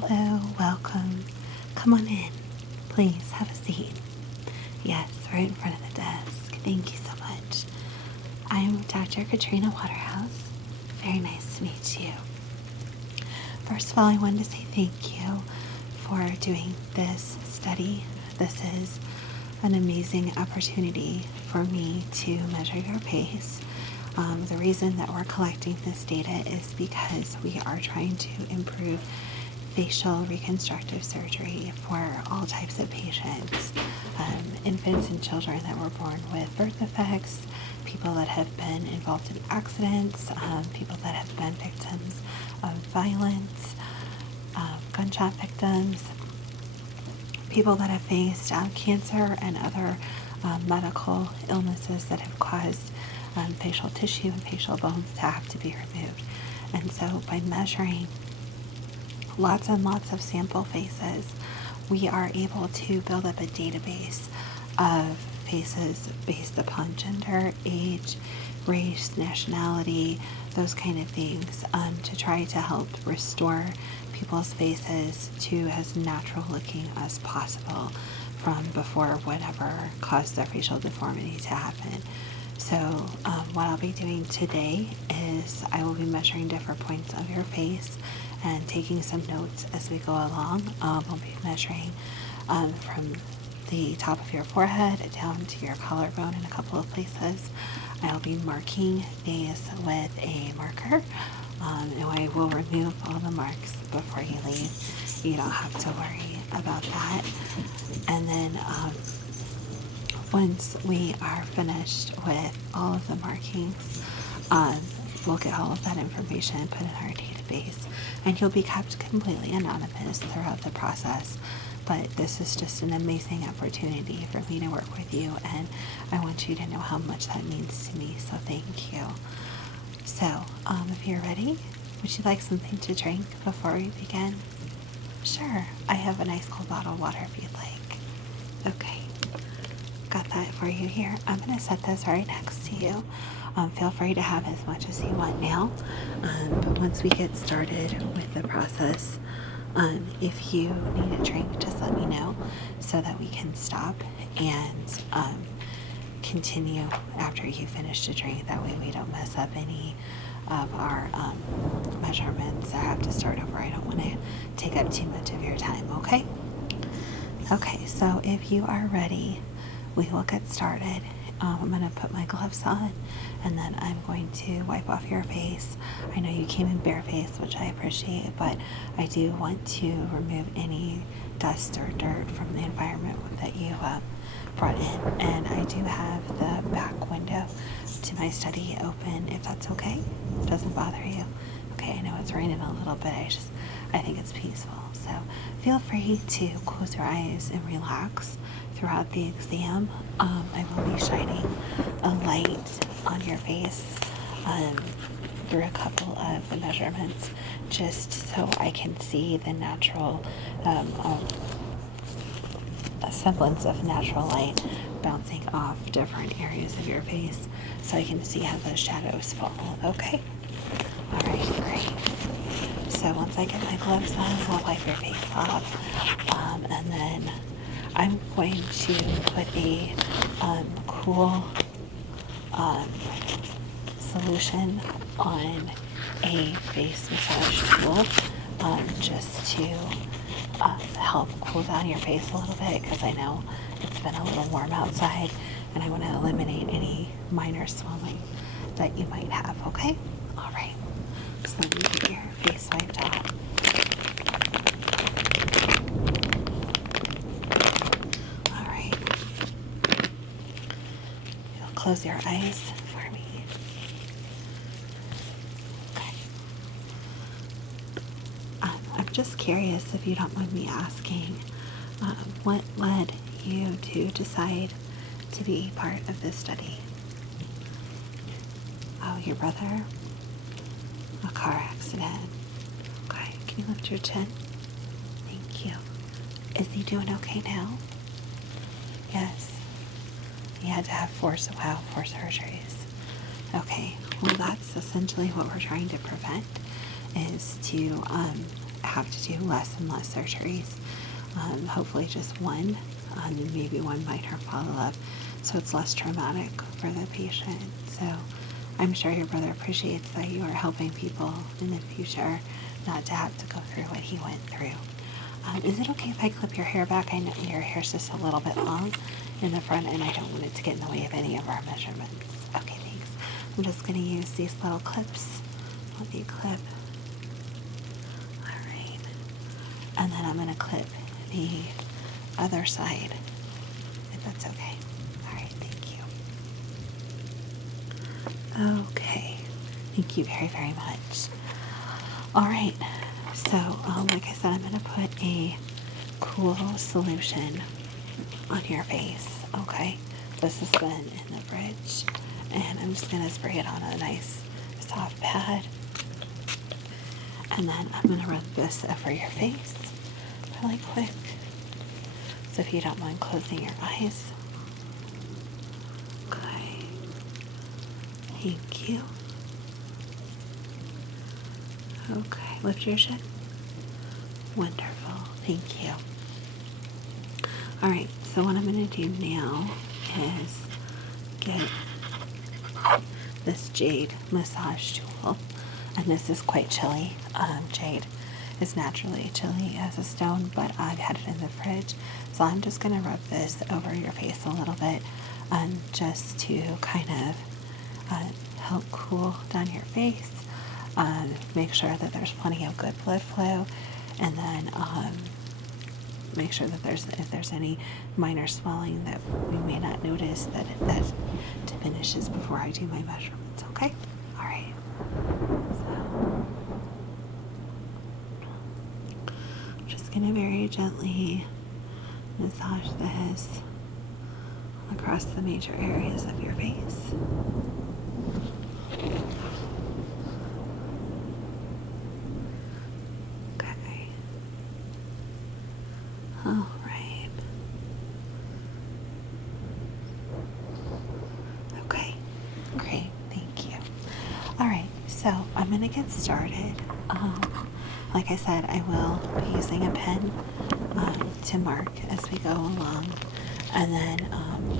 Hello, welcome. Come on in. Please have a seat. Yes, right in front of the desk. Thank you so much. I'm Dr. Katrina Waterhouse. Very nice to meet you. First of all, I wanted to say thank you for doing this study. This is an amazing opportunity for me to measure your pace. The reason that we're collecting this data is because we are trying to improve facial reconstructive surgery for all types of patients, infants and children that were born with birth defects, people that have been involved in accidents, people that have been victims of violence, gunshot victims, people that have faced cancer and other medical illnesses that have caused facial tissue and facial bones to have to be removed. And so by measuring lots and lots of sample faces, we are able to build up a database of faces based upon gender, age, race, nationality, those kind of things, to try to help restore people's faces to as natural looking as possible from before whatever caused their facial deformity to happen. So what I'll be doing today is I will be measuring different points of your face and taking some notes as we go along. We'll be measuring from the top of your forehead down to your collarbone in a couple of places. I'll be marking these with a marker, and I will remove all the marks before you leave. You don't have to worry about that. And then once we are finished with all of the markings, we'll get all of that information put in our database, and you'll be kept completely anonymous throughout the process. But this is just an amazing opportunity for me to work with you, and I want you to know how much that means to me, so thank you. So, if you're ready, would you like something to drink before we begin? Sure, I have a nice cold bottle of water if you'd like. Okay. Got that for you here. I'm going to set this right next to you. Feel free to have as much as you want now. But once we get started with the process, if you need a drink, just let me know so that we can stop and continue after you finish the drink. That way we don't mess up any of our measurements or have to start over. I don't want to take up too much of your time, okay? Okay, so if you are ready, we will get started. I'm going to put my gloves on, and then I'm going to wipe off your face. I know you came in barefaced, which I appreciate, but I do want to remove any dust or dirt from the environment that you brought in. And I do have the back window to my study open, if that's okay. It doesn't bother you. Okay, I know it's raining a little bit. I think it's peaceful. So feel free to close your eyes and relax throughout the exam. I will be shining a light on your face through a couple of the measurements, just so I can see the natural semblance of natural light bouncing off different areas of your face, so I can see how those shadows fall. Okay? All right, great. So once I get my gloves on, I'll wipe your face off, and then I'm going to put a cool solution on a face massage tool, just to help cool down your face a little bit, because I know it's been a little warm outside, and I want to eliminate any minor swelling that you might have, okay? All right, so let me get your face wiped off. All right, you'll close your eyes for me. Okay. I'm just curious, if you don't mind me asking, what led you to decide to be part of this study? Oh, your brother? A car accident. Okay, can you lift your chin? Thank you. Is he doing okay now? Yes. He had to have four surgeries. Okay, well that's essentially what we're trying to prevent, is to have to do less and less surgeries. Hopefully just one, and maybe one minor follow-up, so it's less traumatic for the patient. So I'm sure your brother appreciates that you are helping people in the future not to have to go through what he went through. Is it okay if I clip your hair back? I know your hair's just a little bit long in the front, and I don't want it to get in the way of any of our measurements. Okay, thanks. I'm just going to use these little clips. Let me clip. All right. And then I'm going to clip the other side, if that's okay. All right, thank you. Okay. Thank you very, very much. All right. So, like I said, I'm going to put a cool solution on your face, okay? This has been in the fridge, and I'm just going to spray it on a nice soft pad, and then I'm going to rub this over your face really quick. So if you don't mind closing your eyes. Okay. Thank you. Okay, lift your chin. Wonderful, thank you. All right, so what I'm going to do now is get this jade massage tool, and this is quite chilly. Jade is naturally chilly as a stone, but I've had it in the fridge, so I'm just going to rub this over your face a little bit, just to kind of help cool down your face, make sure that there's plenty of good blood flow, and then make sure that if there's any minor swelling that we may not notice, that diminishes before I do my measurements, okay? All right. So, I'm just going to very gently massage this across the major areas of your face. Okay. All right. Okay. Great. Thank you. All right. So I'm going to get started. Like I said, I will be using a pen to mark as we go along. And then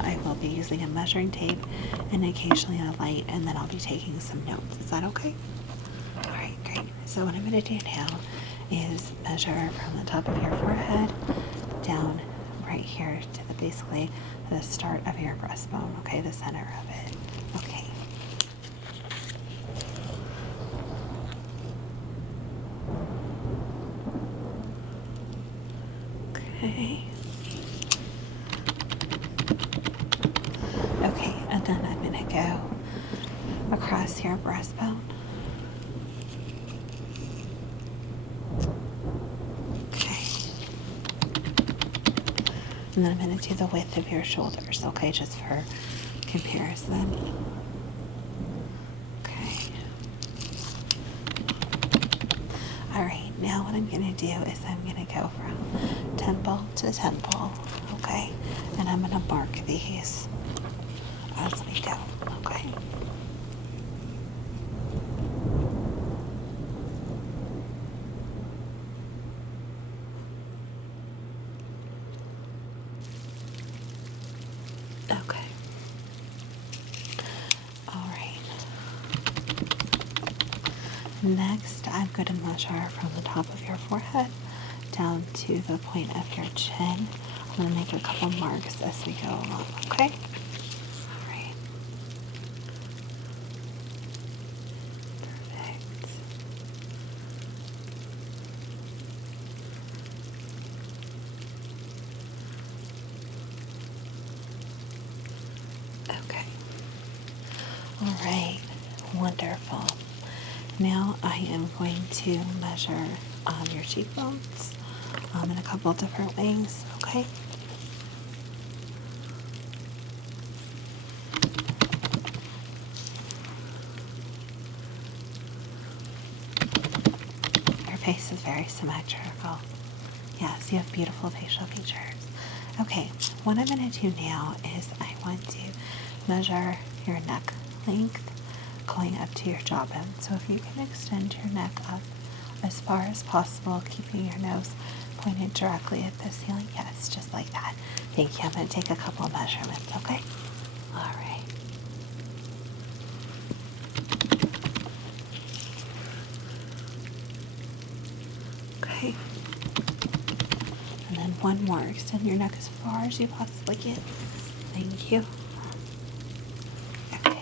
I will be using a measuring tape and occasionally a light, and then I'll be taking some notes. Is that okay? All right, great. So what I'm going to do now is measure from the top of your forehead down right here to basically the start of your breastbone, okay, the center of it. Okay. Okay. Okay, and then I'm going to go across your breastbone. Okay. And then I'm going to do the width of your shoulders, okay, just for comparison. Okay. All right, now what I'm going to do is I'm going to go from temple to temple, okay? And I'm going to mark these as we go, okay? Okay. All right. Next, I'm going to measure from the top of your forehead down to the point of your chin. I'm going to make a couple marks as we go along, okay? All right. Perfect. Okay. All right. Wonderful. Now I am going to measure your cheekbones in a couple different ways, okay? Your face is very symmetrical. Yes, you have beautiful facial features. Okay, what I'm going to do now is I want to measure your neck length going up to your jawbone. So if you can extend your neck up as far as possible, keeping your nose pointed directly at the ceiling. Yes, just like that. Thank you. I'm going to take a couple of measurements, okay? All right. Okay. And then one more. Extend your neck as far as you possibly can. Thank you. Okay.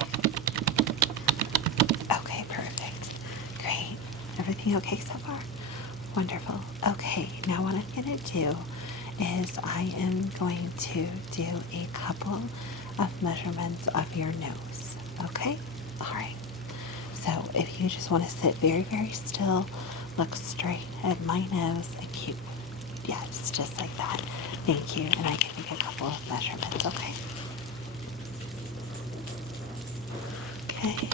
Okay, perfect. Great. Everything okay so far? Wonderful. Okay, now what I'm going to do is I am going to do a couple of measurements of your nose. Okay? All right. So if you just want to sit very, very still, look straight at my nose and keep, yes, just like that. Thank you. And I can make a couple of measurements, okay? Okay.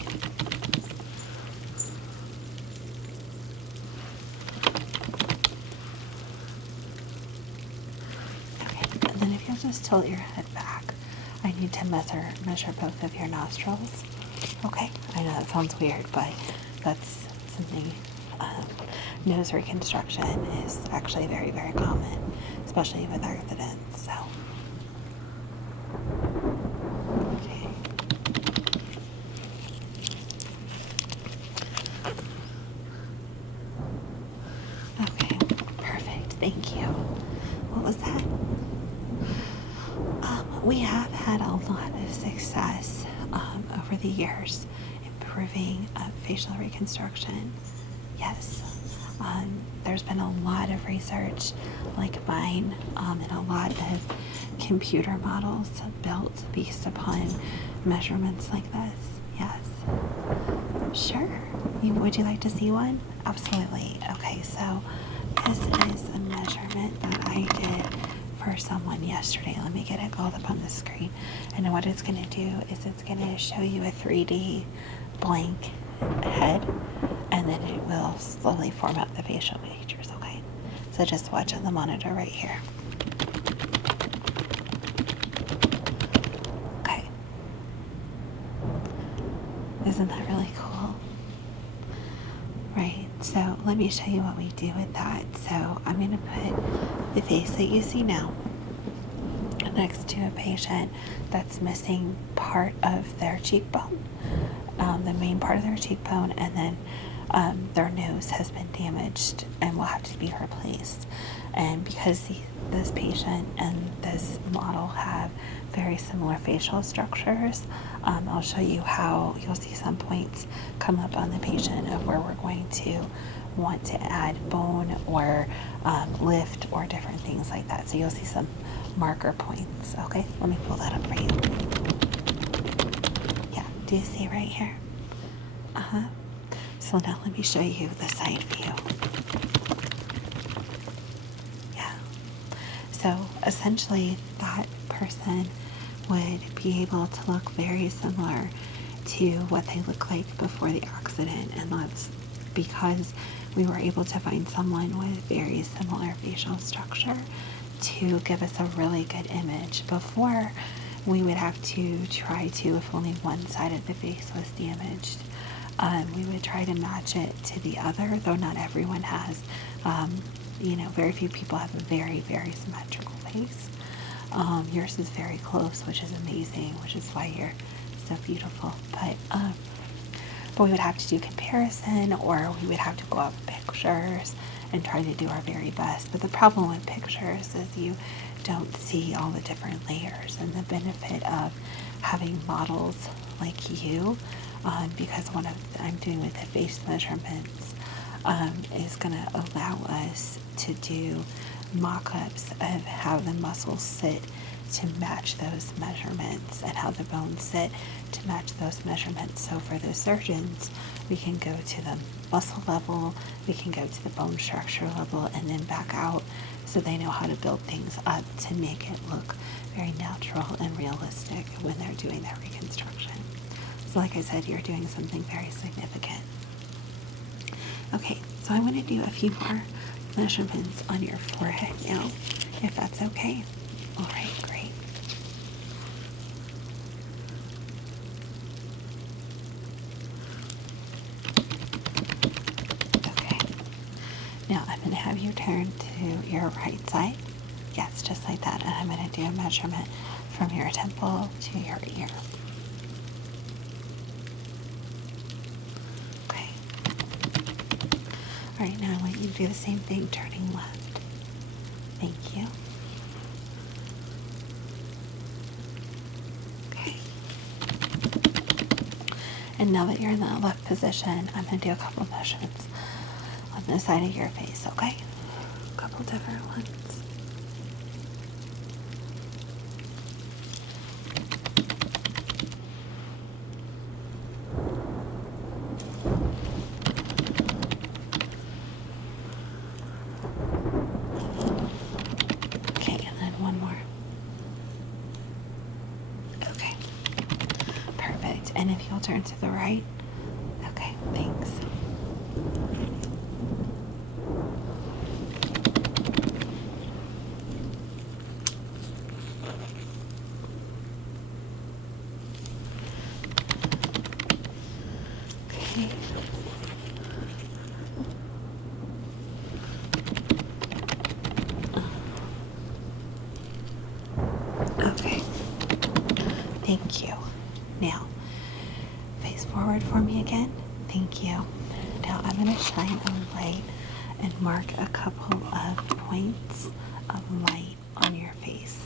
Okay. And then if you'll just tilt your head back, I need to measure both of your nostrils. Okay. I know that sounds weird, but that's something. Nose reconstruction is actually very, very common, especially with accidents. So, okay. Okay, perfect. Thank you. What was that? We have had a lot of success over the years improving facial reconstruction. Yes. There's been a lot of research like mine and a lot of computer models built based upon measurements like this. Yes. Sure. Would you like to see one? Absolutely. Okay, so this is a measurement that I did for someone yesterday. Let me get it all up on the screen. And what it's going to do is it's going to show you a 3D blank head, and then it will slowly form up the facial features, okay? So just watch on the monitor right here. Okay. Isn't that really cool? Right, so let me show you what we do with that. So I'm going to put the face that you see now next to a patient that's missing part of their cheekbone, the main part of their cheekbone, and then their nose has been damaged and will have to be replaced. And because this patient and this model have very similar facial structures, I'll show you how you'll see some points come up on the patient of where we're going to want to add bone or lift or different things like that. So you'll see some marker points. Okay, let me pull that up for you. Yeah, do you see right here? So now let me show you the side view. Yeah. So essentially that person would be able to look very similar to what they look like before the accident, and that's because we were able to find someone with very similar facial structure to give us a really good image. Before, we would have to try to, if only one side of the face was damaged, we would try to match it to the other, though not everyone has. Very few people have a very, very symmetrical face. Yours is very close, which is amazing, which is why you're so beautiful. But we would have to do comparison, or we would have to go out with pictures and try to do our very best. But the problem with pictures is you don't see all the different layers, and the benefit of having models like you, because what I'm doing with the face measurements is going to allow us to do mock-ups of how the muscles sit to match those measurements and how the bones sit to match those measurements. So for the surgeons, we can go to the muscle level, we can go to the bone structure level, and then back out, so they know how to build things up to make it look very natural and realistic when they're doing their reconstruction. So like I said, you're doing something very significant. Okay, so I'm going to do a few more measurements on your forehead now, if that's okay. All right, great. Okay, your right side. Yes, just like that. And I'm going to do a measurement from your temple to your ear. Okay. All right, now I want you to do the same thing, turning left. Thank you. Okay. And now that you're in that left position, I'm going to do a couple of measurements on the side of your face, okay? A couple different ones. Okay, and then one more. Okay, perfect. And if you'll turn to the right. Okay, thanks. Okay. Okay. Thank you. Now, face forward for me again. Thank you. Now I'm going to shine a light and mark a couple of points of light on your face,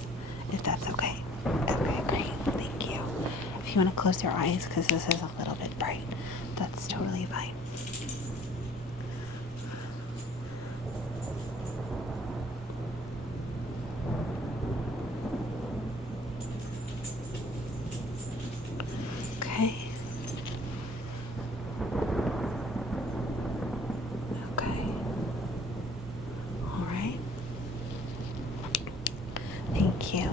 if that's okay. Okay, great. Thank you. If you want to close your eyes, because this is a little bit bright, that's totally fine. Okay. Okay. All right. Thank you. You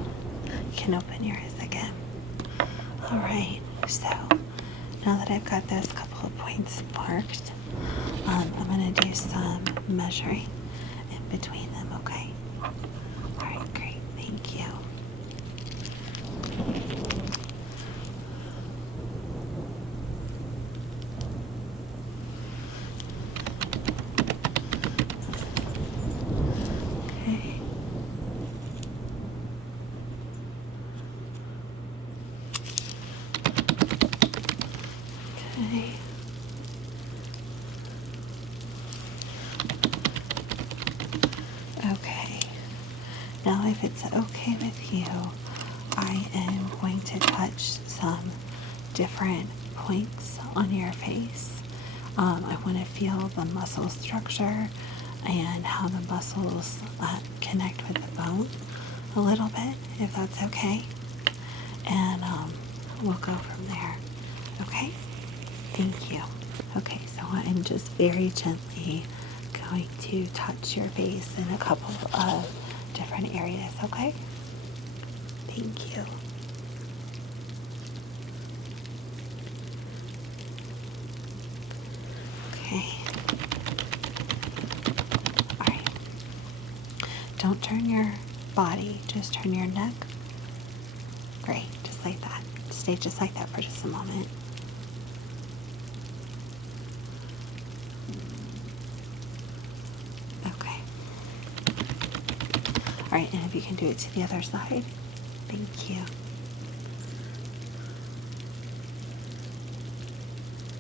can open your eyes again. All right. So now that I've got those couple of points marked, I'm going to do some measuring in between them, okay? All right, great. Thank you. Okay. Okay. Okay. Now, if it's okay with you, I am going to touch some different points on your face. I want to feel the muscle structure and how the muscles connect with the bone a little bit, if that's okay. And we'll go from there. Okay? Thank you. Okay, so I'm just very gently going to touch your face in a couple of different areas, okay? Thank you. Okay. All right. Don't turn your body, just turn your neck. Great, just like that. Stay just like that for just a moment. Okay. All right, and if you can do it to the other side, thank you.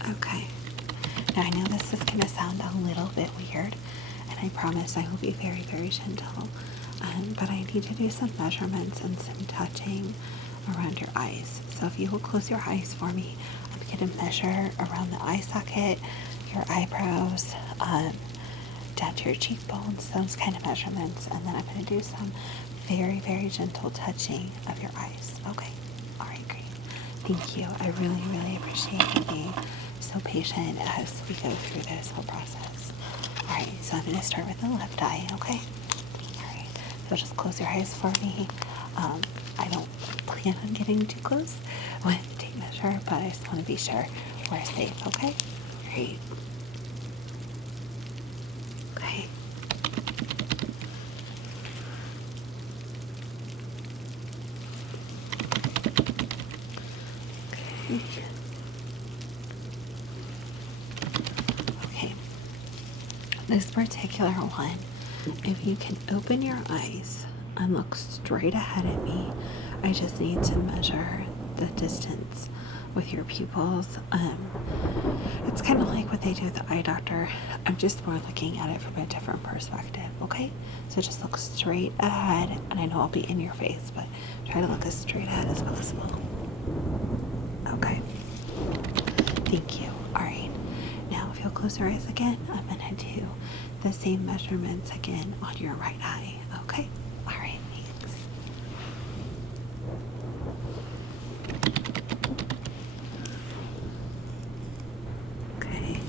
Okay. Now I know this is going to sound a little bit weird, and I promise I will be very, very gentle. But I need to do some measurements and some touching around your eyes. So if you will close your eyes for me, I'm going to measure around the eye socket, your eyebrows, down to your cheekbones, those kind of measurements. And then I'm going to do some very, very gentle touching of your eyes. Okay. All right, great. Thank you. I really, really appreciate you being so patient as we go through this whole process. All right, so I'm going to start with the left eye, okay? All right, so just close your eyes for me. I don't plan on getting too close with the tape measure, but I just want to be sure we're safe, okay? Great. Okay. Okay. This particular one, If you can open your eyes and look straight ahead at me, I just need to measure the distance with your pupils. It's kind of like what they do with the eye doctor. I'm just more looking at it from a different perspective, okay? So just look straight ahead, and I know I'll be in your face, but try to look as straight ahead as possible. Okay. Thank you. All right. Now, if you'll close your eyes again, I'm going to do the same measurements again on your right eye, okay? All right, thanks. Okay.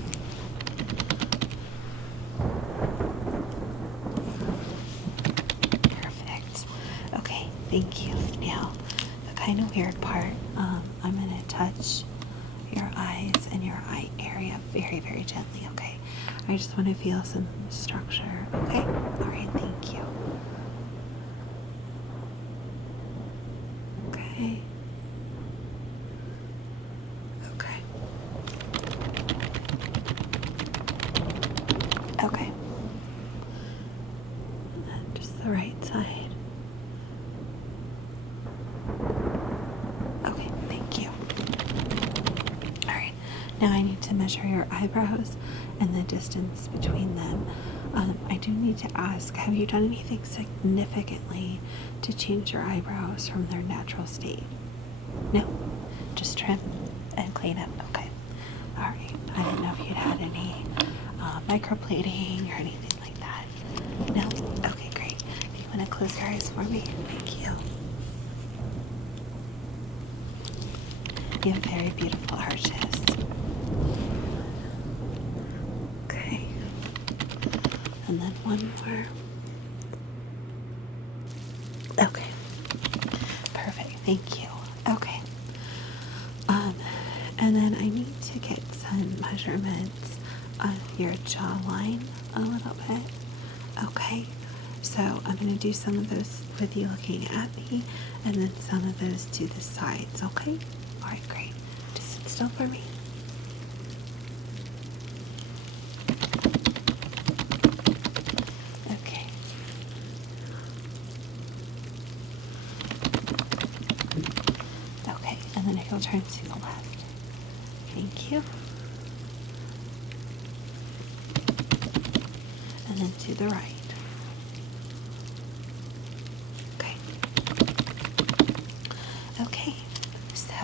Perfect. Okay, thank you. Now, the kind of weird part, I'm going to touch your eyes and your eye area very, very gently, okay? I just want to feel some structure, okay? All right, thank you. Okay. Okay. Okay. And then just the right side. Okay, thank you. All right, now I need to measure your eyebrows and the distance between them. I do need to ask, have you done anything significantly to change your eyebrows from their natural state? No? Just trim and clean up? Okay. All right. I didn't know if you'd had any microblading or anything like that. No? Okay, great. Do you want to close your eyes for me? Thank you. You have very beautiful arches. Okay. And then one more. Okay. Perfect. Thank you. Okay. And then I need to get some measurements of your jawline a little bit. Okay. So I'm going to do some of those with you looking at me, and then some of those to the sides. Okay. All right. Great. Just sit still for me. Okay. Okay. And then if you'll turn to the left. Thank you. And then to the right. Okay. Okay. So,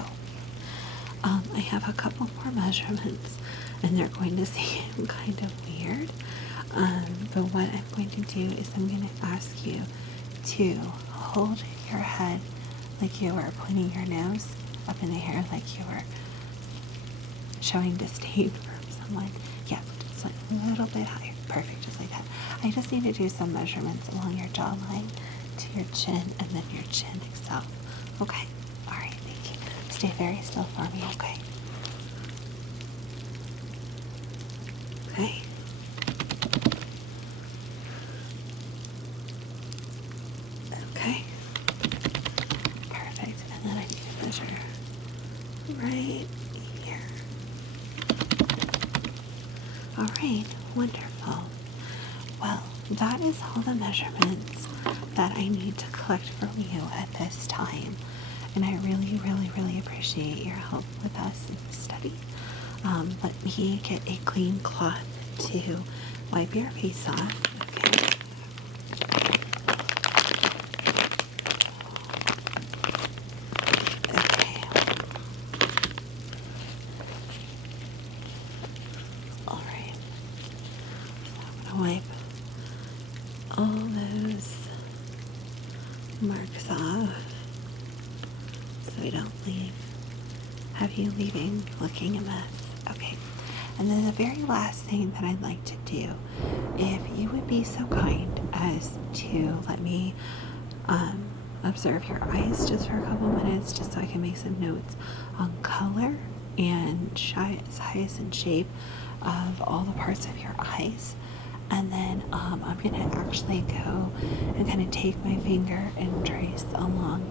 I have a couple more measurements, and they're going to seem kind of weird. But what I'm going to do is I'm going to ask you to hold your head like you were pointing your nose up in the air, like you were showing disdain for someone. Yeah, just like a little bit higher. Perfect, just like that. I just need to do some measurements along your jawline to your chin and then your chin itself. Okay? All right, thank you. Stay very still for me, okay? Okay. Okay. Perfect. And then I need to measure right here. All right, wonderful. Well, that is all the measurements that I need to collect from you at this time. And I really, really, really appreciate your help with us in this study. Let me get a clean cloth to wipe your face off. Okay. Okay. All right. So I'm going to wipe all those marks off so we don't have you leaving looking a mess. Okay. And then the very last thing that I'd like to do, if you would be so kind as to let me observe your eyes just for a couple minutes, just so I can make some notes on color and size and shape of all the parts of your eyes. And then I'm going to actually go and kind of take my finger and trace along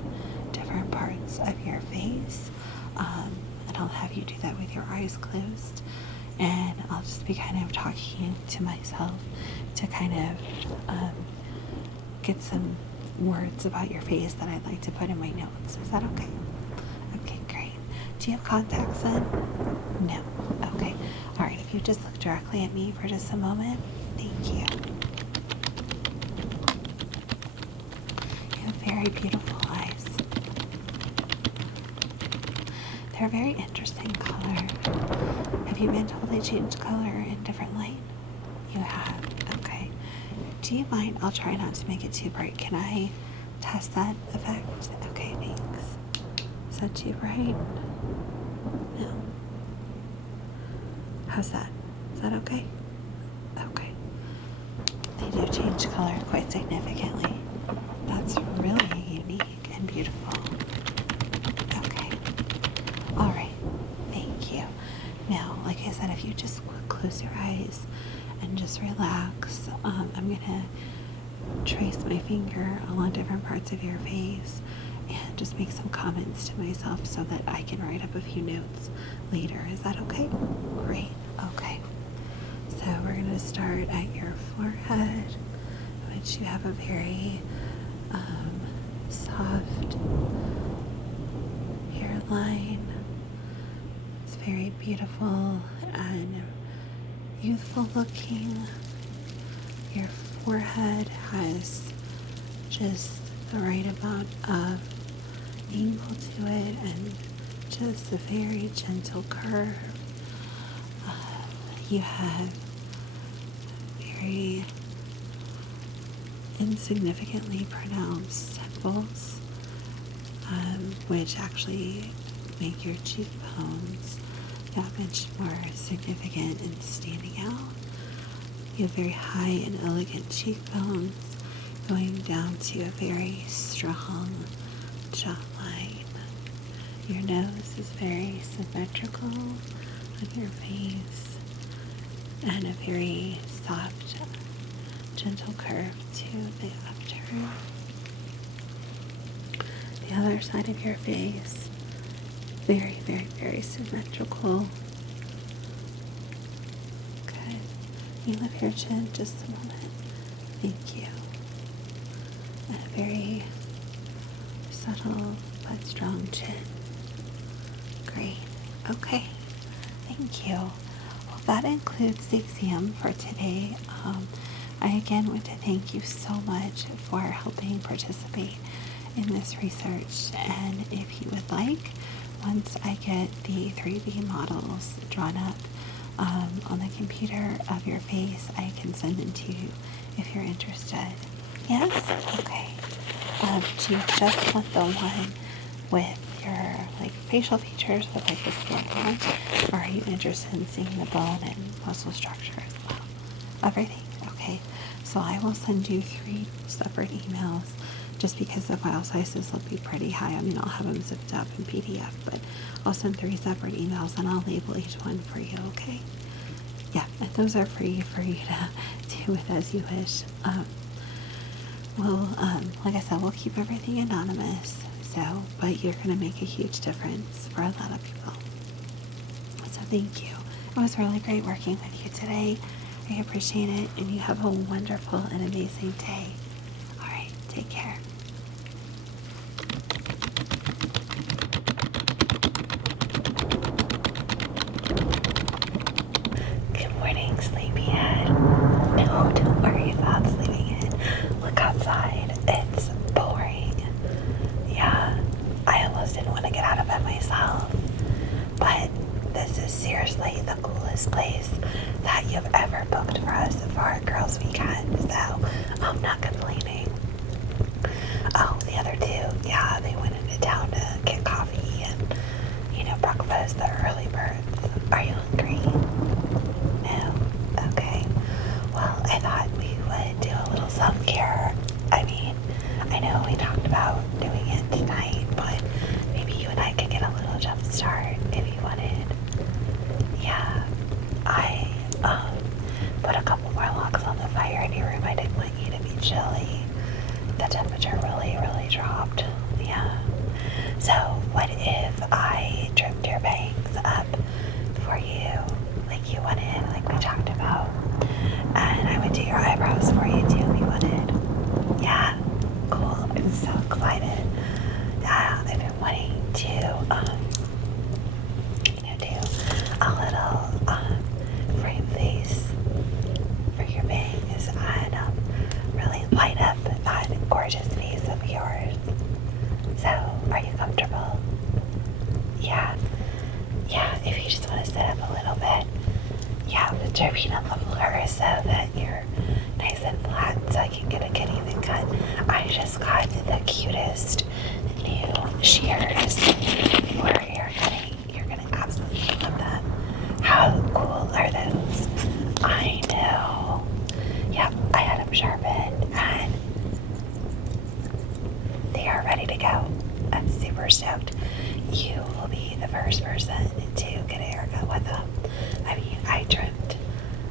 different parts of your face. And I'll have you do that with your eyes closed. and I'll just be kind of talking to myself to kind of get some words about your face that I'd like to put in my notes. Is that okay? Okay, great. Do you have contacts in? No. Okay. All right, if you just look directly at me for just a moment. Thank you. You have very beautiful eyes. They're a very interesting color. Have you been told they change color in different light? You have. Okay. Do you mind? I'll try not to make it too bright. Can I test that effect? Okay, thanks. Is that too bright? No. How's that? Is that okay? Okay. They do change color quite significantly. That's really unique and beautiful. Okay. All right. Thank you. Now, like I said, if you just close your eyes and just relax, I'm going to trace my finger along different parts of your face and just make some comments to myself so that I can write up a few notes later. Is that okay? Great. Okay. So we're going to start at your forehead, which you have a very soft hairline. It's very beautiful and youthful looking. Your forehead has just the right amount of angle to it and just a very gentle curve. You have very insignificantly pronounced temples, which actually make your cheekbones that much more significant and standing out. You have very high and elegant cheekbones going down to a very strong jawline. Your nose is very symmetrical on your face and a very soft, gentle curve to the upturn. The other side of your face, very, very, very symmetrical. Good. You lift your chin just a moment. Thank you. And a very subtle but strong chin. Great. Okay. Thank you. Well, that includes the exam for today. I again want to thank you so much for helping participate in this research. And if you would like, once I get the 3D models drawn up on the computer of your face, I can send them to you if you're interested. Yes? Okay. Do you just want the one with your facial features with the skin on, or are you interested in seeing the bone and muscle structure as well? Everything? Okay. So I will send you 3 separate emails just because the file sizes will be pretty high. I mean, I'll have them zipped up in PDF, but I'll send 3 separate emails and I'll label each one for you, okay? Yeah, and those are free for you to do with as you wish. Like I said, we'll keep everything anonymous, but you're going to make a huge difference for a lot of people. So thank you. It was really great working with you today. I appreciate it, and you have a wonderful and amazing day. All right, take care. Good morning, sleepyhead. No, don't worry about sleepyhead. Look outside. It's boring. Yeah, I almost didn't want to get out of bed myself, but this is seriously the coolest place that you've ever booked for us for our girls' weekend, so I'm not complaining. Oh, the other 2, yeah, they went into town to get coffee and, breakfast, the early birds. Are you hungry? No? Okay. Well, I thought we would do a little self-care. I mean, I know we talked about doing it tonight, but maybe you and I could get a little jump start if you wanted. Yeah, I put a couple more logs on the fire in your room. I didn't want you to be chilly. The temperature really, really dropped. Yeah. So what if I trimmed your bangs up for you, like you wanted, like we talked about. And I would do your eyebrows for you too if you wanted. Yeah, cool. I'm so excited. I've been wanting to, do a little frame face for your bangs and really light up that gorgeous face of yours. So, are you comfortable? Yeah. Yeah, if you just want to sit up a little bit. Yeah, put your feet on the floor so that you're nice and flat so I can get a good even cut. I just got the cutest new shears for hair cutting. You're gonna absolutely love them. How cool are those? I know. Yep, I had them sharpened and they are ready to go. I'm super stoked. You will be the first person to get a haircut with them. I mean, I trimmed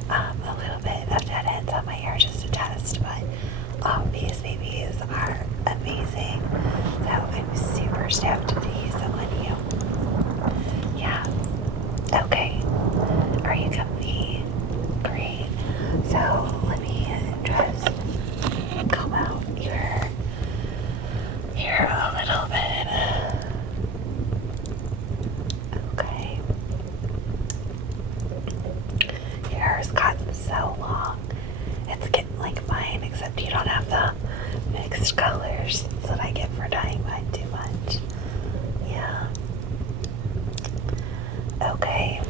a little bit of dead ends on my hair just to test, but these babies are amazing. So I'm super stoked to use them on you. Yeah. Okay. Are you comfy? Great. So let me just comb out your hair a little bit. Okay. Your hair's gotten so long. It's getting like mine, except you don't have the mixed colors. That's what I get for dyeing mine too much. Yeah. Okay.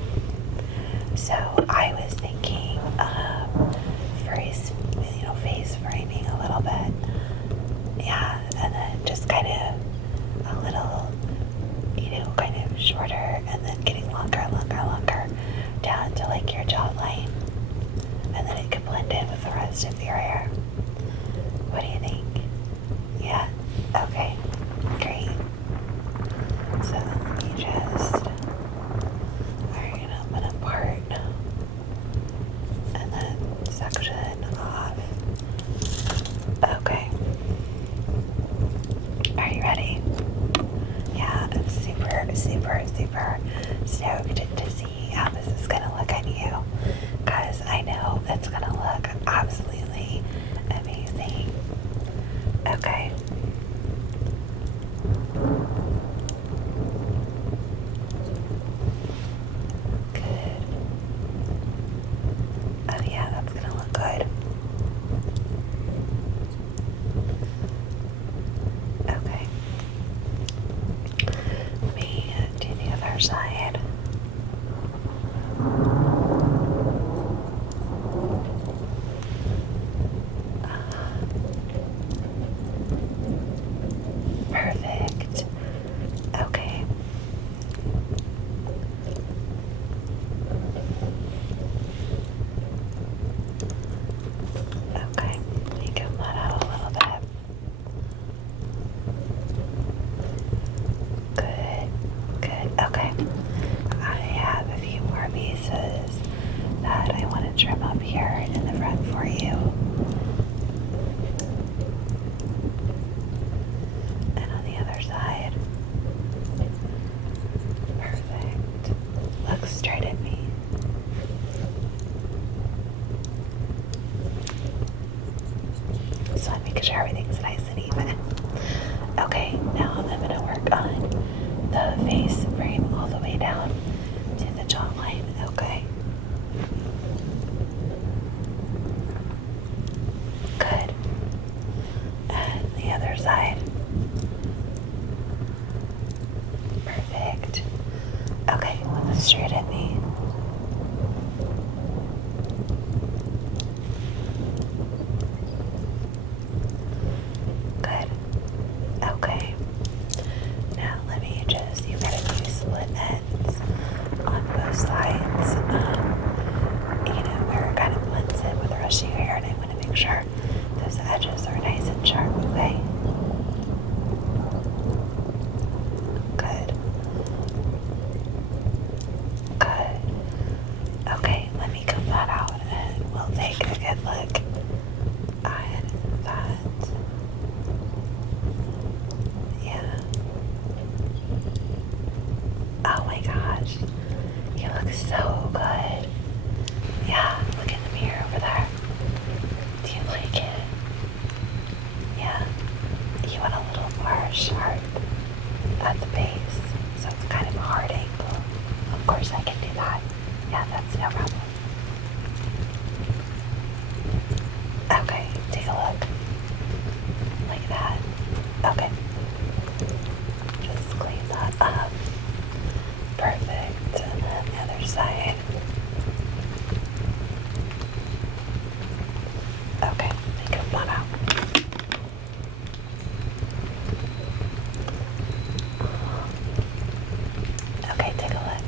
So I was thinking face framing a little bit. Yeah, and then just kind of a little, kind of shorter and then getting longer down to like your jawline. And then it could blend in with the rest of your hair. What do you think? Yeah? Okay. Great. So let me just iron up and apart. And then section off. Okay. Are you ready? Yeah, I'm super stoked to see how this is going to look on you. Because I know it's going to look absolutely amazing. Okay. Good. Oh yeah, that's going to look good. Okay. Let me do the other side. Perfect. Okay. Okay. Let me comb that out a little bit. Good. Okay. I have a few more pieces that I want to trim up here in the front for you. And on the other side. Perfect. Look straight at me. So I'm making sure everything's nice and even. Okay, now I'm going to work on the face frame all the way down to the jawline. Okay. Good. And the other side. Perfect. Okay, look straight at me. Good. Okay. Now let me just, you gotta do split ends on both sides. Where it kind of blends in with the rest of your hair, and I want to make sure those edges are nice and sharp, okay? Good. Good. sharp at the base, so it's kind of a hard angle. Of course I can do that. Yeah, that's no problem. Okay, take a look. Like that. Okay. Just clean that up. Perfect. And then the other side. Okay, make it flat out. Okay, take a look.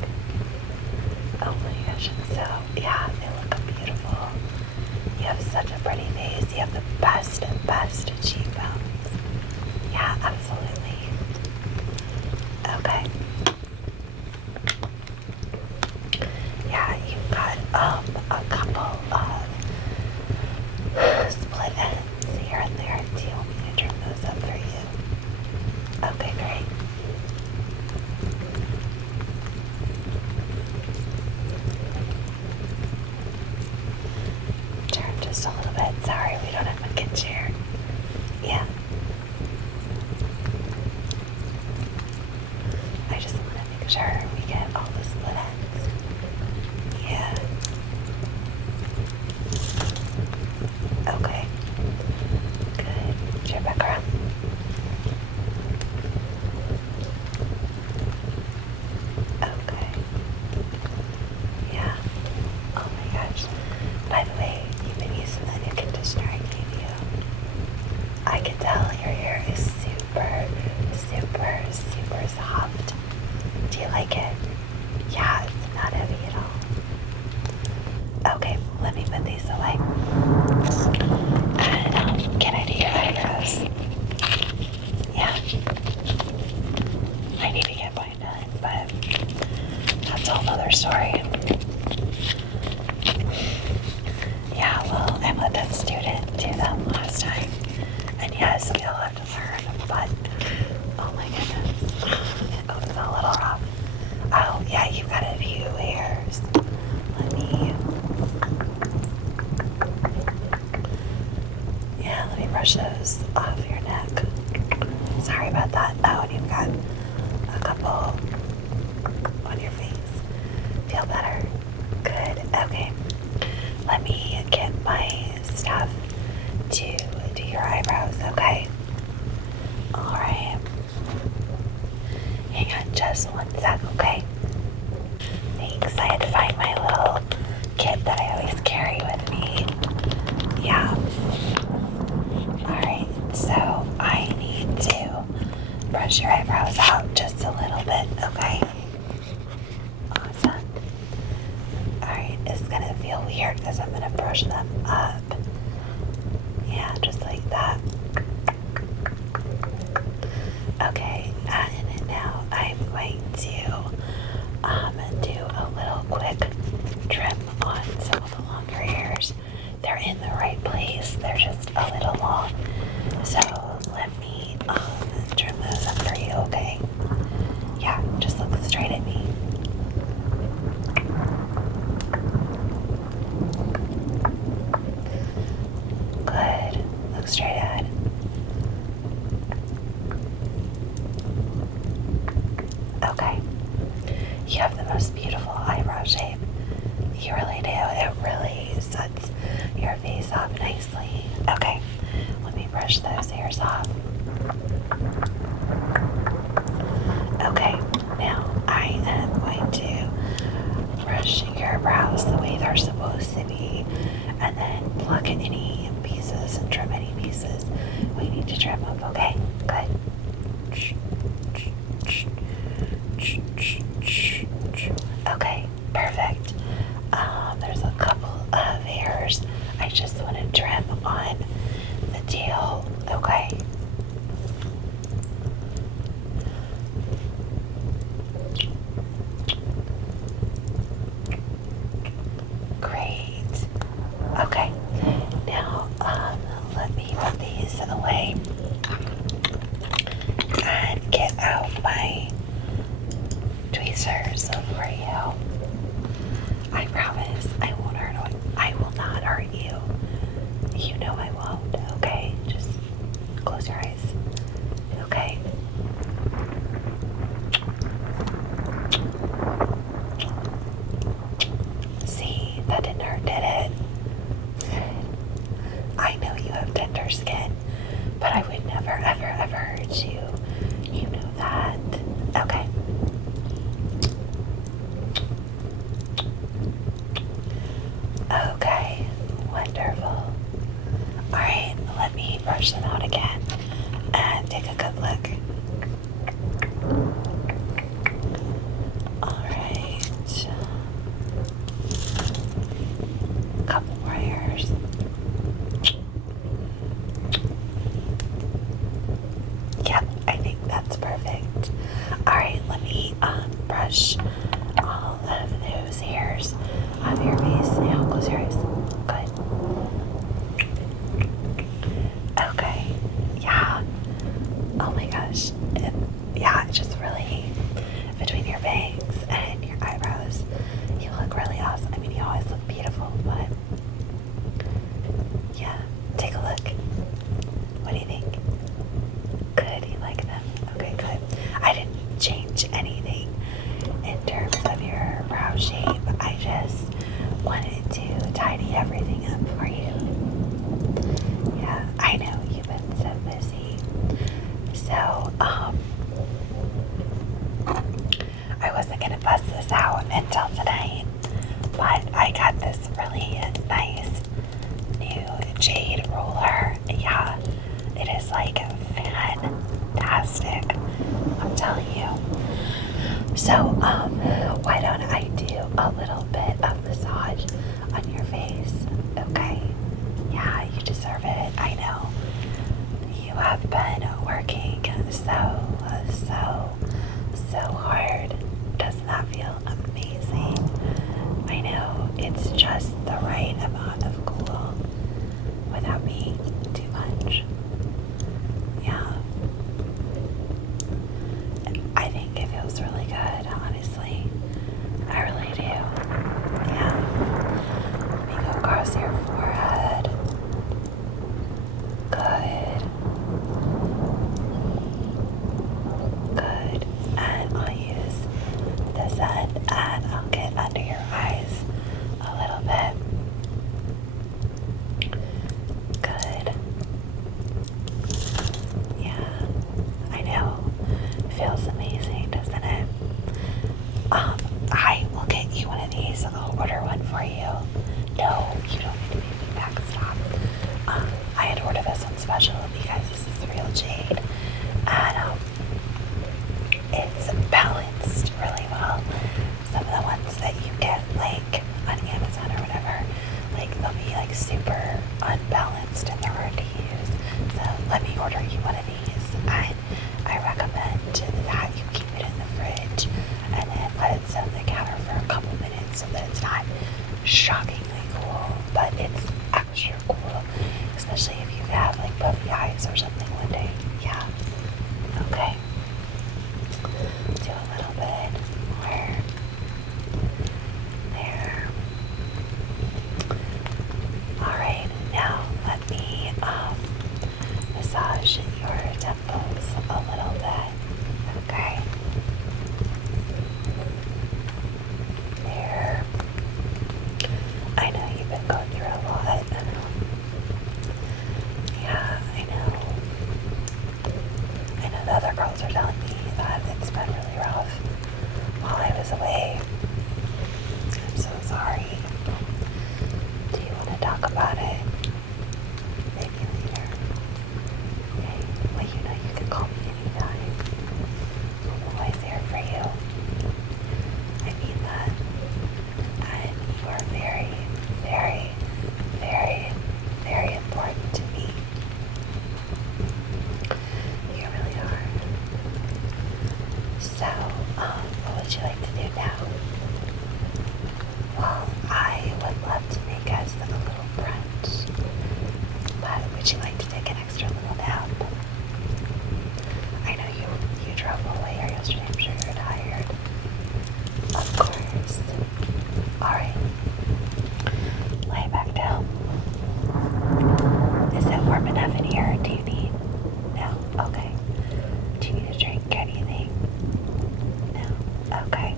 Oh my gosh, so yeah, they look beautiful. You have such a pretty face. You have the best cheekbones. Yeah, absolutely. Okay. Yeah, you've got a couple of split ends here and there. Do you want me to trim those up for you? Okay, great. Turn just a little bit. Sorry, we don't have a good chair. Yeah. I just want to make sure we get all the split ends. Yeah. Okay. Good. Turn back around. Okay. Yeah. Oh my gosh. By the way, you've been using the new conditioner I gave you. I can tell your hair is super soft. Do you like it? Yeah, it's not heavy at all. Okay, let me put these away. And can I do your eyebrows? Yeah. I need to get mine done, but that's a whole other story. Yeah, well, I let that student do them last time. And yes, you'll have to learn, but oh my goodness, it was a little rough. Oh, yeah, you've got a few hairs. Let me brush those off your neck. Sorry about that. Oh, and you've got a couple on your face. Feel better? Good. Okay. Let me get my stuff to do your eyebrows, okay? Alright. Hang on just one sec, okay? Thanks. I had to find my little kit that I always carry with me. Yeah. Alright, so I need to brush your eyebrows out just a little bit, okay? Awesome. Alright, it's gonna feel weird because I'm gonna brush them up. Yeah, just like that. Okay, and now I'm going to do a little quick trim on some of the longer hairs. They're in the right place, they're just a little long. So let me trim those up for you, okay? Yeah, just look straight at me. Good. Look straight ahead. Okay. You have the most beautiful eyebrow shape. You really do. It really sets your face off nicely. Okay. Let me brush those hairs off. Okay. Now I am going to brush your brows the way they're supposed to be, and then pluck any pieces and trim any pieces we need to trim up, okay? Good. Okay, perfect. There's a couple of hairs I just want to trim on the tail, okay? Great. Okay. Now, let me put these away and get out my tweezers for you. I promise I won't hurt you. I will not hurt you. You know I won't, okay? Just close your eyes. Okay? again and take a good look. Alright. Couple more hairs. Yep, I think that's perfect. Alright, let me brush all of those hairs off your face. Now close your eyes. Good. Okay. Yeah. Oh my gosh. Yeah, just really between your bangs and your eyebrows, you look really awesome. I mean, you always look beautiful, but yeah, take a look. What do you think? Good, you like them? Okay, good. I didn't change anything in terms of your brow shape. I just wanted to tidy everything up for you. Yeah, I know you've been so busy. So, I wasn't gonna bust this out until tonight, but I got this really nice new jade roller. Yeah, it is like fantastic, I'm telling you. So, why don't I do a little bit of massage on your face, okay? Yeah, you deserve it. I know. You have been working so hard. Doesn't that feel amazing? I know. It's just the right amount of cool without being too much. Yeah. I think it feels really good, honestly. I really do. Yeah. Let me go across your forehead. Good. Good. And I'll use this end and I'll get under your eyes a little bit. Good. Yeah. I know. It feels amazing, doesn't it? I will get you one of these. I'll order one for you. No, you don't need to pay me back. Stop. I had ordered this one special because this is real jade. And it's balanced really well. Some of the ones that you get like on Amazon or whatever, like they'll be like super unbalanced and they're hard to use. So let me order you one of these, and I recommend that you keep it in the fridge and then let it sit on the counter for a couple minutes so that it's not shockingly cool, but it's extra cool, especially if you have like puffy eyes or something one day. Yeah. Okay. Do a little bit more. There. Alright, now let me massage your temples a little bit. Okay. There. I know you've been going through a lot. Yeah, I know. I know the other girls are telling me that it's been really rough while I was away. I'm so sorry. Do you want to talk about it? Maybe later. Okay. Well, you know you can call me anytime. I'm always here for you. I mean that. And you are very, very, very, very important to me. You really are. So, what would you like to do now? Well, I would love to make us a little brunch. But would you like to take an extra little nap? I know you drove all the way here yesterday. I'm sure you're tired. Of course. Alright. Lay back down. Is it warm enough in here? Do you need? No? Okay. Do you need a drink or anything? No? Okay.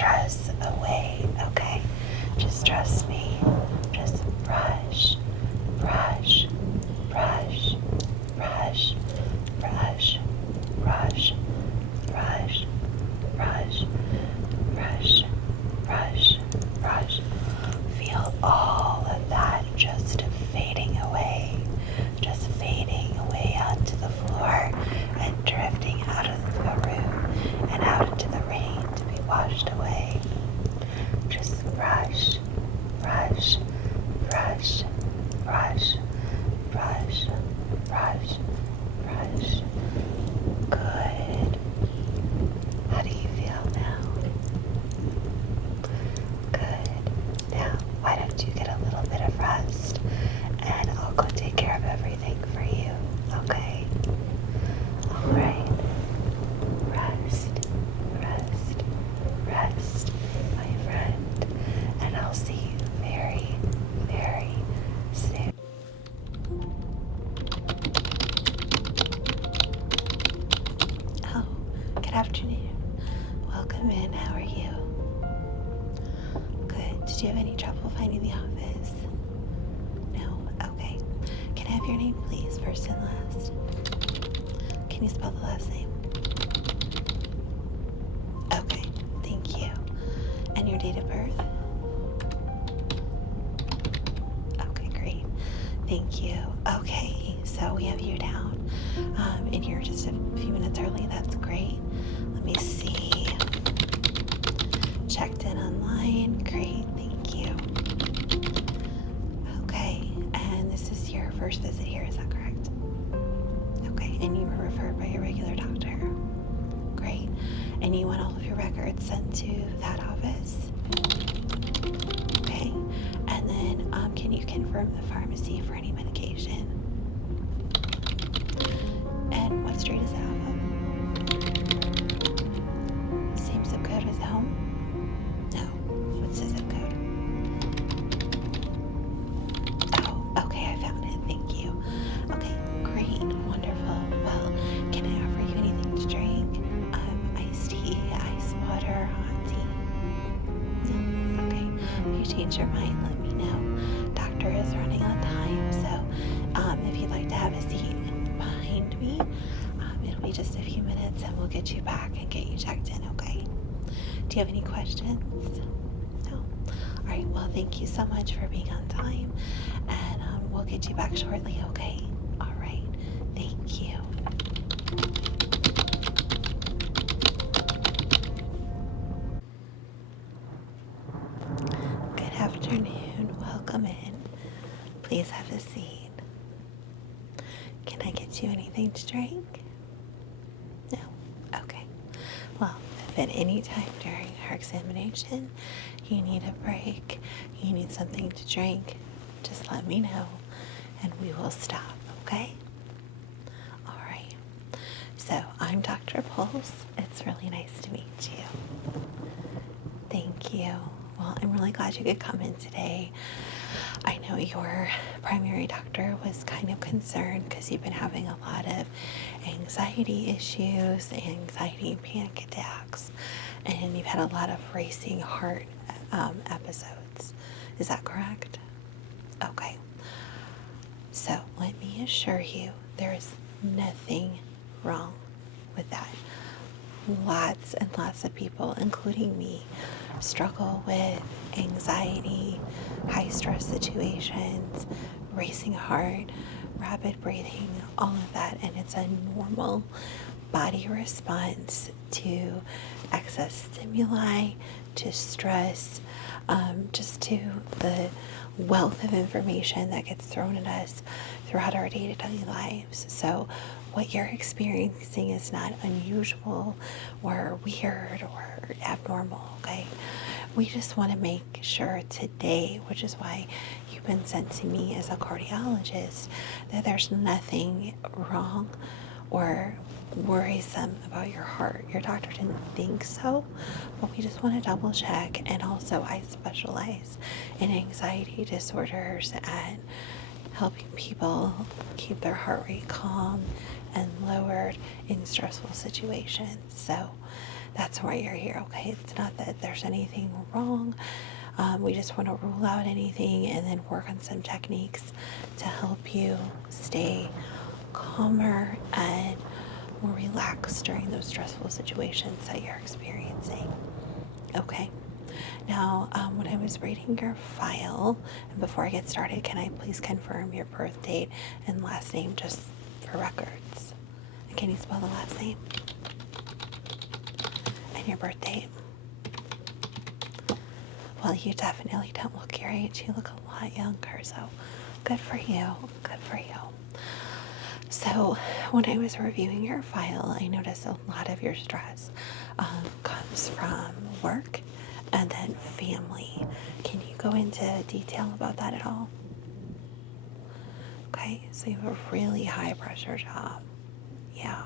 stress away, okay? Just trust me. Just brush, brush, brush, brush, brush, brush, brush, brush, brush, brush, brush. Feel all of that just fading away onto the floor and drifting out of the room and out into the rain to be washed away. Just brush, brush, brush, brush, brush, brush, brush. Good. How do you feel now? Good. Now, why don't you get a little bit of rest and I'll go take care of everything for you, okay? All right. Rest, rest, rest, my friend. And I'll see you very, very soon. Oh, good afternoon. Welcome in. How are you? Good. Did you have any trouble finding the office? No? Okay. Can I have your name, please, first and last? Can you spell the last name? Okay. Thank you. And your date of birth? Okay, great. Thank you. Okay, so we have you down. And you're just a few minutes early. That's great. Let me see. Checked in online. Great. Thank you. Okay, and this is your first visit here. Is that correct? Okay, and you were referred by your regular doctor. Great. And you want all of your records sent to that office? Okay. And then can you confirm the pharmacy for any medication? And what street is it off of? Same zip code as home? No. What's the zip code? Oh, okay, I found it. Thank you. Okay, great. Wonderful. Well, can I offer you anything to drink? Iced tea, ice water, hot tea? No? Okay. If you change your mind, let me know. Doctor is running on time, so if you'd like to have a seat behind me, it'll be just a few minutes and we'll get you back and get you checked in, okay? Do you have any questions? No? All right, well, thank you so much for being on time, and we'll get you back shortly, okay? All right, thank you. Good afternoon. Welcome in. Please have a seat. Can I get you anything to drink? No? Okay. Well, if at any time during our examination you need a break, you need something to drink, just let me know and we will stop, okay? All right. So I'm Dr. Pulse. It's really nice to meet you. Thank you. Well, I'm really glad you could come in today. I know your primary doctor was kind of concerned because you've been having a lot of anxiety issues, anxiety and panic attacks, and you've had a lot of racing heart episodes. Is that correct? Okay. So let me assure you, there is nothing wrong with that. Lots and lots of people, including me, struggle with anxiety, high stress situations, racing heart, rapid breathing, all of that, and it's a normal body response to excess stimuli, to stress, just to the wealth of information that gets thrown at us throughout our day-to-day lives. So what you're experiencing is not unusual or weird or abnormal, okay? We just want to make sure today, which is why you've been sent to me as a cardiologist, that there's nothing wrong or worrisome about your heart. Your doctor didn't think so, but we just want to double check. And also, I specialize in anxiety disorders and helping people keep their heart rate calm and lowered in stressful situations. So That's why you're here, okay? It's not that there's anything wrong. We just want to rule out anything and then work on some techniques to help you stay calmer and more relaxed during those stressful situations that you're experiencing. Okay. Now, when I was reading your file, and before I get started, can I please confirm your birth date and last name just for records? And can you spell the last name? And your birth date? Well, you definitely don't look your age. You look a lot younger, so good for you. Good for you. So, when I was reviewing your file, I noticed a lot of your stress comes from work and then family. Can you go into detail about that at all? Okay, so you have a really high pressure job. Yeah,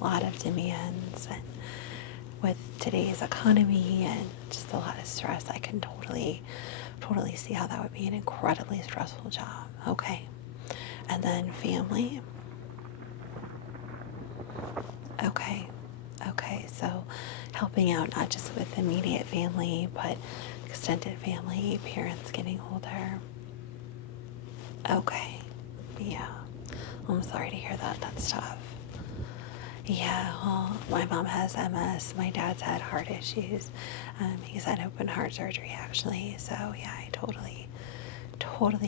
a lot of demands, and with today's economy and just a lot of stress, I can totally see how that would be an incredibly stressful job. Okay, and then family. Okay, so helping out not just with immediate family, but extended family, parents getting older. Okay, yeah, I'm sorry to hear that. That's tough. Yeah, well, my mom has MS. My dad's had heart issues. He's had open heart surgery, actually. So, yeah, I totally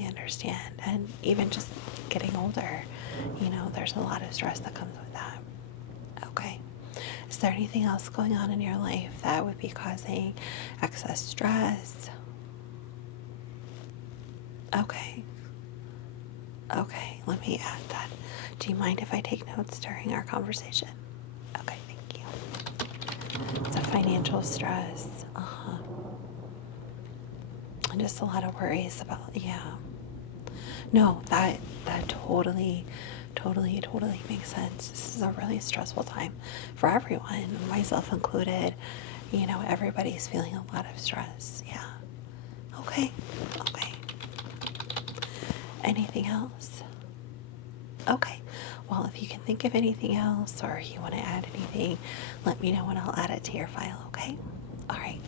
understand. And even just getting older, there's a lot of stress that comes with that. Okay. Is there anything else going on in your life that would be causing excess stress? Okay. Okay, let me add that. Do you mind if I take notes during our conversation? Okay, thank you. It's a financial stress. And just a lot of worries about, yeah. No, that totally makes sense. This is a really stressful time for everyone, myself included. Everybody's feeling a lot of stress. Yeah. Okay. Anything else? Okay. Well, if you can think of anything else or you want to add anything, let me know and I'll add it to your file, okay? All right.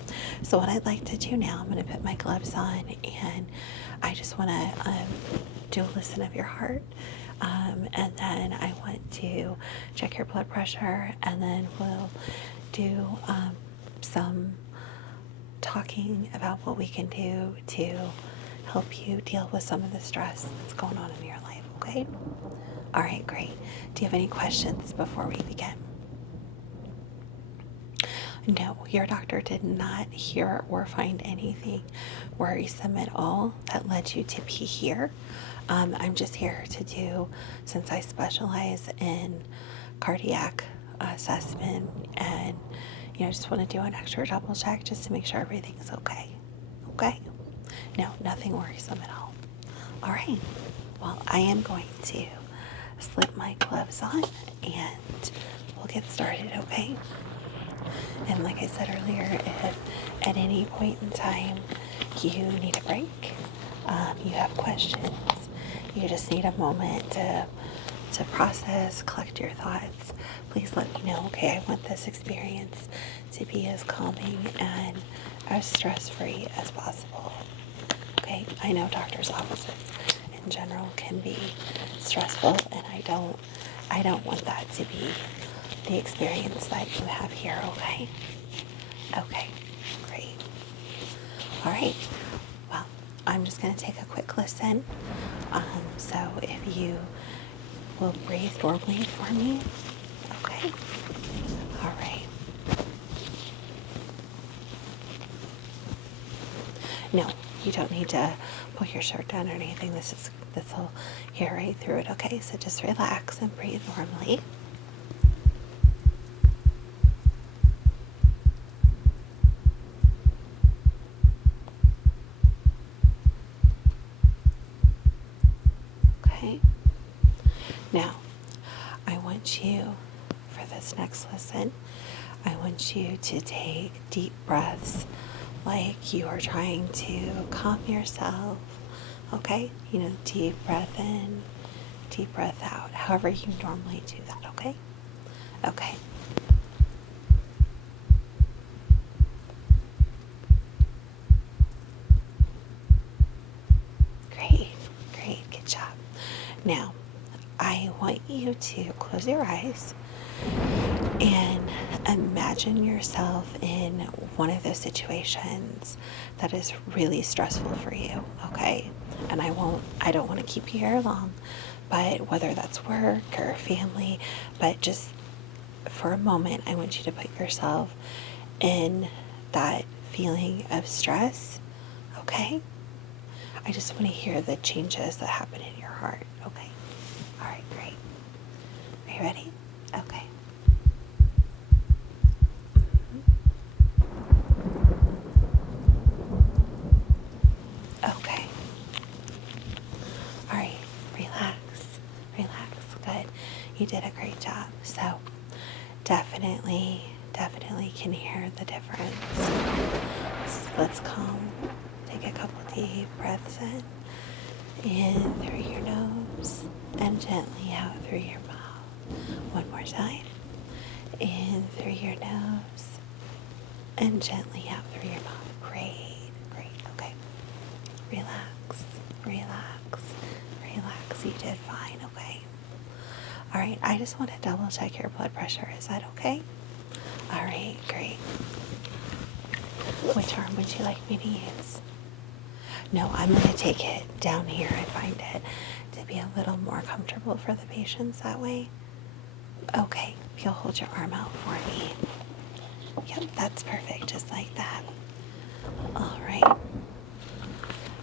So what I'd like to do now, I'm going to put my gloves on and I just want to do a listen of your heart. And then I want to check your blood pressure and then we'll do some talking about what we can do to help you deal with some of the stress that's going on in your life, okay? All right, great. Do you have any questions before we begin? No, your doctor did not hear or find anything worrisome at all that led you to be here. I'm just here to do, since I specialize in cardiac assessment, and just want to do an extra double check just to make sure everything's okay. Okay? No, nothing worrisome at all. All right. Well, I am going to slip my gloves on and we'll get started, okay? And like I said earlier, if at any point in time you need a break, you have questions, you just need a moment to process, collect your thoughts, please let me know, okay? I want this experience to be as calming and as stress-free as possible, okay? I know doctor's offices in general can be stressful, and I don't want that to be the experience that you have here, okay? Okay, great. All right, well, I'm just going to take a quick listen. So if you will breathe normally for me, okay? All right. No, you don't need to pull your shirt down or anything. This will hear right through it, okay? So just relax and breathe normally. Okay. Now, I want you, for this next lesson, I want you to take deep breaths like you are trying to calm yourself, okay? Deep breath in, deep breath out, however you normally do that, okay? Okay. Now, I want you to close your eyes and imagine yourself in one of those situations that is really stressful for you, okay? And I don't want to keep you here long, but whether that's work or family, but just for a moment, I want you to put yourself in that feeling of stress, okay? I just want to hear the changes that happen in your heart, okay? All right, great. Are you ready? Okay. Okay. All right, relax. Good. You did a great job. So definitely can hear the difference. Let's calm. Take a couple deep breaths in through your nose and gently out through your mouth. One more time. In through your nose and gently out through your mouth. Great. Okay. Relax. You did fine, okay? All right, I just want to double check your blood pressure. Is that okay? All right, great. Which arm would you like me to use? No, I'm going to take it down here. I find it to be a little more comfortable for the patients that way. Okay, if you'll hold your arm out for me. Yep, that's perfect, just like that. All right.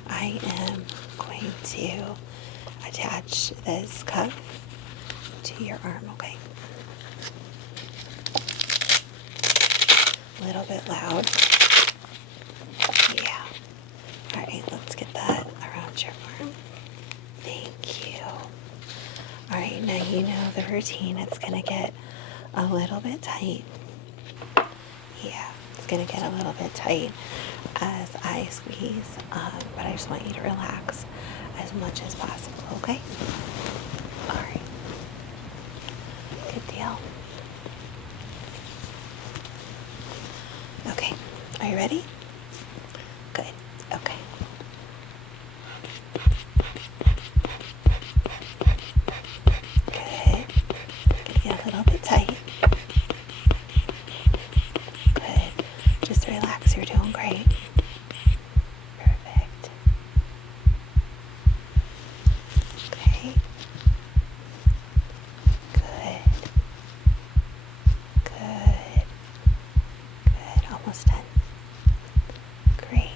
I am going to attach this cuff to your arm, okay? A little bit loud. Yeah. All right, let's get that around your arm. Thank you. All right, now you know the routine. It's going to get a little bit tight. Yeah, it's going to get a little bit tight as I squeeze, but I just want you to relax as much as possible, okay? All right. Good deal. Okay, are you ready? Good, okay. Good. Gonna get a little bit tight. Good. Just relax, you're doing great. Perfect. Okay. Good. Almost done. Great.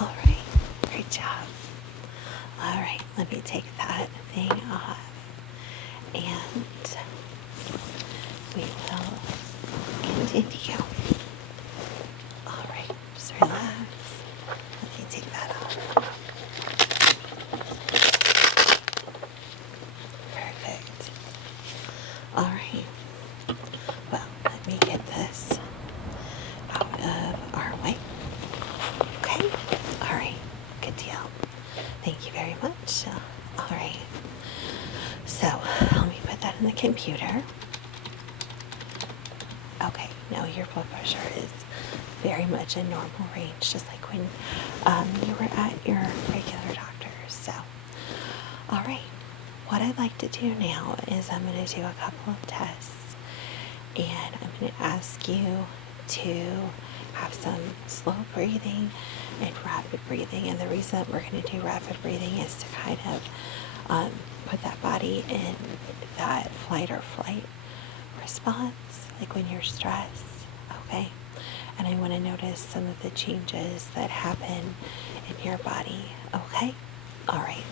All right. Great job. All right. Let me take that thing off. And we will continue. All right. Just relax. Let me take that off. Perfect. All right. Well, let me get this out of our way. Okay. All right. Good deal. Thank you very much. All right. So let me put that in the computer. Okay. Now your blood pressure is very much in normal range, just like when you were at your regular doctor's. So, all right. What I'd like to do now is I'm going to do a couple of tests, and I'm going to ask you to have some slow breathing and rapid breathing. And the reason that we're going to do rapid breathing is to kind of put that body in that flight or flight response, like when you're stressed, okay? And I want to notice some of the changes that happen in your body, okay? All right.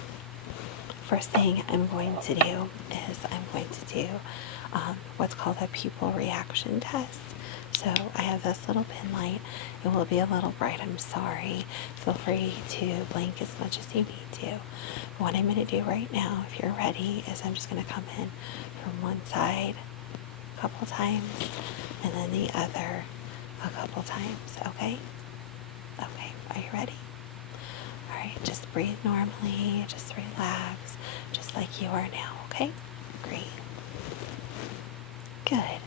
First thing I'm going to do is I'm going to do what's called a pupil reaction test. So I have this little pin light. It will be a little bright. I'm sorry. Feel free to blink as much as you need to. What I'm going to do right now, if you're ready, is I'm just going to come in from one side a couple times and then the other a couple times, okay? Okay, are you ready? All right, just breathe normally, just relax, just like you are now, okay? Great. Good.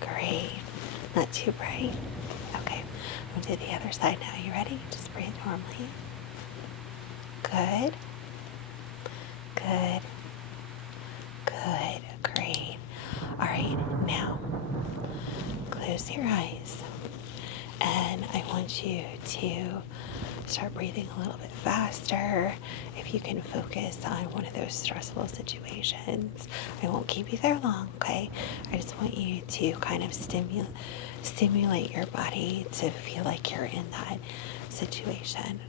Great. Not too bright. Okay, I'm going to do the other side now. You ready? Just breathe normally. normally? Good. Good. Good. Great. All right, now close your eyes. And I want you to start breathing a little bit faster. If you can focus on one of those stressful situations, I won't keep you there long, okay? I just want you to kind of stimulate your body to feel like you're in that situation,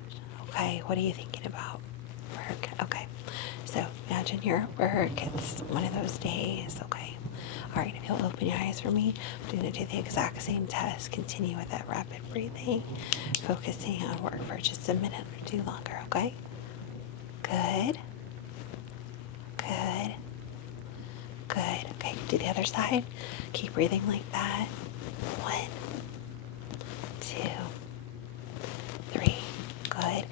okay? What are you thinking about? Work, okay. So imagine you're at work. It's one of those days, okay? All right, if you'll open your eyes for me, I'm going to do the exact same test. Continue with that rapid breathing, focusing on work for just a minute or two longer, okay? Good. Good. Good. Okay, do the other side. Keep breathing like that. 1, 2, 3. Good.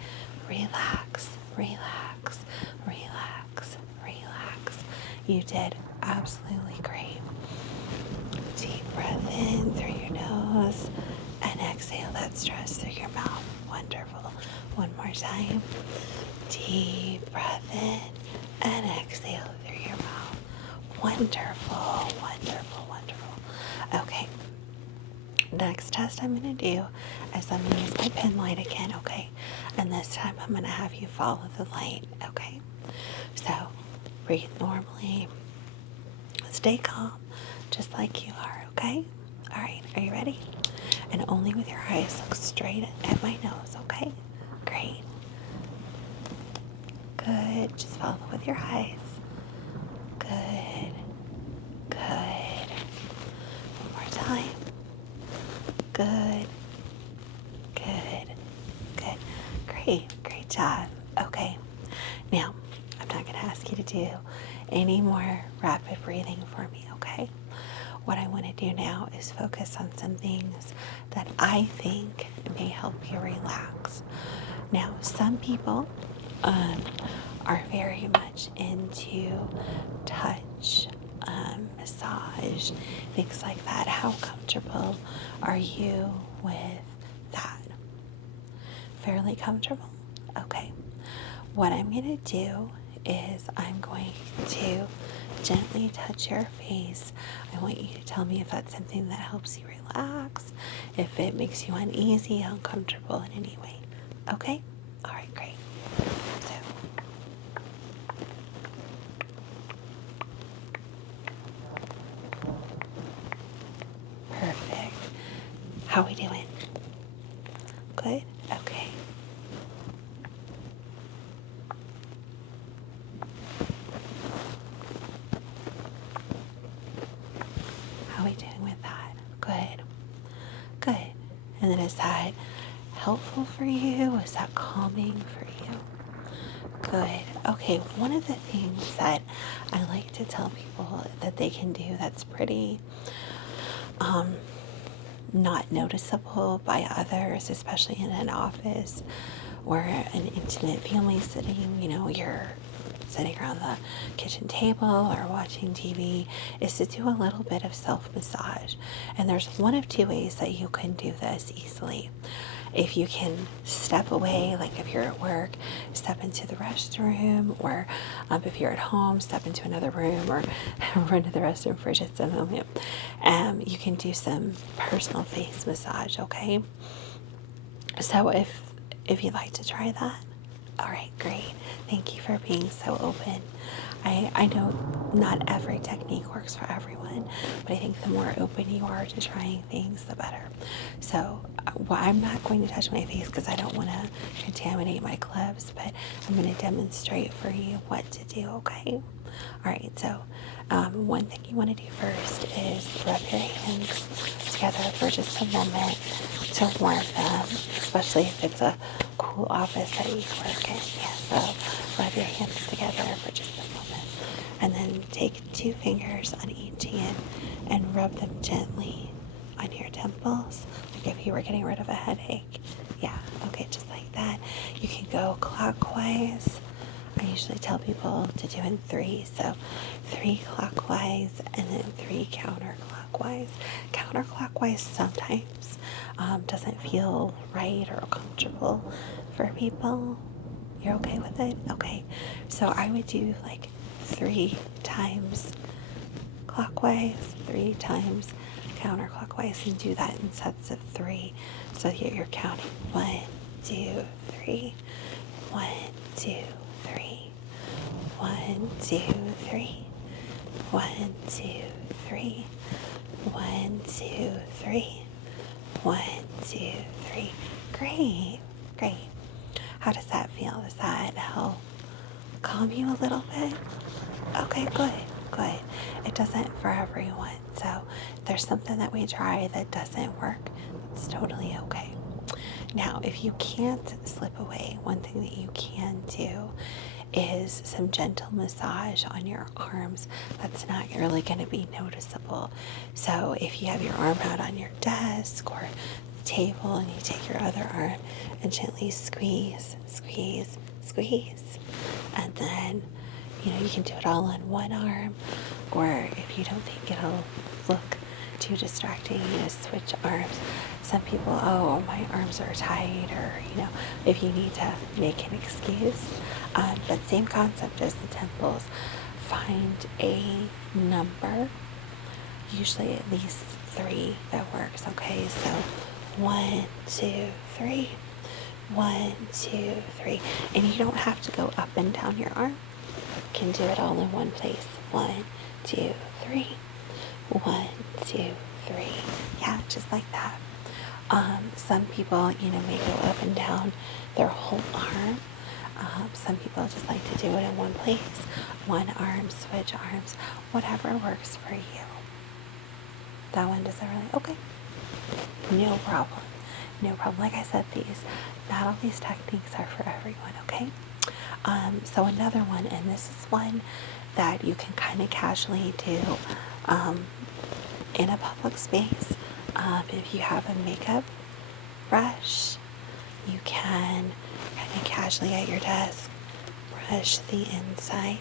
Relax. Relax. Relax. Relax. You did absolutely great. Deep breath in through your nose and exhale that stress through your mouth. Wonderful. One more time. Deep breath in and exhale through your mouth. Wonderful. Wonderful. Wonderful. Okay. Next test I'm going to do is I'm going to use my pen light again, okay? And this time I'm going to have you follow the light, okay? So breathe normally. Stay calm, just like you are, okay? All right, are you ready? And only with your eyes look straight at my nose, okay? Great. Good. Just follow with your eyes. Good. Good. One more time. Good. Good. Good. Great. Great job. Okay. Now, I'm not going to ask you to do any more rapid breathing for me, okay? What I want to do now is focus on some things that I think may help you relax. Now, some people are very much into touch, massage, things like that. How comfortable are you with that? Fairly comfortable? Okay. What I'm going to do is I'm going to gently touch your face. I want you to tell me if that's something that helps you relax, if it makes you uneasy, uncomfortable in any way. Okay? All right, great. So, perfect. How are we doing? Good? Okay. How are we doing with that? Good. Good. And then is that helpful for you? Is that calming for you? Good. Okay, one of the things that I like to tell people that they can do that's pretty not noticeable by others, especially in an office or an intimate family sitting, you're sitting around the kitchen table or watching TV, is to do a little bit of self-massage. And there's one of two ways that you can do this easily. If you can step away, like if you're at work, step into the restroom, or if you're at home, step into another room or run to the restroom for just a moment. You can do some personal face massage, okay? So if you'd like to try that, all right, great. Thank you for being so open. I know not every technique works for everyone, but I think the more open you are to trying things, the better. So I'm not going to touch my face because I don't want to contaminate my gloves, but I'm going to demonstrate for you what to do, okay? All right, so one thing you want to do first is rub your hands together for just a moment to warm them, especially if it's a cool office that you work in. Yeah, so rub your hands together for just a moment. And then take 2 fingers on each hand and rub them gently on your temples, like if you were getting rid of a headache. Yeah, okay, just like that. You can go clockwise. I usually tell people to do in 3, so 3 clockwise and then 3 counterclockwise. Counterclockwise sometimes doesn't feel right or comfortable for people? You're okay with it? Okay. So I would do like 3 times clockwise, 3 times counterclockwise, and do that in sets of 3. So here you're counting 1, 2, 3, 1, 2, 3, 1, 2, 3, 1, 2, 3, 1, 2, 3, 1, 2, 3. Great, great. How does that feel? Does that help calm you a little bit? Okay, good, good. It doesn't for everyone. So if there's something that we try that doesn't work, it's totally okay. Now, if you can't slip away, one thing that you can do is some gentle massage on your arms. That's not really going to be noticeable. So if you have your arm out on your desk or the table and you take your other arm and gently squeeze, squeeze, squeeze, and then you can do it all on one arm, or if you don't think it'll look too distracting, you just switch arms. Some people, oh, my arms are tight, or if you need to make an excuse. But same concept as the temples. Find a number, usually at least 3 that works. Okay, so 1, 2, 3, 1, 2, 3, and you don't have to go up and down your arm. You can do it all in one place. 1, 2, 3, 1, 2, 3. Yeah, just like that. Some people, may go up and down their whole arm. Some people just like to do it in one place. One arm, switch arms, whatever works for you. That one doesn't really, okay. No problem. No problem. Like I said, not all these techniques are for everyone, okay? So another one, and this is one that you can kind of casually do in a public space. If you have a makeup brush, you can kind of casually at your desk brush the inside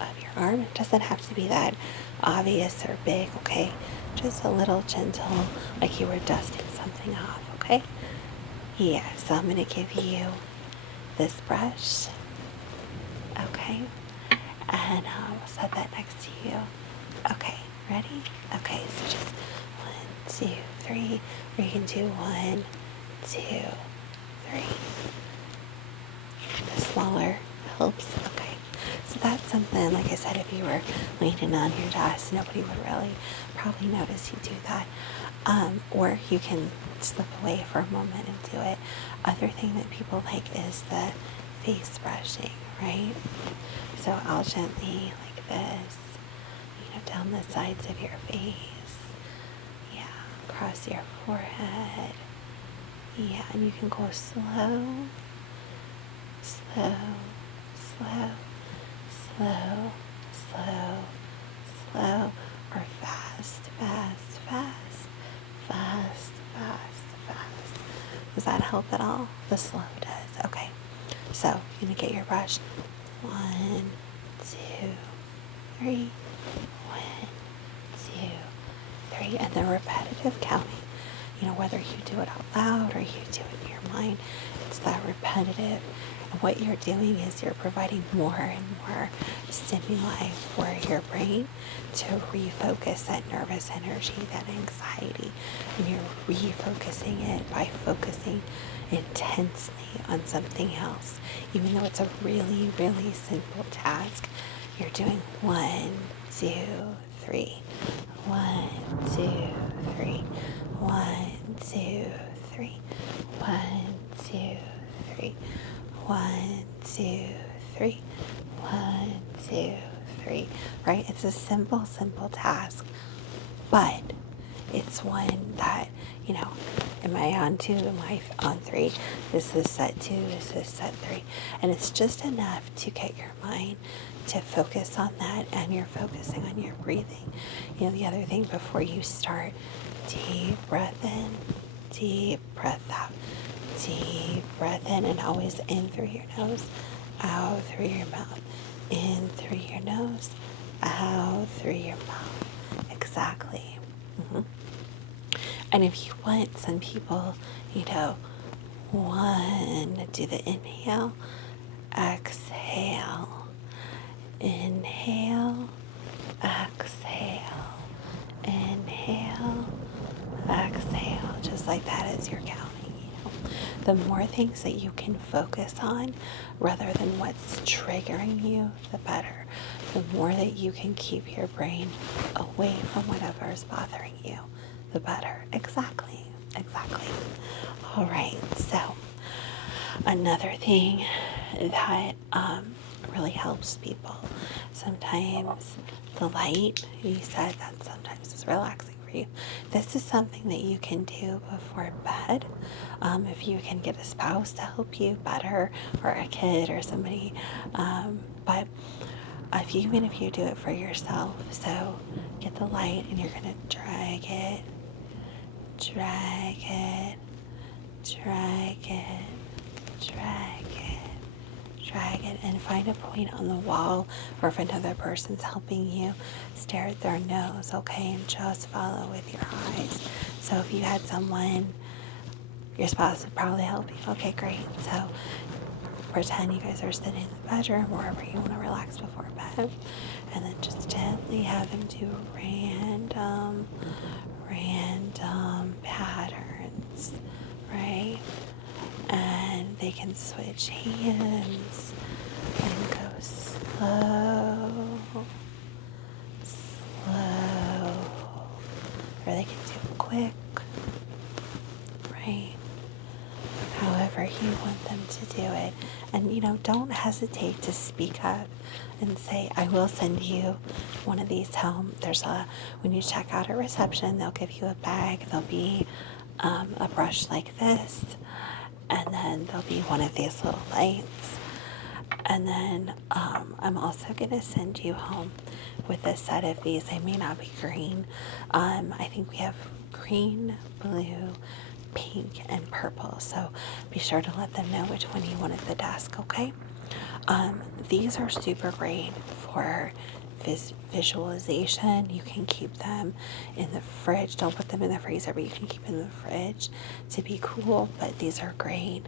of your arm. It doesn't have to be that obvious or big, okay? Just a little gentle, like you were dusting something off, okay? Yeah, so I'm going to give you this brush, okay? And I'll set that next to you. Okay, ready? Okay, so just 1, 2, 3, or you can do 1, 2, 3. The smaller helps. Okay, so that's something, like I said, if you were leaning on your desk, nobody would really probably notice you do that. Or you can slip away for a moment and do it. Other thing that people like is the face brushing, right? So I'll gently, like this, down the sides of your face. Yeah, across your forehead. Yeah, and you can go slow, slow, slow, slow, slow, slow, or fast, fast, fast, fast, fast, fast. Does that help at all? The slow does. Okay. So you're going to get your brush. 1, 2, 3. 1, 2, 3. And then repetitive counting. Whether you do it out loud or you do it in your mind, it's that repetitive. And what you're doing is you're providing more and more stimuli for your brain to refocus that nervous energy, that anxiety. And you're refocusing it by focusing intensely on something else. Even though it's a really, really simple task, you're doing 1, 2, 3. 1, 2, 3. 1, 2, 3. 1, 2, 3. 1, 2, 3. 1, 2, 3. Right? It's a simple, simple task, but it's one that, am I on 2? Am I on 3? This is set 2. This is set 3. And it's just enough to get your mind to focus on that, and you're focusing on your breathing. The other thing before you start, deep breath in, deep breath out, deep breath in, and always in through your nose, out through your mouth, in through your nose, out through your mouth. Exactly. And if you want, some people, 1. Do the inhale, exhale, inhale, exhale, inhale, exhale, just like that as you're counting. The more things that you can focus on rather than what's triggering you, the better. The more that you can keep your brain away from whatever is bothering you, the better. Exactly. All right, so another thing that really helps people, sometimes the light, you said that sometimes is relaxing for you. This is something that you can do before bed. If you can get a spouse to help you better, or a kid or somebody, but even if you do it for yourself, so get the light and you're gonna drag it, drag it, drag it, drag it, drag it, and find a point on the wall, or if another person's helping you, stare at their nose, okay, and just follow with your eyes. So if you had someone, your spouse would probably help you. Okay, great. So pretend you guys are sitting in the bedroom, wherever you want to relax before bed, and then just gently have them do random patterns, right? And they can switch hands and go slow, or they can do quick, right? However you want them to do it. And, don't hesitate to speak up and say, I will send you one of these home. When you check out at reception, they'll give you a bag. There'll be a brush like this, and then there'll be one of these little lights. And then I'm also going to send you home with a set of these. They may not be green. I think we have green, blue, pink, and purple. So be sure to let them know which one you want at the desk, okay? These are super great for visualization. You can keep them in the fridge. Don't put them in the freezer, but you can keep them in the fridge to be cool. But these are great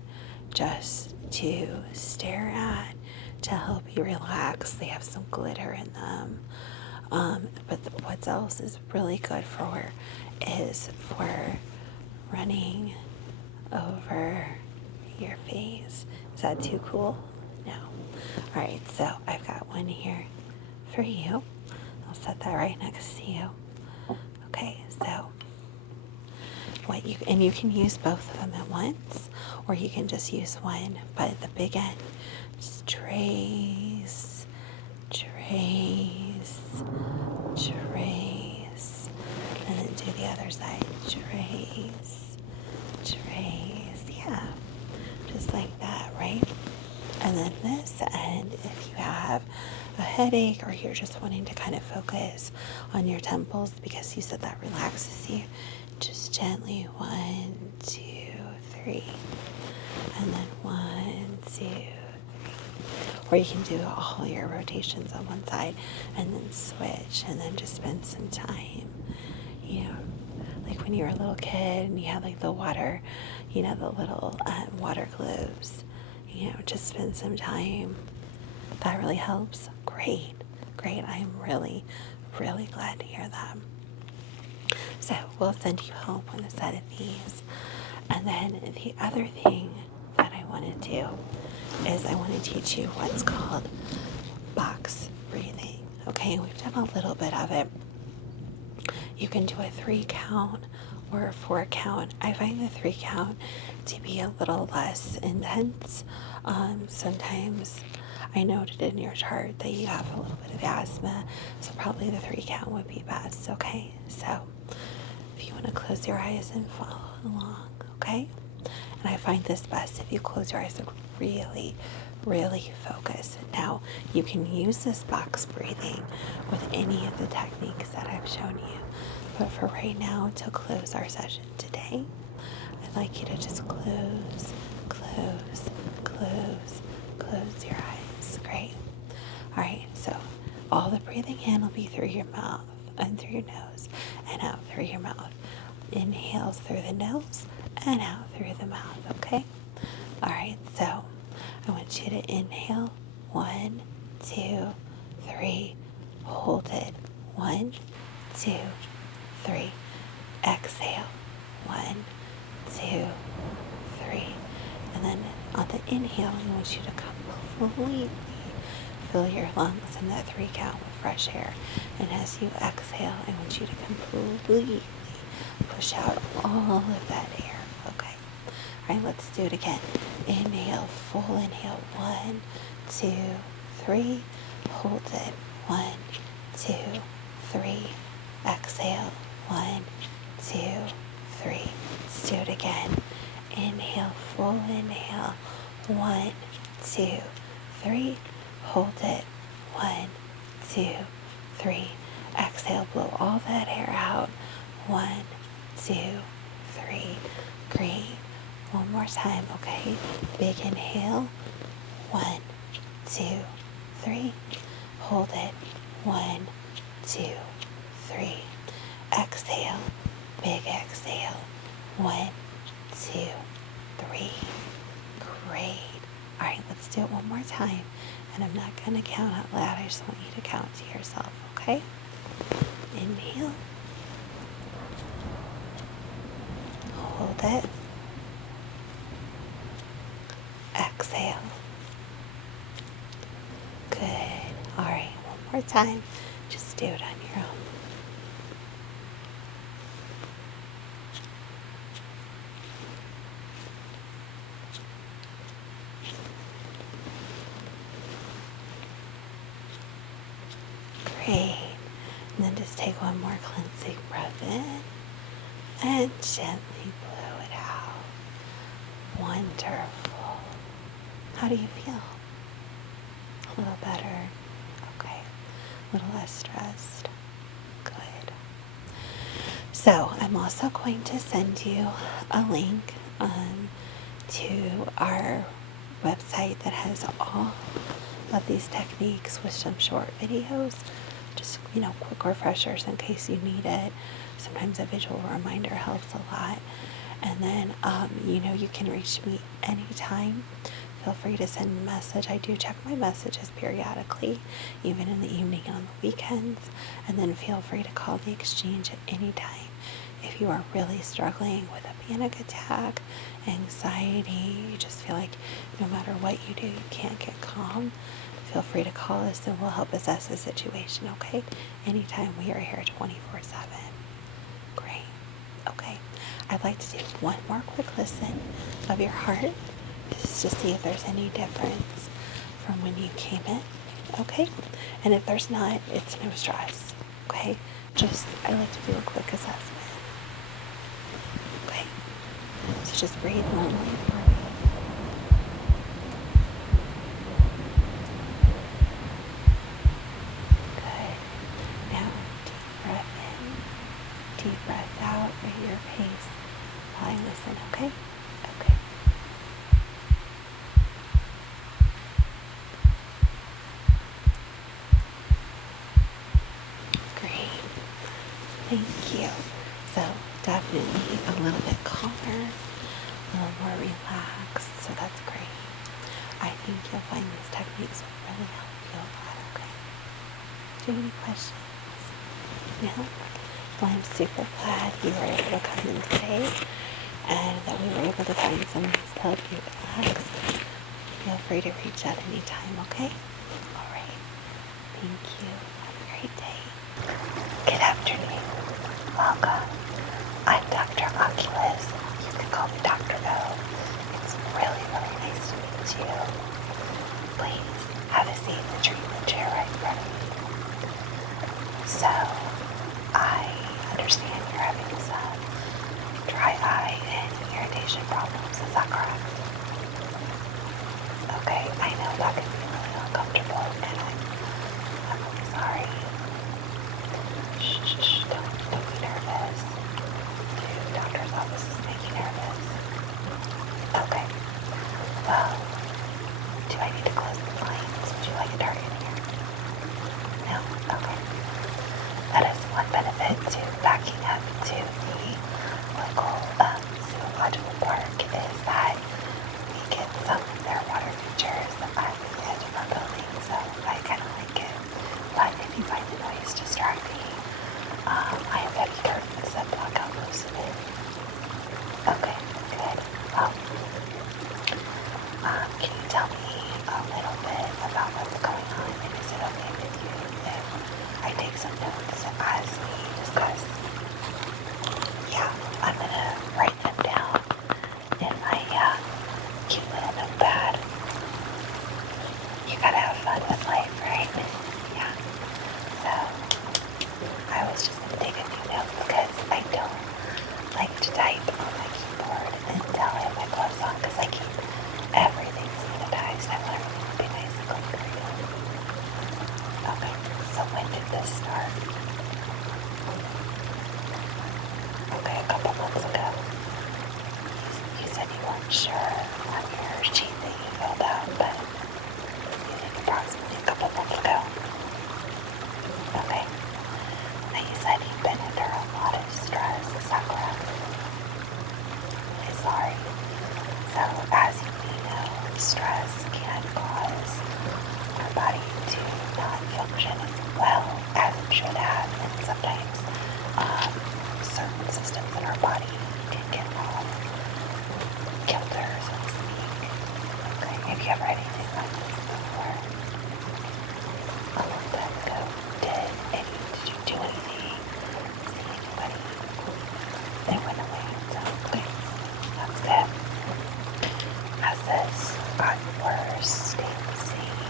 just to stare at, to help you relax. They have some glitter in them. But what else is really good for is for running over your face. Is that too cool? No. All right, so I've got one here for you. I'll set that right next to you. Okay, so you can use both of them at once, or you can just use one, but at the big end, just trace, trace, trace, and then do the other side, trace, trace, yeah, just like that, right? And then this end, if you have a headache or you're just wanting to kind of focus on your temples because you said that relaxes you, just gently 1, 2, 3, and then 1, 2, 3. Or you can do all your rotations on one side and then switch, and then just spend some time, like when you were a little kid and you had like the water, the little water globes, just spend some time. That really helps. Great. I'm really, really glad to hear that. So we'll send you home with a set of these. And then the other thing that I want to do is I want to teach you what's called box breathing. Okay, we've done a little bit of it. You can do a 3 count or a 4 count. I find the 3 count to be a little less intense. Sometimes I noted in your chart that you have a little bit of asthma, so probably the 3 count would be best, okay? So if you want to close your eyes and follow along, okay? And I find this best if you close your eyes and really, really focus. Now, you can use this box breathing with any of the techniques that I've shown you. But for right now, to close our session today, I'd like you to just close your eyes. Great. All right, so all the breathing in will be through your mouth and through your nose and out through your mouth. Inhales through the nose and out through the mouth, okay? want you to inhale. 1, 2, 3. Hold it. 1, 2, 3. Exhale. 1, 2, 3. And then on the inhale, I want you to completely fill your lungs in that 3 count with fresh air. And as you exhale, I want you to completely push out all of that air. Okay. All right, let's do it again. Inhale, full inhale. 1, 2, 3. Hold it. 1, 2, 3. Exhale. 1, 2, 3. Let's do it again. Inhale, full inhale. 1, 2, 3. Hold it. 1, 2, 3. Exhale, blow all that air out. 1, 2, 3. Great. One more time, okay? Big inhale. 1, 2, 3. Hold it. 1, 2, 3. Exhale. Big exhale. 1, 2, 3. Great. All right, let's do it one more time. And I'm not going to count out loud. I just want you to count to yourself, okay? Inhale. Hold it. Exhale. Good. All right, one more time. Just do it on your own. Great. And then just take one more cleansing breath in and gently blow it out. Wonderful. How do you feel? A little better? Okay. A little less stressed? Good. So I'm also going to send you a link to our website that has all of these techniques with some short videos. Just, quick refreshers in case you need it. Sometimes a visual reminder helps a lot. And then, you can reach me anytime. Feel free to send a message. I do check my messages periodically, even in the evening and on the weekends. And then feel free to call the exchange at any time. If you are really struggling with a panic attack, anxiety, you just feel like no matter what you do, you can't get calm, feel free to call us and we'll help assess the situation, okay? Anytime. We are here 24/7. Great. Okay. I'd like to do one more quick listen of your heart, just to see if there's any difference from when you came in, okay? And if there's not, it's no stress, okay? I like to do a quick assessment. Okay? So just breathe normally for me. Good. Now, deep breath in, deep breath out at your pace while I listen, okay? Okay. Great. Thank you. So definitely a little bit calmer, a little more relaxed, so that's great. I think you'll find these techniques will really help you a lot, okay? Do you have any questions? No? Well, I'm super glad you were able to come in today and that we were able to find some ways to help you relax. Feel free to reach out anytime, okay? All right. Thank you. Have a great day. Good afternoon. Welcome. I'm Dr. Oculus. You can call me Dr. No. It's really, really nice to meet you. Please have a seat in the treatment chair right in front of you. So, I understand you're having some dry eye and irritation problems. Is that correct? Okay, I know that can be really uncomfortable, and I'm really sorry. Shh, don't be nervous. The doctor's office is making nervous. Okay. Well, do I need to close the blinds? Would you like a dark in here? No? Okay. That is one benefit to backing up to the local zoological park is that we get some of their water features, the about what's going on, and is it okay with you if I take some notes as we discuss? Yeah, I'm gonna write them down in my cute little notepad. You gotta have fun with life, right? Yeah. So I was just gonna take a few notes because I don't like to type on my keyboard until I have my gloves on because I keep everything sanitized. I want everything to be nice and clean for you. Okay, so when did this start? Okay, a couple months ago. You said you weren't sure on your sheet that you filled out, but you think approximately a couple months ago. Okay. Now you said you've been under a lot of stress, is that correct? Okay, sorry. So as you may know, stress can cause our body to not function as well as it should have, and sometimes certain systems in our body can get off kilter, so to speak. Okay, have you ever had anything like this before? A long time ago. Did you do anything? See anybody? They went away. So, okay, that's good. Has this gotten worse? Stayed the same?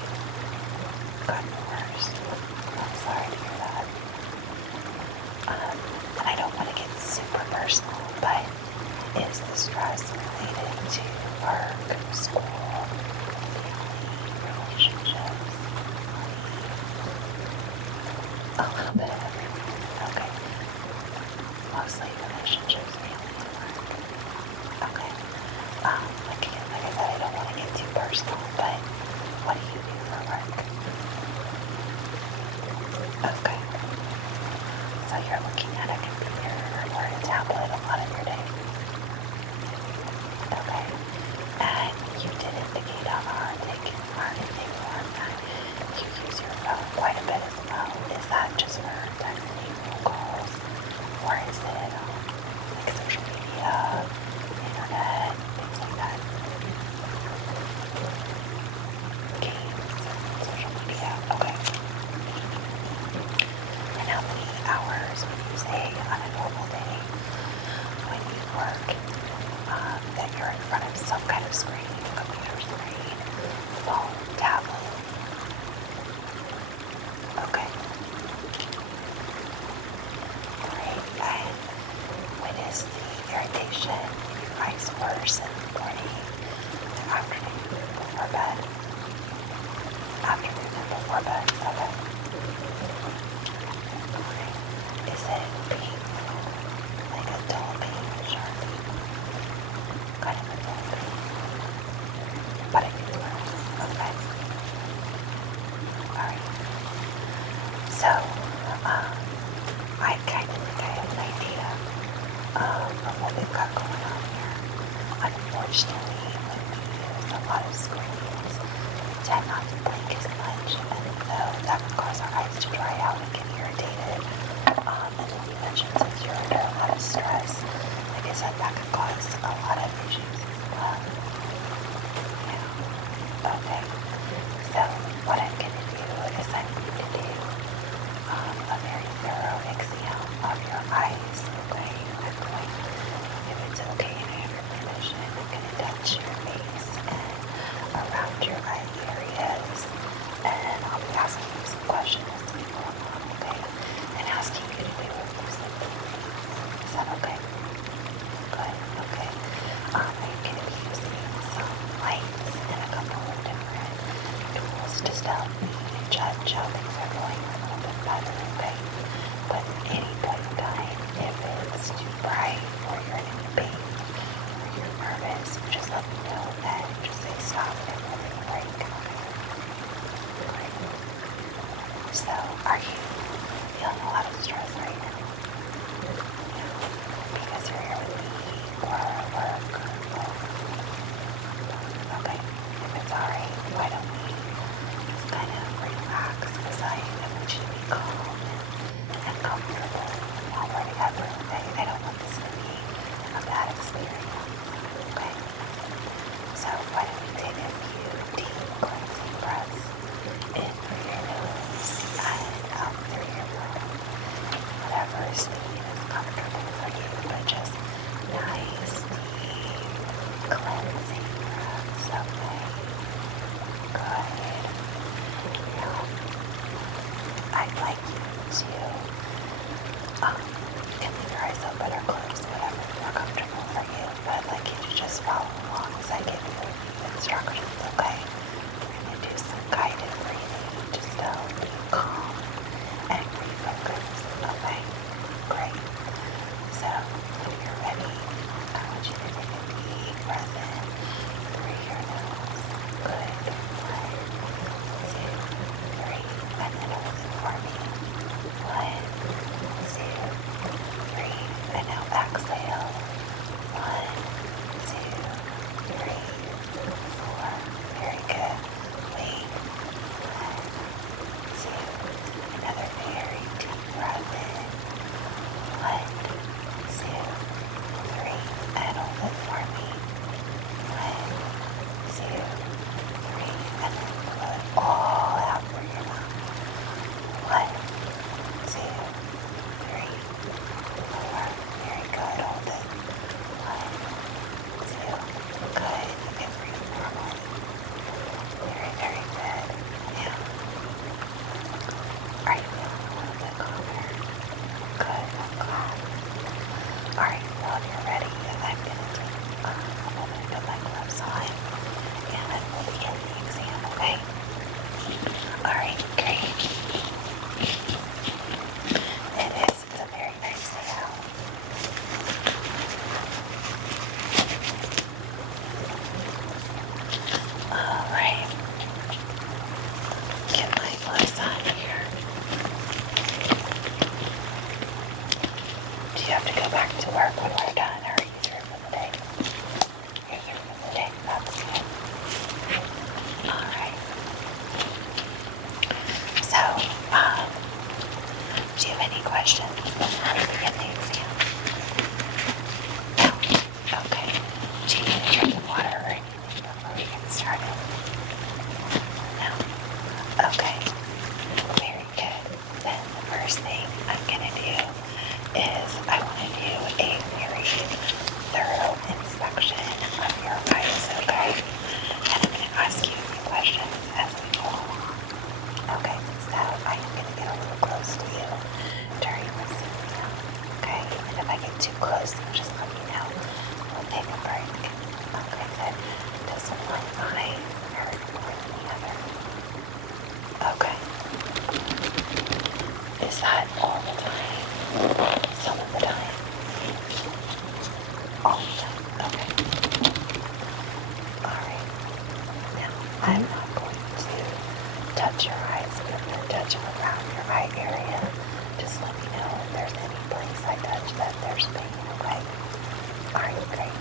Gotten worse? I'm sorry to hear that. And I don't want to get super personal, but is the stress related to work, school, family, relationships, a little bit of everything? Okay. Mostly relationships, family, and work. Okay. Like I said, I don't want to get too personal, but what do you do for work? Okay. So you're looking at a computer or a tablet a lot of your day. Okay. And you did indicate on our intake form that you use your phone quite a bit as well. Is that just for texting, phone calls, or is it like social media, internet, things like that? Games, social media. Okay. And how many hours would you say on a normal day when you work that you're in front of some kind of screen, computer screen, phone, tablet? Okay. Great. And when is the irritation in your eyes worse, in the morning, the afternoon, before bed? Afternoon and before bed. Okay. Okay. Is it painful? Like a dull pain, sharp pain? Kind of a dull pain. But it gets worse. Okay. Alright. So, I kind of think I have an idea of what we've got going on here. Unfortunately, when we use a lot of screens, we tend not to blink as much, and so that would cause our eyes to dry out and get irritated. And then you mentioned since you're under a lot of stress, like I said, that could cause a lot of issues as well. Yeah. Okay. So what I'm going to do is I'm going to do a very thorough exam of your eyes. Okay. I'm going, if it's okay and I have your permission, I'm going to touch your face and around your eye areas, and I'll be asking you some questions as we go along, okay? And asking you to do a few simple things. Is that okay? Good, okay. I'm going to be using some lights and a couple of different tools just to help me judge how things are going a little bit better, okay? But at any point in time, if it's too bright or you're in any pain or you're nervous, just let me know and just say stop and we'll take a break, okay? Great. So, are you feeling a lot of stress right now? Yeah. Because you're here with me or work or both? Okay. If it's alright, why don't we just kind of relax, because I want you to be calm and comfortable while we're together, okay? I don't want this to be a bad experience, okay? So why don't we take a I'd like you to, you can leave your eyes open or closed, whatever is more comfortable for you, but I'd like you to just follow along as I give you instructions, okay? We're going to do some guided breathing just to help you calm and refocus, okay? Great. So, if you're ready, I want you to take a deep breath in through your nose. Good. 1, 2, 3, and then hold it for me. 1, 2, 3, and now exhale. 1, 2, 3, 4. Very good. Wait. 1, 2. Another very deep breath in. 1, 2, 3, and hold it for me. 1, 2, 3, and then blow it all out through your mouth. 1, 2, 3, 4. Very good. Hold it. 1, 2. Good. You can breathe normally. Very, very good. Now, are you feeling a little bit calmer? Good. I'm glad. Alright, well, if you're ready, I'm going to take a moment to put my gloves on, and then we'll begin the exam, okay? Alright, great. It is. It's a very nice day out. Alright. Get my gloves on here. Do you have to go back to work when we're done, or are you through for the day? You're through for the day. That's good. Alright. So, do you have any questions before we begin the exam? No? Okay. Do you need a drink of water or anything before we get started? No? Okay. Very good. Then the first thing I'm going to do is I want to do a very thorough inspection of your eyes, okay? And I'm going to ask you a few questions as we go along. Okay, so I am going to get a little close to you during this exam, okay? And if I get too close, just let me know. We'll take a break. Okay, good. Does one eye hurt more than the other? Okay. Is that all the time? Some of the time? All the time. Okay. Alright. Now, I'm not going to touch your eyes, but I'm going to touch around your eye area. Just let me know if there's any place I touch that there's pain, okay? Alright, great.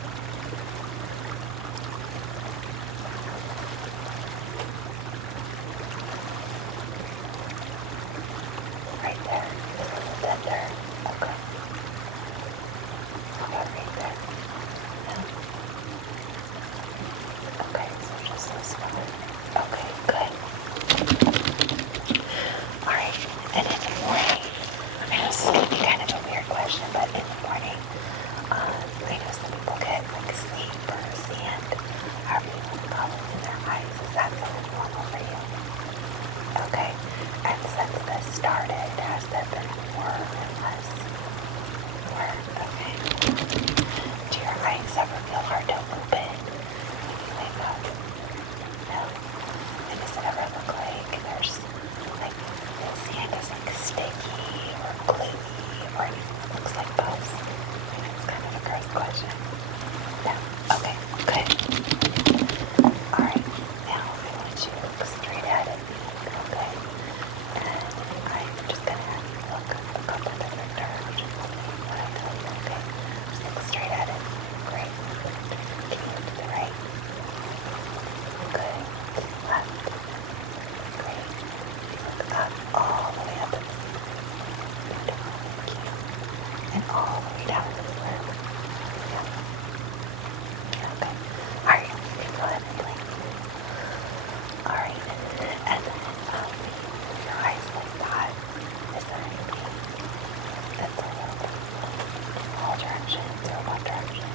Right there. Is it a dead there? Okay. How about right there? No? Okay, so just this one. Okay, good. Alright, and in the morning, I know this is going to be kind of a weird question, but in the morning, I know some people get like sleep or sand, however you want to call it, in their eyes. Is that something normal for you? Okay, and since this started, has there been more or less? More? Okay. Do your eyes ever feel hard to open when you wake up? No? And does it ever look like there's, like, the sand is like sticky or gluey, or it looks like bubbles? I know it's kind of a gross question. No? Okay, good. Alright, now I want you to look straight at it. Okay? And I'm just going to have you look a couple different directions when I tell you, okay? Just look straight at it. Great. Can you look to the right? Good. Left. Great. You look up, all the way up at the ceiling. Beautiful. Thank you. And all the way down to the floor. Yeah. Okay. Alright, you can go ahead and blink. Alright. And then your eyes like that. Is there anything that's a little bit in all directions or one direction?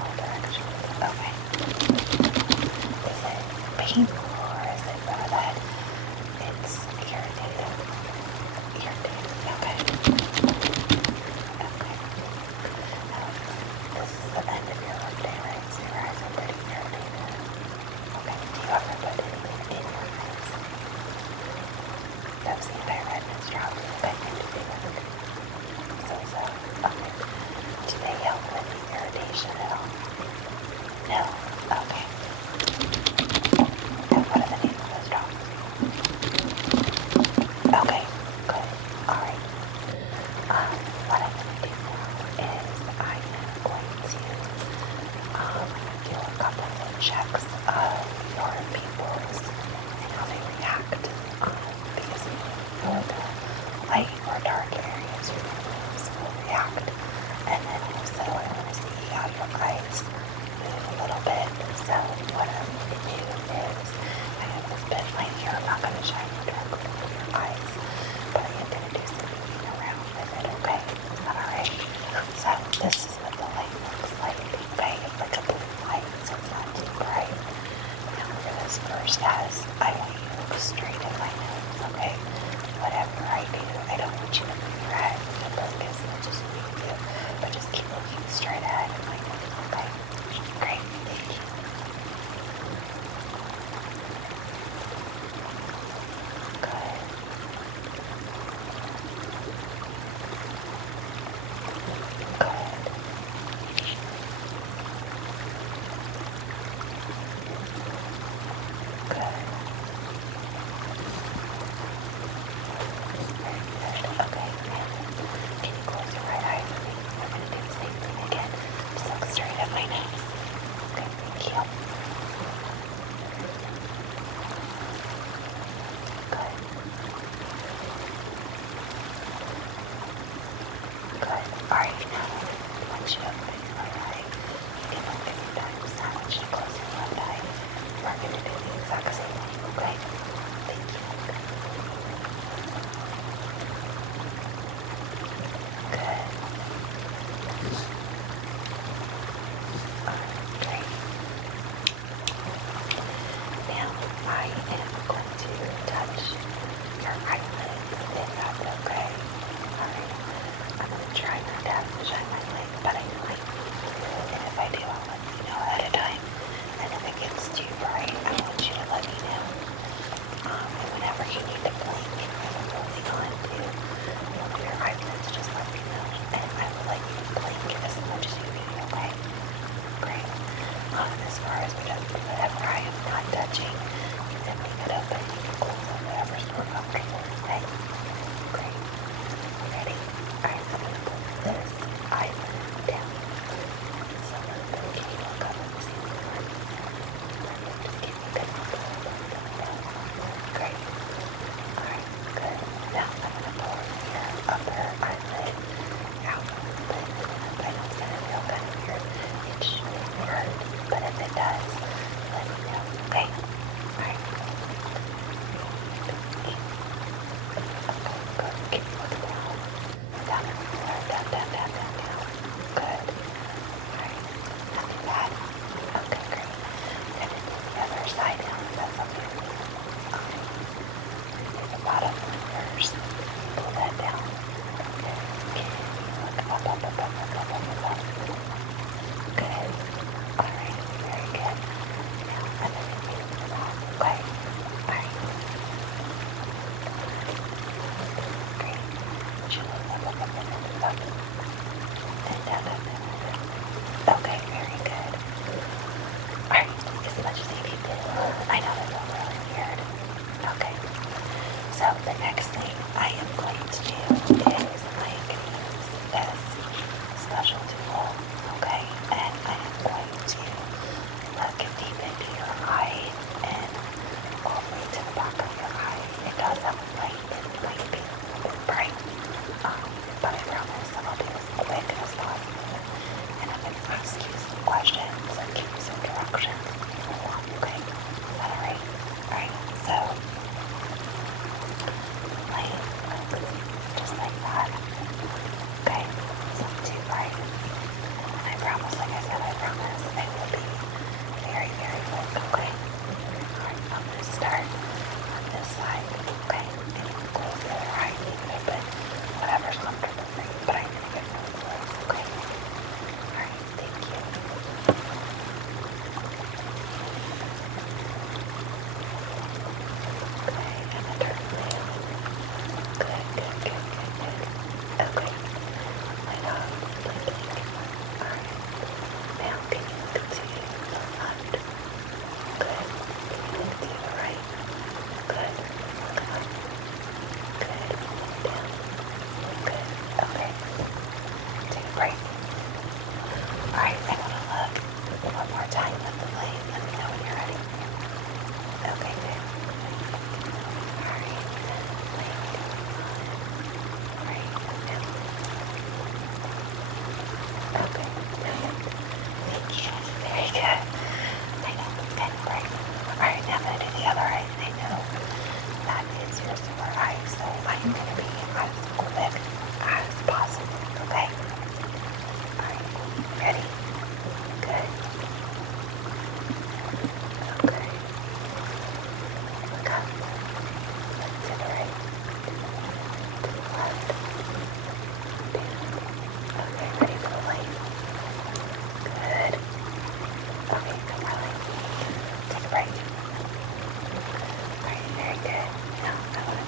All directions. Okay. Is it painful or is it more that it's irritating? Irritated. Okay. Okay. Now, this is the end of your workday, right? So your eyes are pretty irritated. Okay. Do you ever put anything in your eyes? I've seen redness drops. Okay. So, okay. Do they help with the irritation at all? No? Okay. And what are the name of those drops? Okay, good. Alright. What I'm going to do now is I am going to do a couple of checks of your pupils and how they react because for the light or dark areas your pupils will react. And then also I want to see how your eyes move a little bit. So what I'm going to do is I have this pen right here. I'm not going to shine it directly into your eyes, but I am going to do some moving around with it, okay? Is that alright? So this is what the light looks like, okay? It's like a blue light, so it's not too bright. Now for this first test, I want you to look straight at my nose, okay? Whatever I do, I don't want you to move your head to focus, I'll just move you, but just keep looking straight ahead at my nose, okay? Great, thank you. Good. Good. Good. Very good. Okay, and can you close your right eye for me? I'm going to do the same thing again. Just look straight at my nose. Okay, thank you. Good. Good. Alright, now once you open your right eye, you can look anytime. So I want you to close your left eye. You are going to do the exact same thing, okay? Thank you. Good. Alright, great. Now I am going to touch your eyelids, if that's okay. Alright. I'm going to try not to have to shine my light, but I might. And if I do, I'll let you know ahead of time. And if it gets too bright, I want you to let me know. And whenever you need to blink, I will really on to your eyelids, just let me know. And I will let you blink as much as you need, okay? Great. As far as whatever I am not touching, you can leave it open. You can close it, whatever's more comfortable, okay? Great. Ready? Alright, I'm going to put this eyelid down. Just a little bit. Can you look up and see the part? Perfect. Just give me a good look. Great. Alright, good.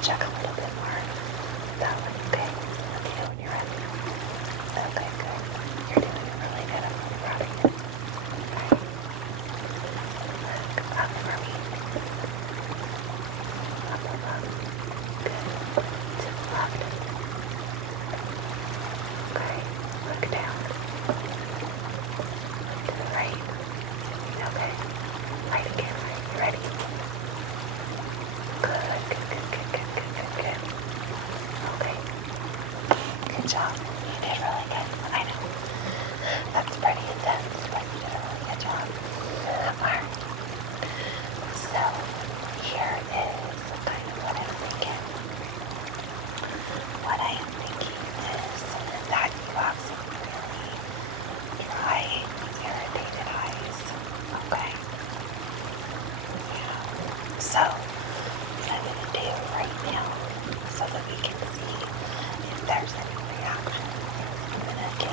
check a little bit more. That one, okay? Let me know when you're ready. Okay, good. You're doing really good. I'm really proud of you. Okay. Look up for me. Up, up, up. Good. To the left. Okay. Look down. To the right. Okay. Right again. Right. You ready? Good. Good, good, good, good, good, good, good. Okay. Good job. You did really good. I know. That's pretty intense, but you did a really good job. Alright. So, here is kind of what I'm thinking. What I am thinking is that you have some really dry, irritated eyes. Okay? Yeah. So, what I'm going to do right now, so that we can see if there's any reaction, I'm going to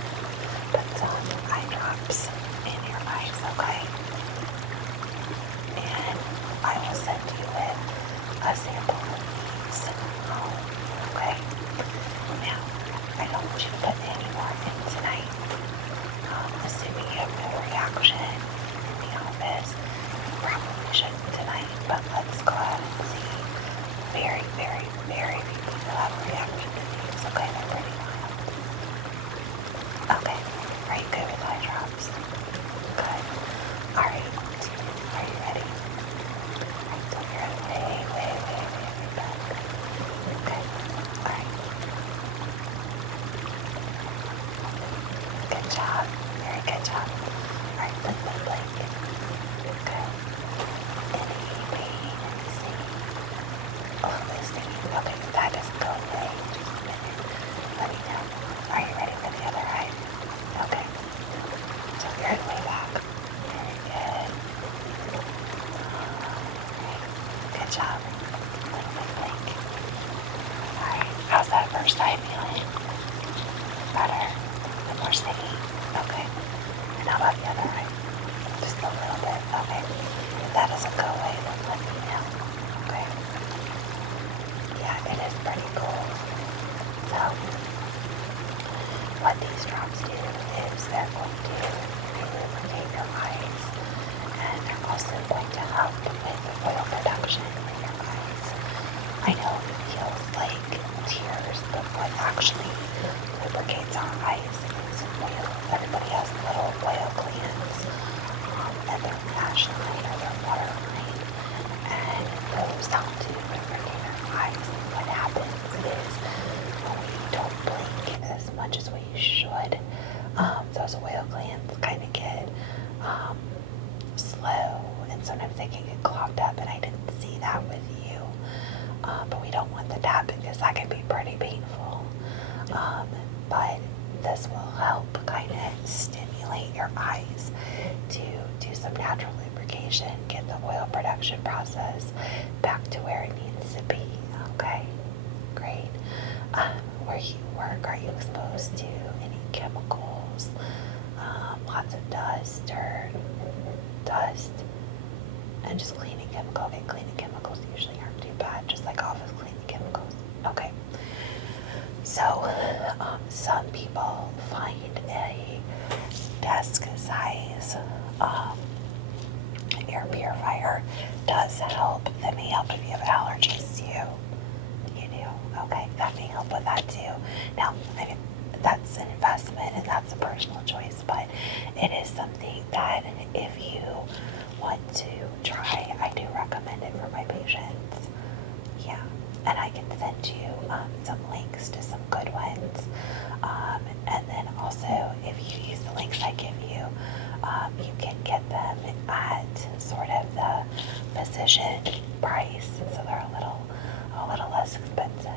put some eye drops in your eyes, okay? And I will send you with a sample of these home, okay? Now, I don't want you to put any more in tonight. Assuming you have no reaction in the office, you probably shouldn't tonight, but let's go ahead and see. Very, very, very few people have a reaction to these, okay? They're pretty mild. Okay, are you good with eye drops? Good. Alright, are you ready? Alright, so you're way back. Okay, alright. Good job, very good job. Alright, blink. Okay. Any pain, any stinging? A little bit stinging. Okay, if that doesn't go away, just a minute. Let me know. Are you ready for the other eye? Okay. So you're way back. Very good. Good job. Blink. Alright, how's that first eye feeling? Better? A bit more sticky? Okay. And how about the other eye? Just a little bit. Okay. If that doesn't go away, then let me know. Okay. Yeah, it is pretty cool. So, what these drops do is they're going to lubricate your eyes, and they're also going to help with oil production in your eyes. I know it feels like tears, but what actually lubricates our eyes is oil. Everybody has little oil glands, and their lash line or their water line, and those help to lubricate our eyes. And what happens is when we don't blink as much as we should, those oil glands kind of get slow, and sometimes they can get clogged up, and I didn't see that with you. But we don't want that to happen because that can be pretty painful. But this will help kind of stimulate your eyes to do some natural lubrication, get the oil production process back to where it needs to be. Okay, great. Where you work, are you exposed to any chemicals? Lots of dust and just cleaning chemicals. Okay, cleaning chemicals usually aren't too bad, just like office cleaning chemicals. Okay. So, some people find a desk size air purifier does help. That may help if you have allergies too. You do? Okay, that may help with that too. Now, I mean, that's an investment and that's a personal choice, but it is something that if you want to try, I do recommend it for my patients. Yeah, and I can send you some links to some good ones. And then also, if you use the links I give you, you can get them at sort of the physician price, so they're a little less expensive.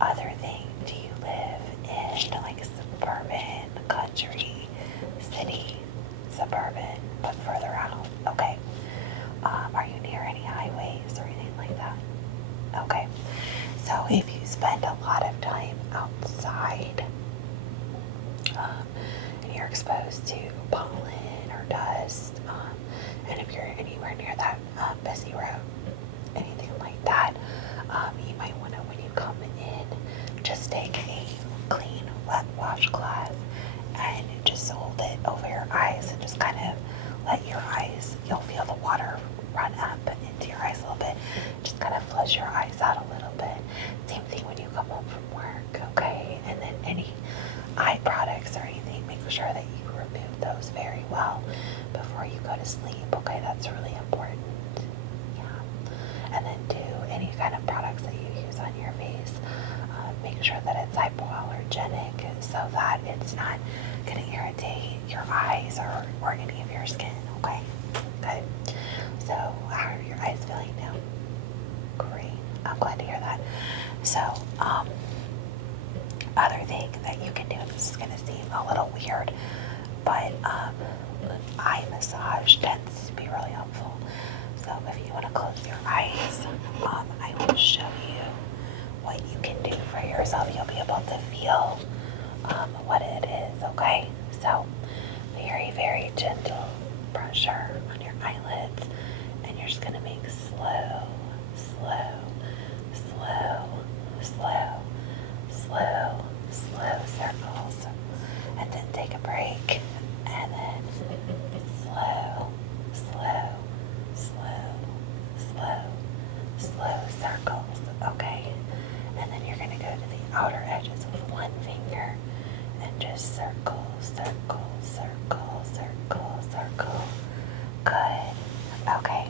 Other thing, do you live in like suburban, country, city, suburban, but further out? Okay. Are you near any highways or anything like that? Okay. So if you spend a lot of time outside, and you're exposed to pollen or dust, and if you're anywhere near that busy road, anything like that, You might want to, when you come in, just take a clean, wet washcloth and just hold it over your eyes and just kind of let your eyes, you'll feel the water run up into your eyes a little bit. Just kind of flush your eyes out a little bit. Same thing when you come home from work, okay? And then any eye products or anything, make sure that you remove those very well before you go to sleep, okay? That's really important. Yeah. And then do any kind of products that you use on your face, make sure that it's hypoallergenic so that it's not going to irritate your eyes or any of your skin, okay? Good. So how are your eyes feeling now? Great. I'm glad to hear that. So, other thing that you can do, this is going to seem a little weird, but eye massage tends to be really helpful. So if you want to close your eyes, I will show you what you can do for yourself. You'll be able to feel what it is, okay? So very, very gentle pressure on your eyelids, and you're just going to make slow, slow, slow, slow, slow, slow circles, and then take a break, and then slow, slow, slow, slow, slow circles, okay? And then you're going to go to the outer edges with one finger and just circle, circle, circle, circle, circle. Good. Okay.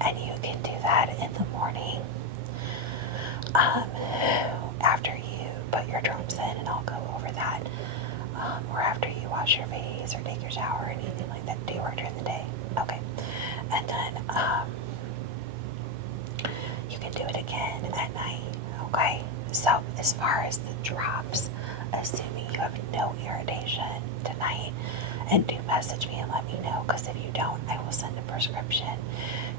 And you can do that in the morning after you put your drops in, and I'll go over that, or after you wash your face or take your shower or anything like that. Do you work during the day? Okay. And then you can do it again at night, okay? So as far as the drops, assuming you have no irritation tonight, and do message me and let me know, because if you don't, I will send a prescription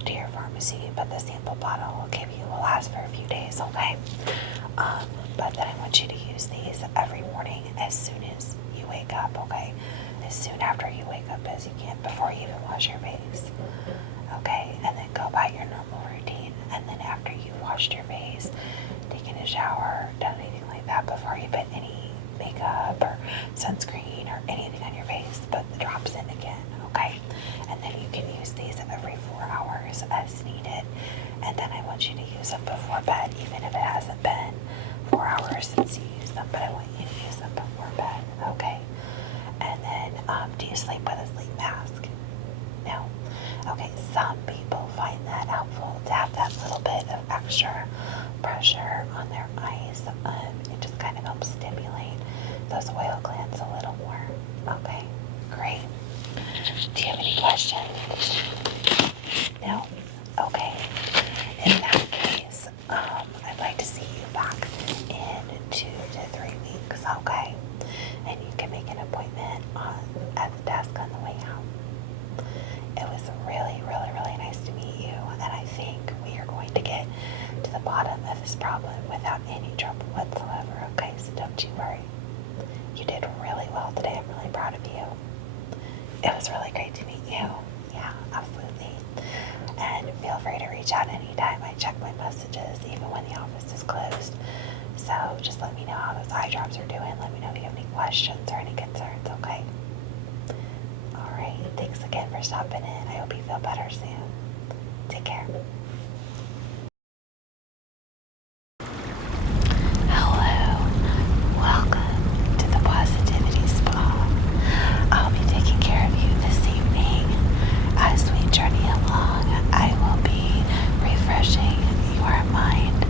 to your pharmacy, but the sample bottle will give you will last for a few days, okay? But then I want you to use these every morning as soon as you wake up, okay? As soon after you wake up as you can, before you even wash your face, okay? And then go by your normal routine, and then after you've washed your face, taken a shower, done anything like that, before you put any makeup or sunscreen or anything on your face, put the drops in again, okay? And then you can use these every 4 hours as needed. And then I want you to use them before bed, even if it hasn't been 4 hours since you used them, but I want you to use them before bed, okay? And then, do you sleep with a sleep mask? No? Okay, some people find that helpful to have that little bit of extra pressure on their eyes. It just kind of helps stimulate those oil glands a little more. Okay, great. Do you have any questions? No? Okay. In that case, I'd like to see you back in 2 to 3 weeks, okay? And you can make an appointment at the desk on the way out. It was really, really, really nice to meet you, and I think we are going to get to the bottom of this problem without any trouble whatsoever, okay? So don't you worry. You did really well today. I'm really proud of you. It was really great to meet you. Yeah, absolutely. And feel free to reach out anytime. I check my messages, even when the office is closed. So just let me know how those eye drops are doing. Let me know if you have any questions or any concerns, okay? All right. Thanks again for stopping in. I hope you feel better soon. Take care. Hello. Welcome to the Positivity Spa. I'll be taking care of you this evening. As we journey along, I will be refreshing your mind,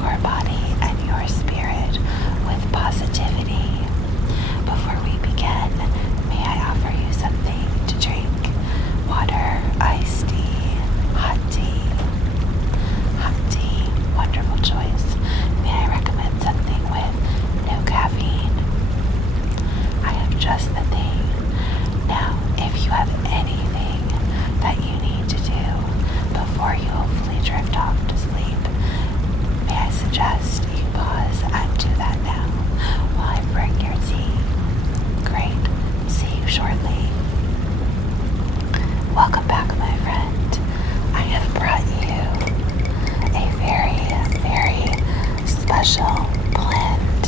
your body, and your spirit with positivity. Before we begin, may I offer you something to drink? Water, iced tea, hot tea, special blend.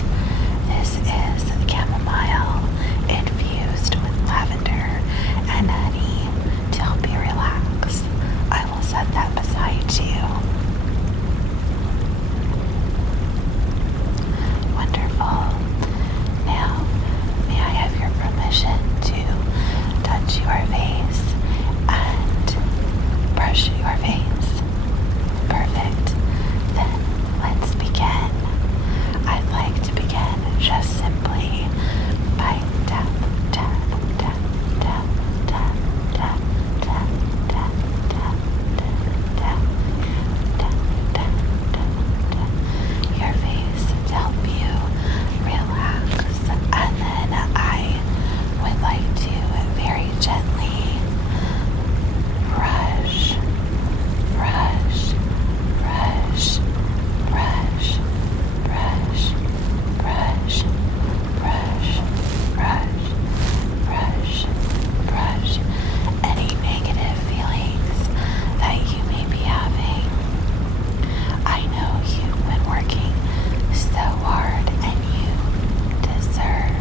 This is chamomile infused with lavender and honey to help you relax. I will set that beside you. Wonderful. Now, may I have your permission to touch your face and brush your face? Perfect. Then let's begin. I'd like to begin just simply by tap, tap, tap, tap, tap, tap, tap, tap, tap, tap, tap, tap, tap, your face to help you relax. And then I would like to very gently brush, brush, brush, brush, brush, brush, brush, brush, brush, brush any negative feelings that you may be having. I know you've been working so hard and you deserve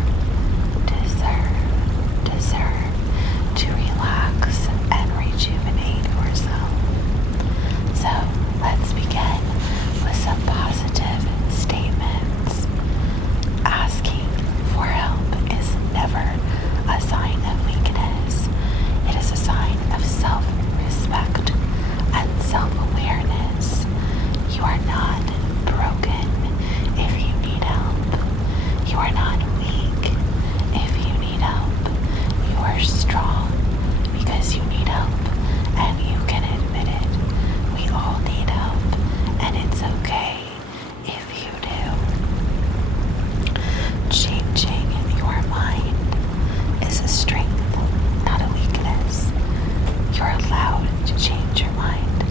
to relax and rejuvenate yourself. So let's begin with some positive statements. Asking for help is never a sign of weakness. It is a sign of self-respect and self-awareness. You are not broken if you need help. You are not weak if you need help. You are strong because you need help and you can admit it. We all need help and it's okay if you do. Changing your mind is a strength, not a weakness. You're allowed to change your mind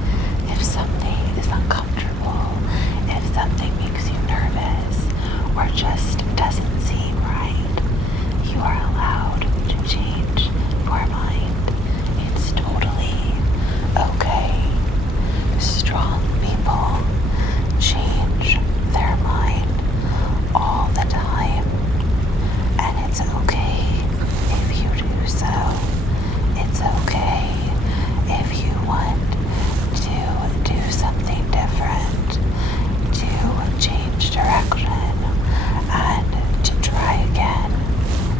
if something is uncomfortable, if something makes you nervous, or just doesn't seem right. You are allowed to change your mind. It's totally okay. Strong people change their mind all the time, and it's okay if you do so. It's okay if you want to do something different, to change direction, and to try again.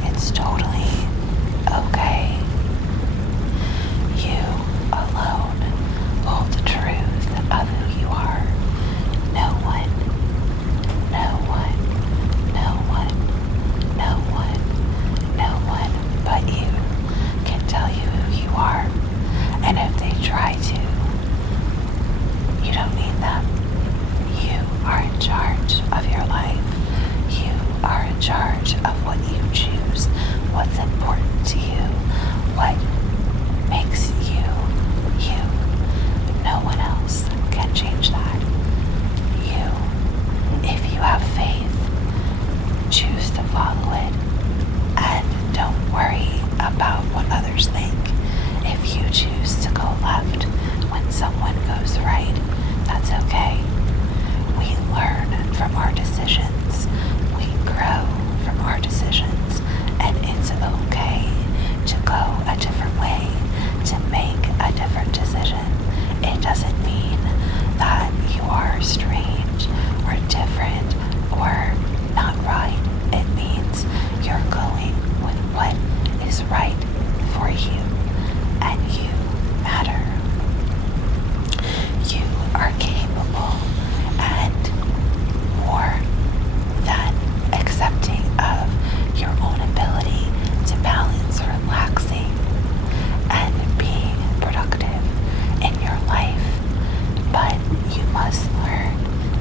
It's totally okay. You alone hold the truth of who you are. No one, no one, no one, no one, no one but you can tell you who you are. And if they try to, you don't need them. You are in charge of your life. You are in charge of what you choose, what's important to you, what makes you you. No one else can change that. You, if you have faith, choose to follow it and don't worry about what others think. If you choose to go left when someone goes right, that's okay. We learn from our decisions. We grow from our decisions. And it's okay to go a different way, to make a different decision. It doesn't mean that you are strange or different or not right. It means you're going with what is right for you, and you matter. You are capable and more than accepting of your own ability to balance relaxing and being productive in your life. But you must learn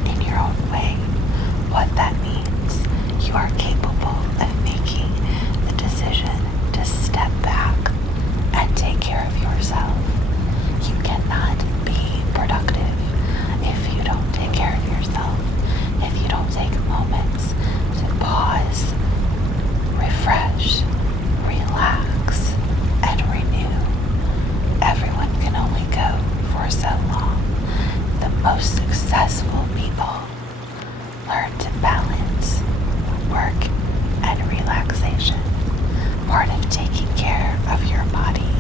in your own way what that means. You are capable of making the decision to step back and take care of yourself. You cannot be productive if you don't take care of yourself, if you don't take moments to pause, refresh, relax, and renew. Everyone can only go for so long. The most successful people Learn to balance work and relaxation. Part of taking care of your body,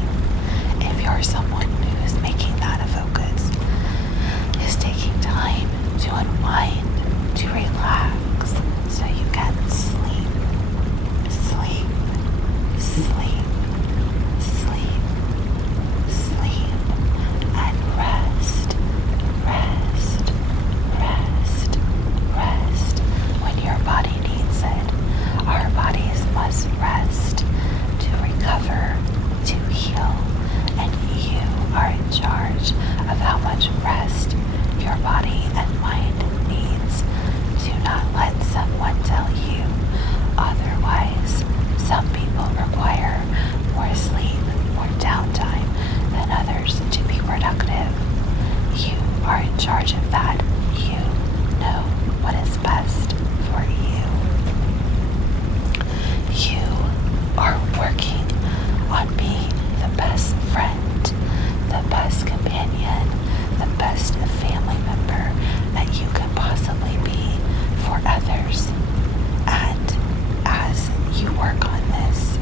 if you're someone who's making that a focus, is taking time to unwind, to relax, so you can sleep, sleep, sleep, sleep, sleep, and rest, rest, rest, rest when your body needs it. Our bodies must rest to recover, to heal, and you are in charge of how much rest your body and mind needs. Do not let someone tell you otherwise. Some people require more sleep, more downtime than others to be productive. You are in charge of that. You know what is best for you. You are working on being the best friend, the best companion, the best family member that you can possibly be for others. And as you work on this,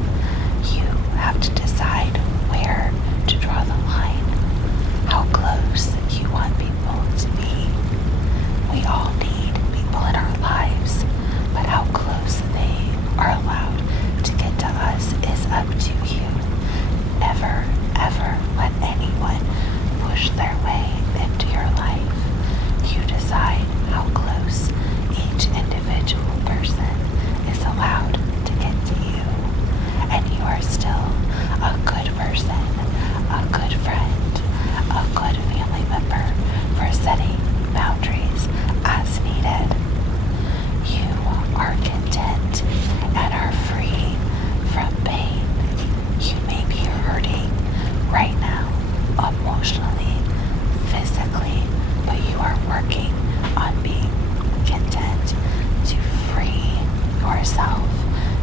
you have to decide where to draw the line, how close you want people to be. We all need people in our lives, but how close they are allowed to get to us is up to you. Never, ever let anyone push their way into your life. You decide how close each individual person is allowed to get to you. And you are still a good person, a good friend, a good family member for setting boundaries as needed. You are content and are free from pain. You may be hurting right now, emotionally, physically, but you are working on being content to free yourself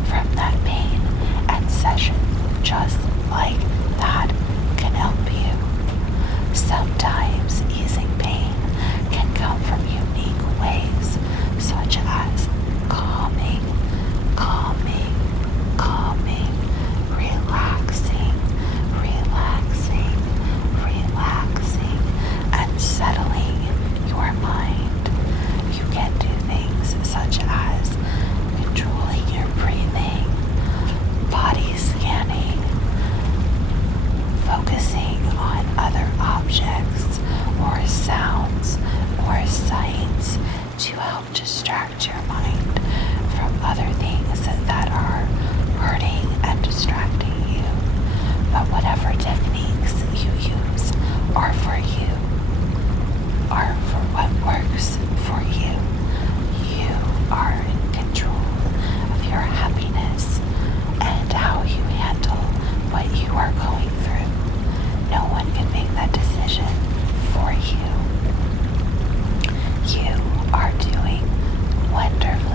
from that pain, and session just like that can help you. Sometimes easing pain can come from unique ways, such as calming, calming, calming, relaxing, relaxing, relaxing, and settling your mind. You can do things such as controlling your breathing, body scanning, focusing on other objects or sounds or sights to help distract your mind from other things that are hurting and distracting you. But whatever techniques you use are for you, are for what works for you. You are in control of your happiness and how you handle what you are going through. No one can make that decision for you. You are doing wonderfully.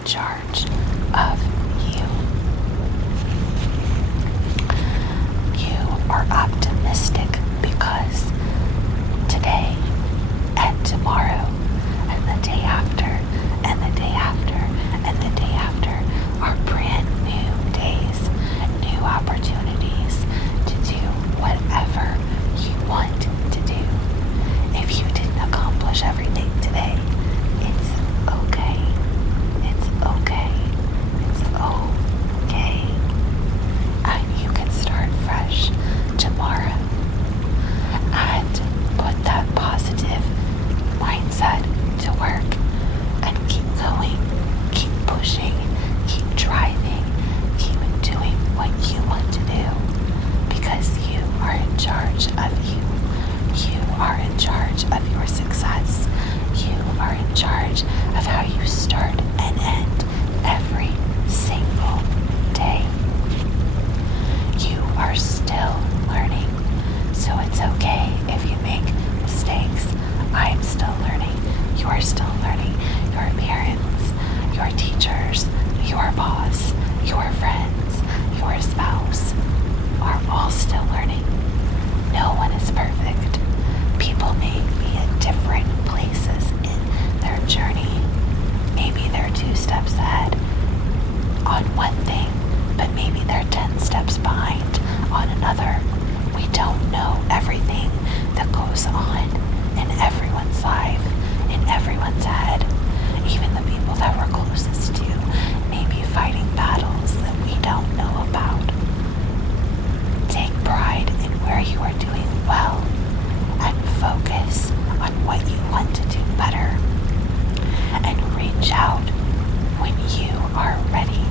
in charge of you. You are optimistic because today and tomorrow and the day after and the day after and the day after are brand new days, new opportunities to do whatever you want to do. If you didn't accomplish everything today, it's okay. It's okay. It's okay. And you can start fresh tomorrow and put that positive mindset to work and keep going, keep pushing, keep driving, keep doing what you want to do because you are in charge of you. You are in charge of your success. You are in charge of how you start and end every single day. You are still learning, so it's okay if you make mistakes. I'm still learning. You are still learning. Your parents, your teachers, your boss, your friends, your spouse are all still learning. No one is perfect. People may be at different places in their journey. Maybe they're 2 steps ahead on one thing, but maybe they're 10 steps behind on another. We don't know everything that goes on in everyone's life, in everyone's head. Even the people that we're closest to may be fighting battles that we don't know about. Take pride in where you are doing well and focus on what you want to do better. And reach out when you are ready,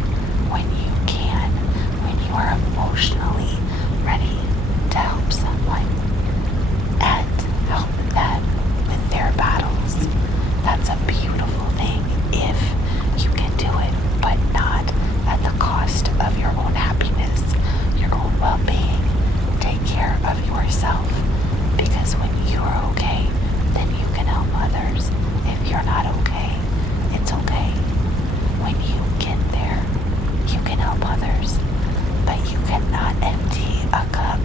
when you can, when you are emotionally ready to help someone and help them with their battles. That's a beautiful thing if you can do it, but not at the cost of your own happiness, your own well-being. Take care of yourself because when you're okay, then you can help others. If you're not okay, it's okay. When you get there, you can help others, but you cannot empty a cup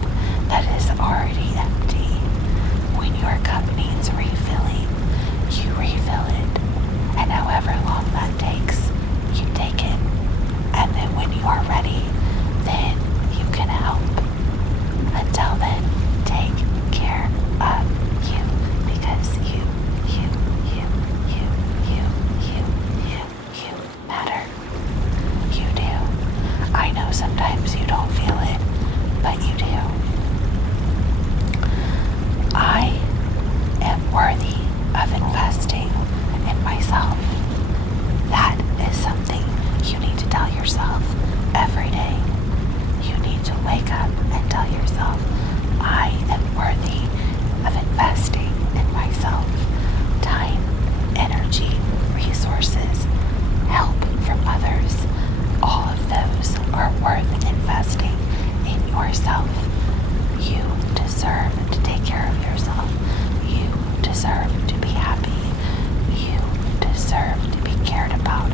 that is already empty. When your cup needs refilling, you refill it, and however long that takes, you take it, and then when you are ready, then you can help. Until then, take care of you because you matter. You do. I know sometimes you don't feel it, but you do. I am worthy of investing in myself. That is something you need to tell yourself every day. You need to wake up and tell yourself, I am worthy of investing in myself. Time, energy, resources, help from others, all of those are worth investing in yourself. You deserve to take care of yourself. You deserve to be happy. You deserve to be cared about,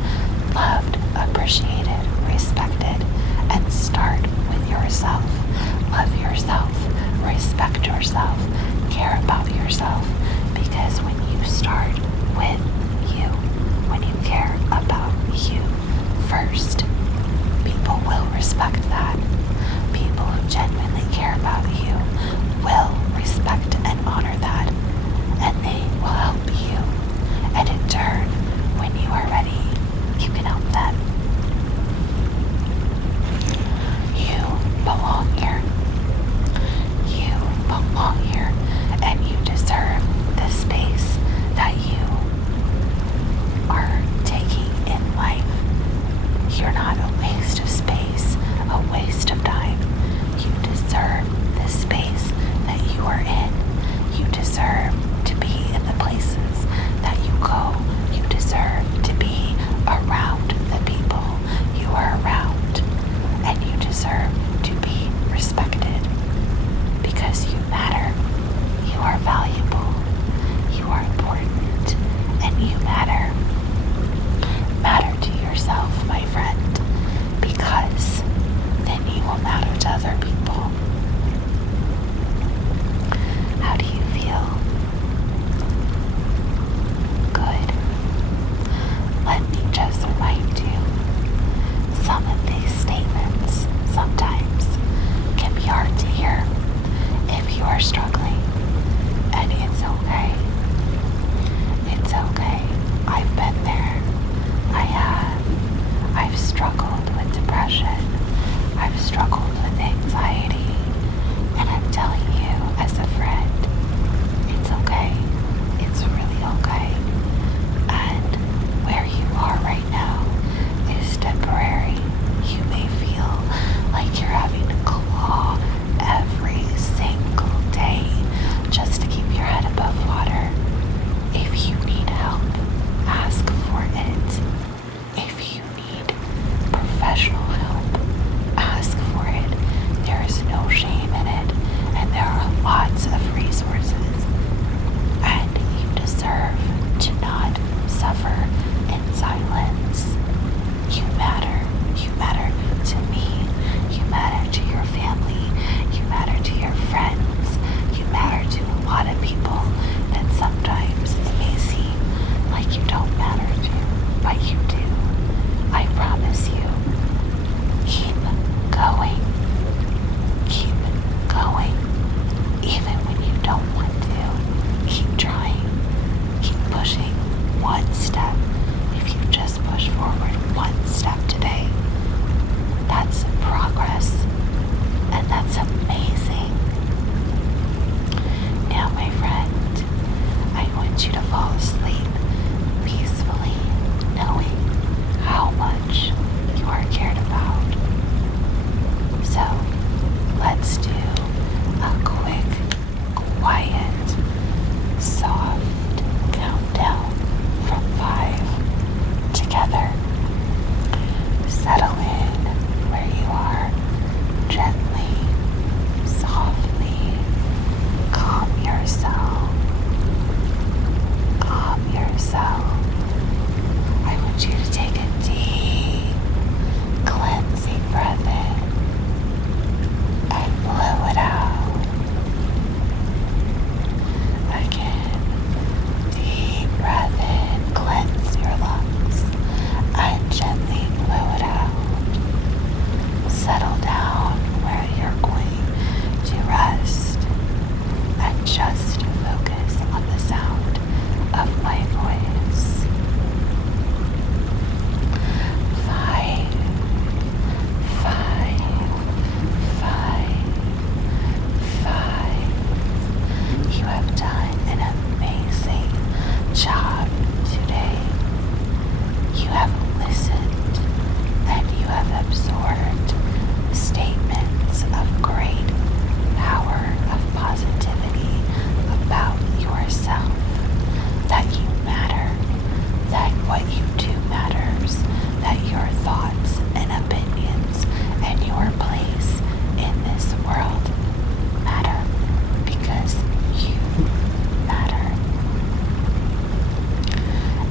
loved, appreciated, respected, and start with yourself. Love yourself, respect yourself, care about yourself, because when you start with you, when you care about you first, people will respect that. People who genuinely care about you will respect and honor that, and they will help you. And in turn, when you are ready, you can help them. want you to take a deep, cleansing breath in and blow it out. Again, deep breath in, cleanse your lungs, and gently blow it out. Settle down where you're going to rest and just focus on the sound of my voice. 5, 5, 5, 5. You have done an amazing job today. You have listened and you have absorbed statements of great power, of positivity about yourself, that you matter, that what you do matters, that your thoughts and opinions and your place in this world matter, because you matter.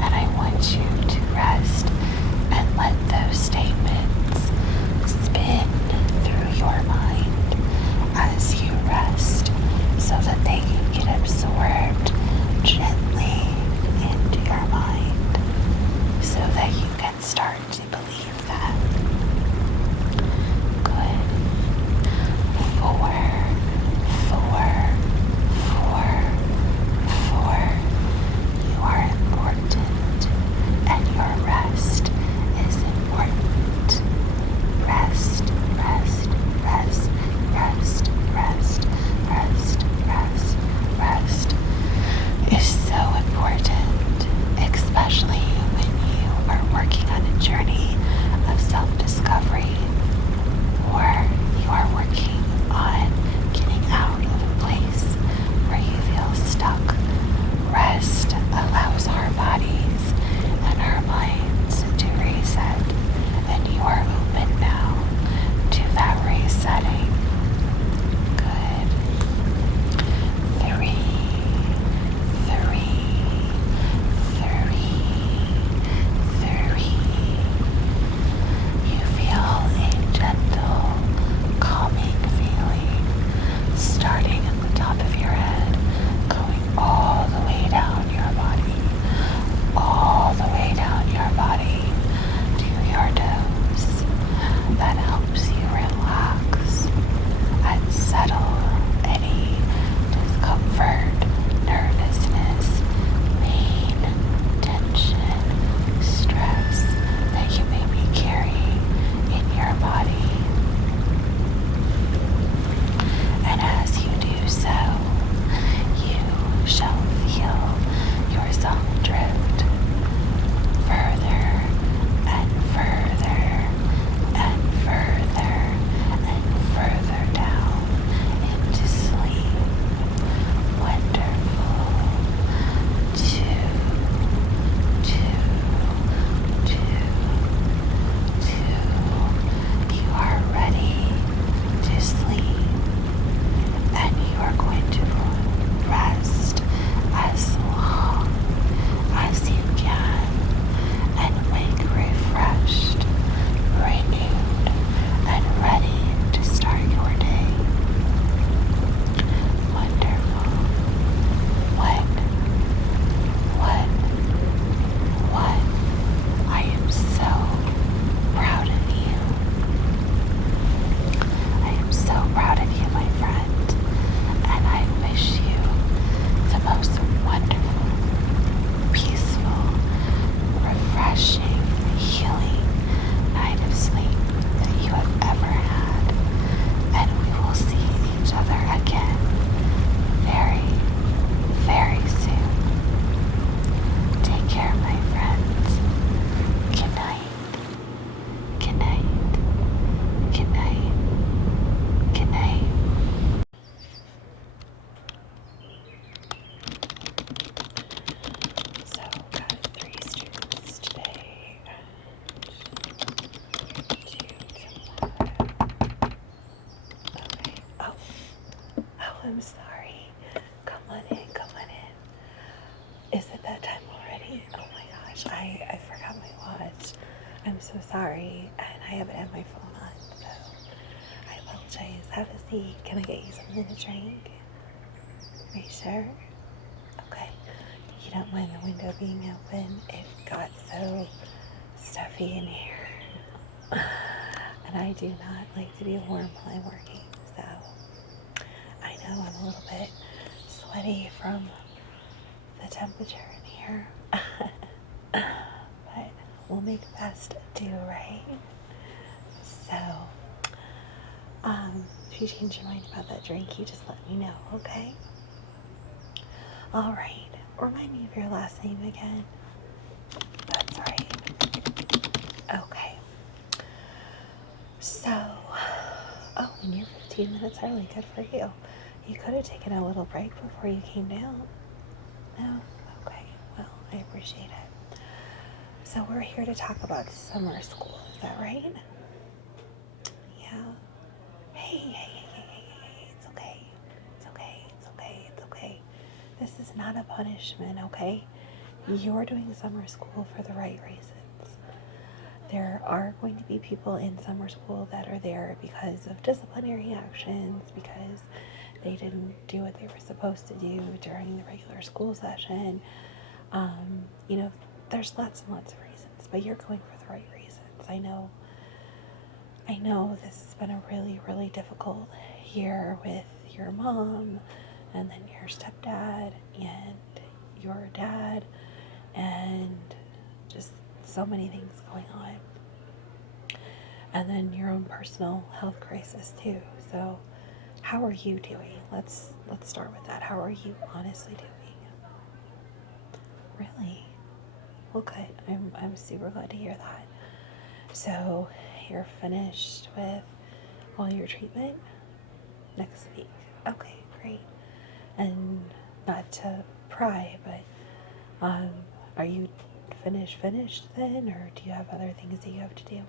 And I want you to rest and let those statements spin through your mind as you rest, so that they can get absorbed gently into your mind, so that you can start to believe that. Good. 4, 4, 4, 4. You are important, and your rest is important. Rest, rest, rest, rest, rest, rest, rest, rest is so important, especially when you are working on a journey gosh, I forgot my watch. I'm so sorry, and I haven't had my phone on, so I apologize. Have a seat. Can I get you something to drink? Are you sure? Okay. You don't mind the window being open? It got so stuffy in here. And I do not like to be warm while I'm working, so I know I'm a little bit sweaty from the temperature in here. But we'll make the best do, right? So, if you change your mind about that drink, you just let me know, okay? All right. Remind me of your last name again. That's right. Okay. So, oh, and you're 15 minutes early. Good for you. You could have taken a little break before you came down. No? Okay. Well, I appreciate it. So we're here to talk about summer school. Is that right? Yeah. Hey. It's okay. It's okay. It's okay. It's okay. This is not a punishment, okay? You're doing summer school for the right reasons. There are going to be people in summer school that are there because of disciplinary actions, because they didn't do what they were supposed to do during the regular school session. You know, there's lots and lots of reasons, but you're going for the right reasons. I know this has been a really, really difficult year with your mom and then your stepdad and your dad and just so many things going on. And then your own personal health crisis too. So how are you doing? Let's start with that. How are you honestly doing? Really? Well, good. I'm super glad to hear that. So you're finished with all your treatment next week. Okay, great. And not to pry, but are you finished then, or do you have other things that you have to do?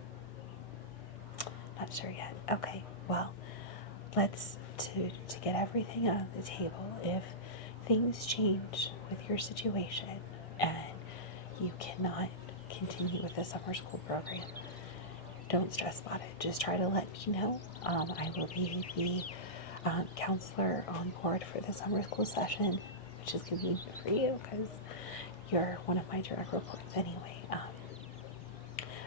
Not sure yet. Okay, well, let's to get everything on the table. If things change with your situation and you cannot continue with the summer school program, don't stress about it. Just try to let me know. I will be the counselor on board for the summer school session, which is convenient for you because you're one of my direct reports anyway.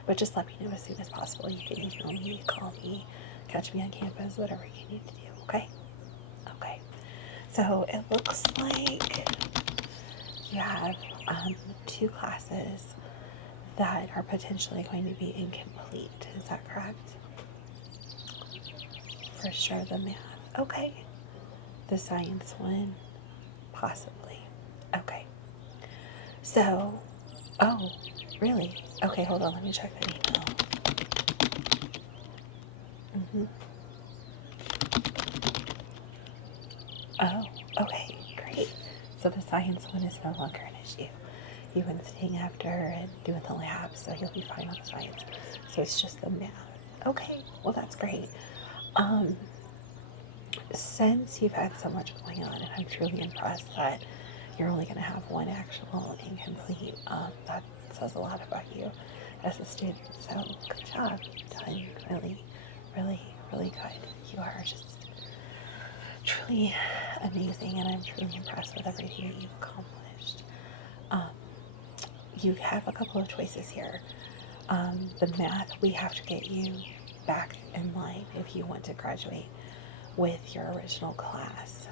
But just let me know as soon as possible. You can email me, call me, catch me on campus, whatever you need to do, okay? Okay. So it looks like you have 2 classes that are potentially going to be incomplete. Is that correct? For sure, the math. Okay. The science one, possibly. Okay. So, oh, really? Okay, hold on. Let me check that email. Oh, okay, great. So the science one is no longer an issue. You've been staying after and doing the lab, so you'll be fine on the science. So it's just the math. Okay, well that's great. Since you've had so much going on, and I'm truly impressed that you're only going to have one actual incomplete, that says a lot about you as a student. So good job, done. Really, really, really good. You are just truly amazing, and I'm truly impressed with everything that you've accomplished. You have a couple of choices here. The math, we have to get you back in line if you want to graduate with your original class.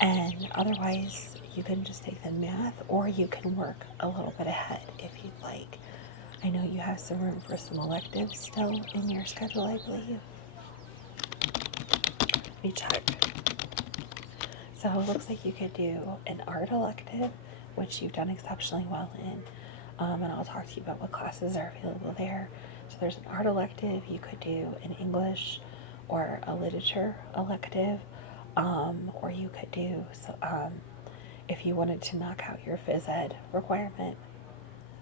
And otherwise, you can just take the math, or you can work a little bit ahead if you'd like. I know you have some room for some electives still in your schedule, I believe. Let me check. So it looks like you could do an art elective, which you've done exceptionally well in. And I'll talk to you about what classes are available there. So there's an art elective. You could do an English or a literature elective, or you could do, if you wanted to knock out your phys ed requirement.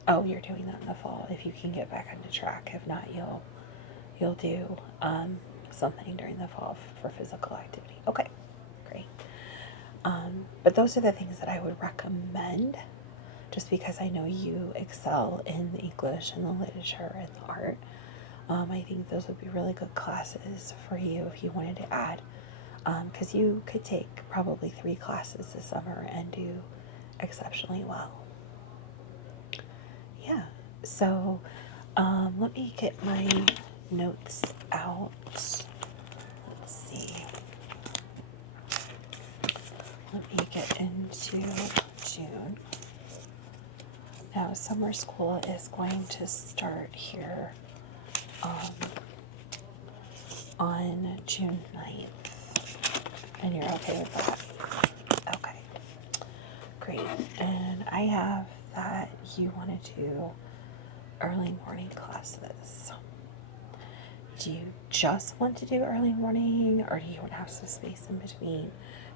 Oh, you're doing that in the fall if you can get back on the track. If not, you'll do something during the fall for physical activity. Okay, great. But those are the things that I would recommend just because I know you excel in the English and the literature and the art. I think those would be really good classes for you if you wanted to add, because you could take probably 3 classes this summer and do exceptionally well. Yeah, so let me get my notes out. Let's see. Let me get into June. Now, summer school is going to start here on June 9th. And you're okay with that? Okay, great. And I have that you want to do early morning classes. Do you just want to do early morning, or do you want to have some space in between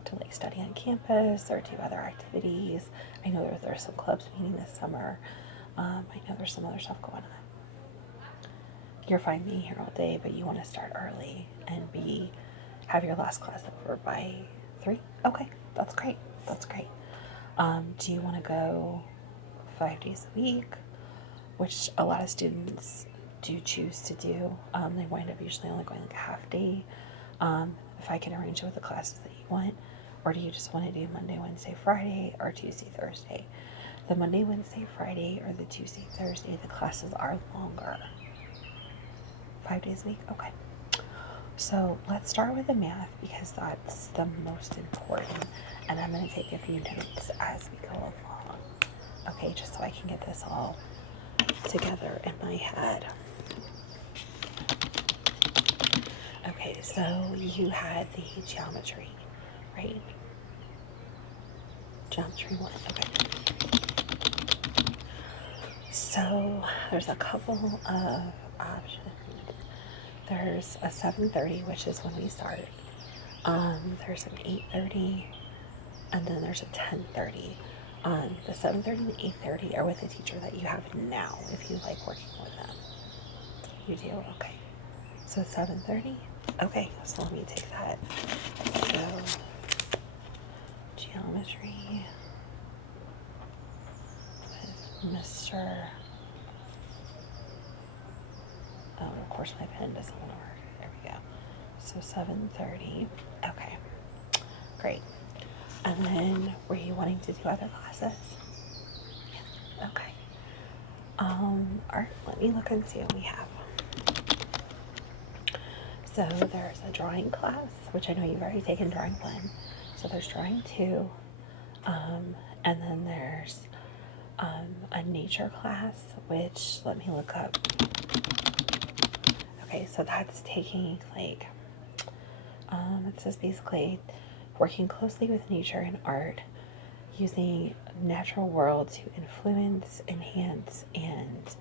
to like study on campus or do other activities? I know there's some clubs meeting this summer. I know there's some other stuff going on. You're fine being here all day, but you want to start early and have your last class over by 3? Okay, that's great. That's great. Do you want to go 5 days a week, which a lot of students do choose to do? They wind up usually only going like a half day. If I can arrange it with the classes that you want, or do you just want to do Monday, Wednesday, Friday, or Tuesday, Thursday? The Monday, Wednesday, Friday, or the Tuesday, Thursday, the classes are longer. 5 days a week? Okay. So let's start with the math because that's the most important. And I'm going to take a few notes as we go along. Okay, just so I can get this all together in my head. Okay, so you had the geometry, right? Geometry 1, okay. So there's a couple of options. There's a 7:30, which is when we start. There's an 8:30, and then there's a 10:30. The 7:30 and 8:30 are with a teacher that you have now, if you like working with them. You do? Okay. So 7:30? Okay, so let me take that. So, geometry with Mr. Oh, of course my pen doesn't want to work. There we go. So 7:30. Okay, great. And then were you wanting to do other classes? Yeah. Okay. All right, let me look and see what we have. So there's a drawing class, which I know you've already taken drawing 1. So there's drawing 2. And then there's a nature class, which let me look up. Okay, so that's taking like, it says basically working closely with nature and art, using natural world to influence, enhance, and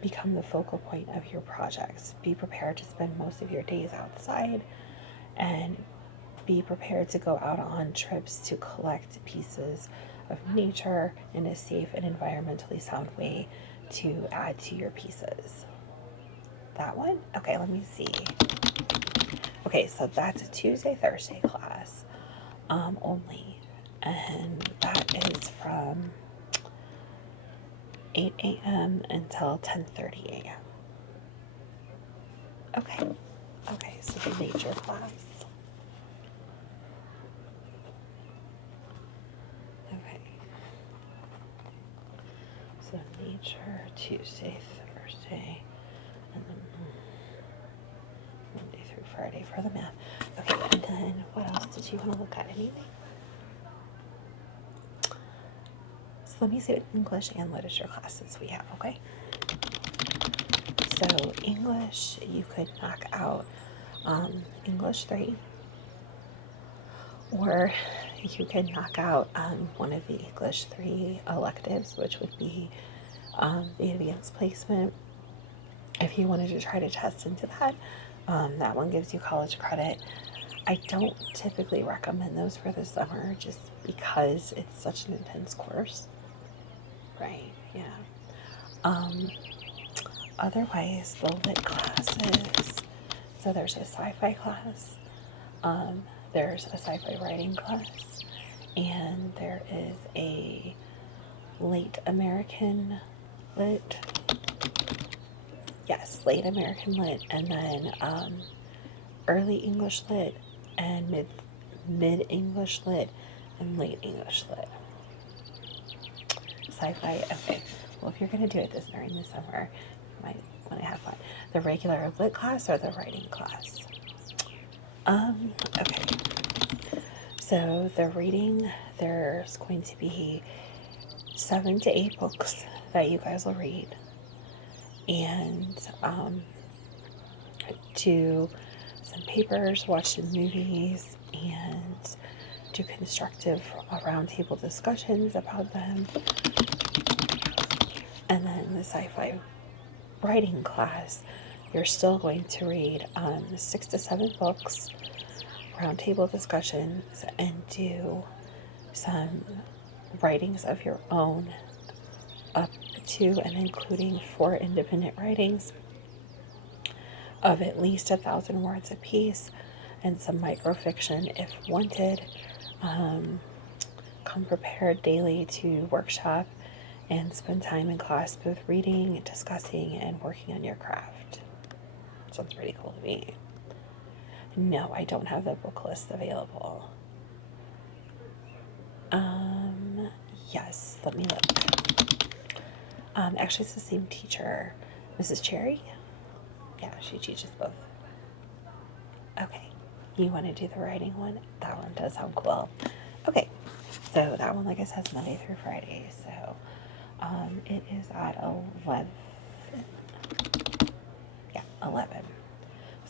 become the focal point of your projects. Be prepared to spend most of your days outside and be prepared to go out on trips to collect pieces of nature in a safe and environmentally sound way to add to your pieces. That one? Okay, let me see. Okay, so that's a Tuesday, Thursday class only. And that is from 8 a.m. until 10:30 a.m. Okay. Okay, so the nature class. Okay. So nature, Tuesday, Thursday, and then Monday through Friday for the math. Okay, and then what else did you want to look at? Anything? So let me see what English and literature classes we have, okay? So English, you could knock out English 3, or you could knock out one of the English 3 electives, which would be the advanced placement. If you wanted to try to test into that, that one gives you college credit. I don't typically recommend those for the summer just because it's such an intense course. Right, yeah. Otherwise, the lit classes, so there's a sci-fi class, there's a sci-fi writing class, and there is a late American lit. Yes, late American lit, and then early English lit, and mid English lit, and late English lit. Sci-fi. Okay. Well, if you're gonna do it during the summer, you might want to have fun. The regular lit class or the writing class? Okay. So the reading, there's going to be 7 to 8 books that you guys will read, and do some papers, watch some movies, and do constructive roundtable discussions about them. And then the sci-fi writing class, you're still going to read 6 to 7 books, roundtable discussions, and do some writings of your own, up to and including 4 independent writings of at least 1,000 words apiece, and some microfiction if wanted. Come prepared daily to workshop and spend time in class both reading, discussing, and working on your craft. Sounds pretty cool to me. No, I don't have the book list available. Yes, let me look. Actually, it's the same teacher, Mrs. Cherry. Yeah, she teaches both. Okay, you want to do the writing one? That one does sound cool. Okay, so that one, like I said, is Monday through Friday. So it is at 11. Yeah, 11.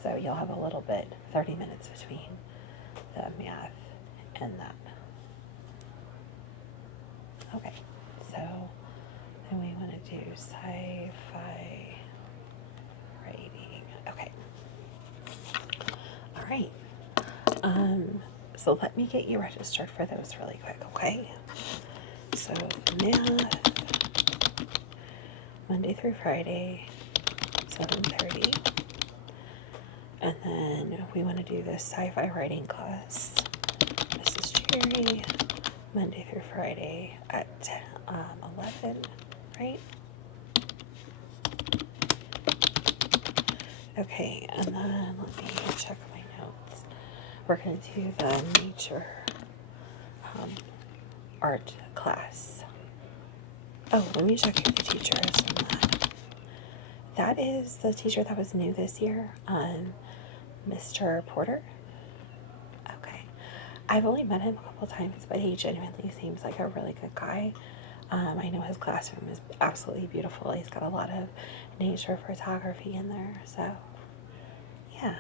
So you'll have a little bit, 30 minutes between the math and that. Okay, so then we want to do sci-fi writing. Okay. All right. So let me get you registered for those really quick, okay? So math, Monday through Friday, 7:30. And then we want to do the sci-fi writing class, Mrs. Cherry, Monday through Friday at 11, right? Okay, and then let me check my notes. We're going to do the nature art class. Oh, let me check who the teacher is on that. That is the teacher that was new this year, Mr. Porter. Okay. I've only met him a couple times, but he genuinely seems like a really good guy. I know his classroom is absolutely beautiful. He's got a lot of nature photography in there, so yeah.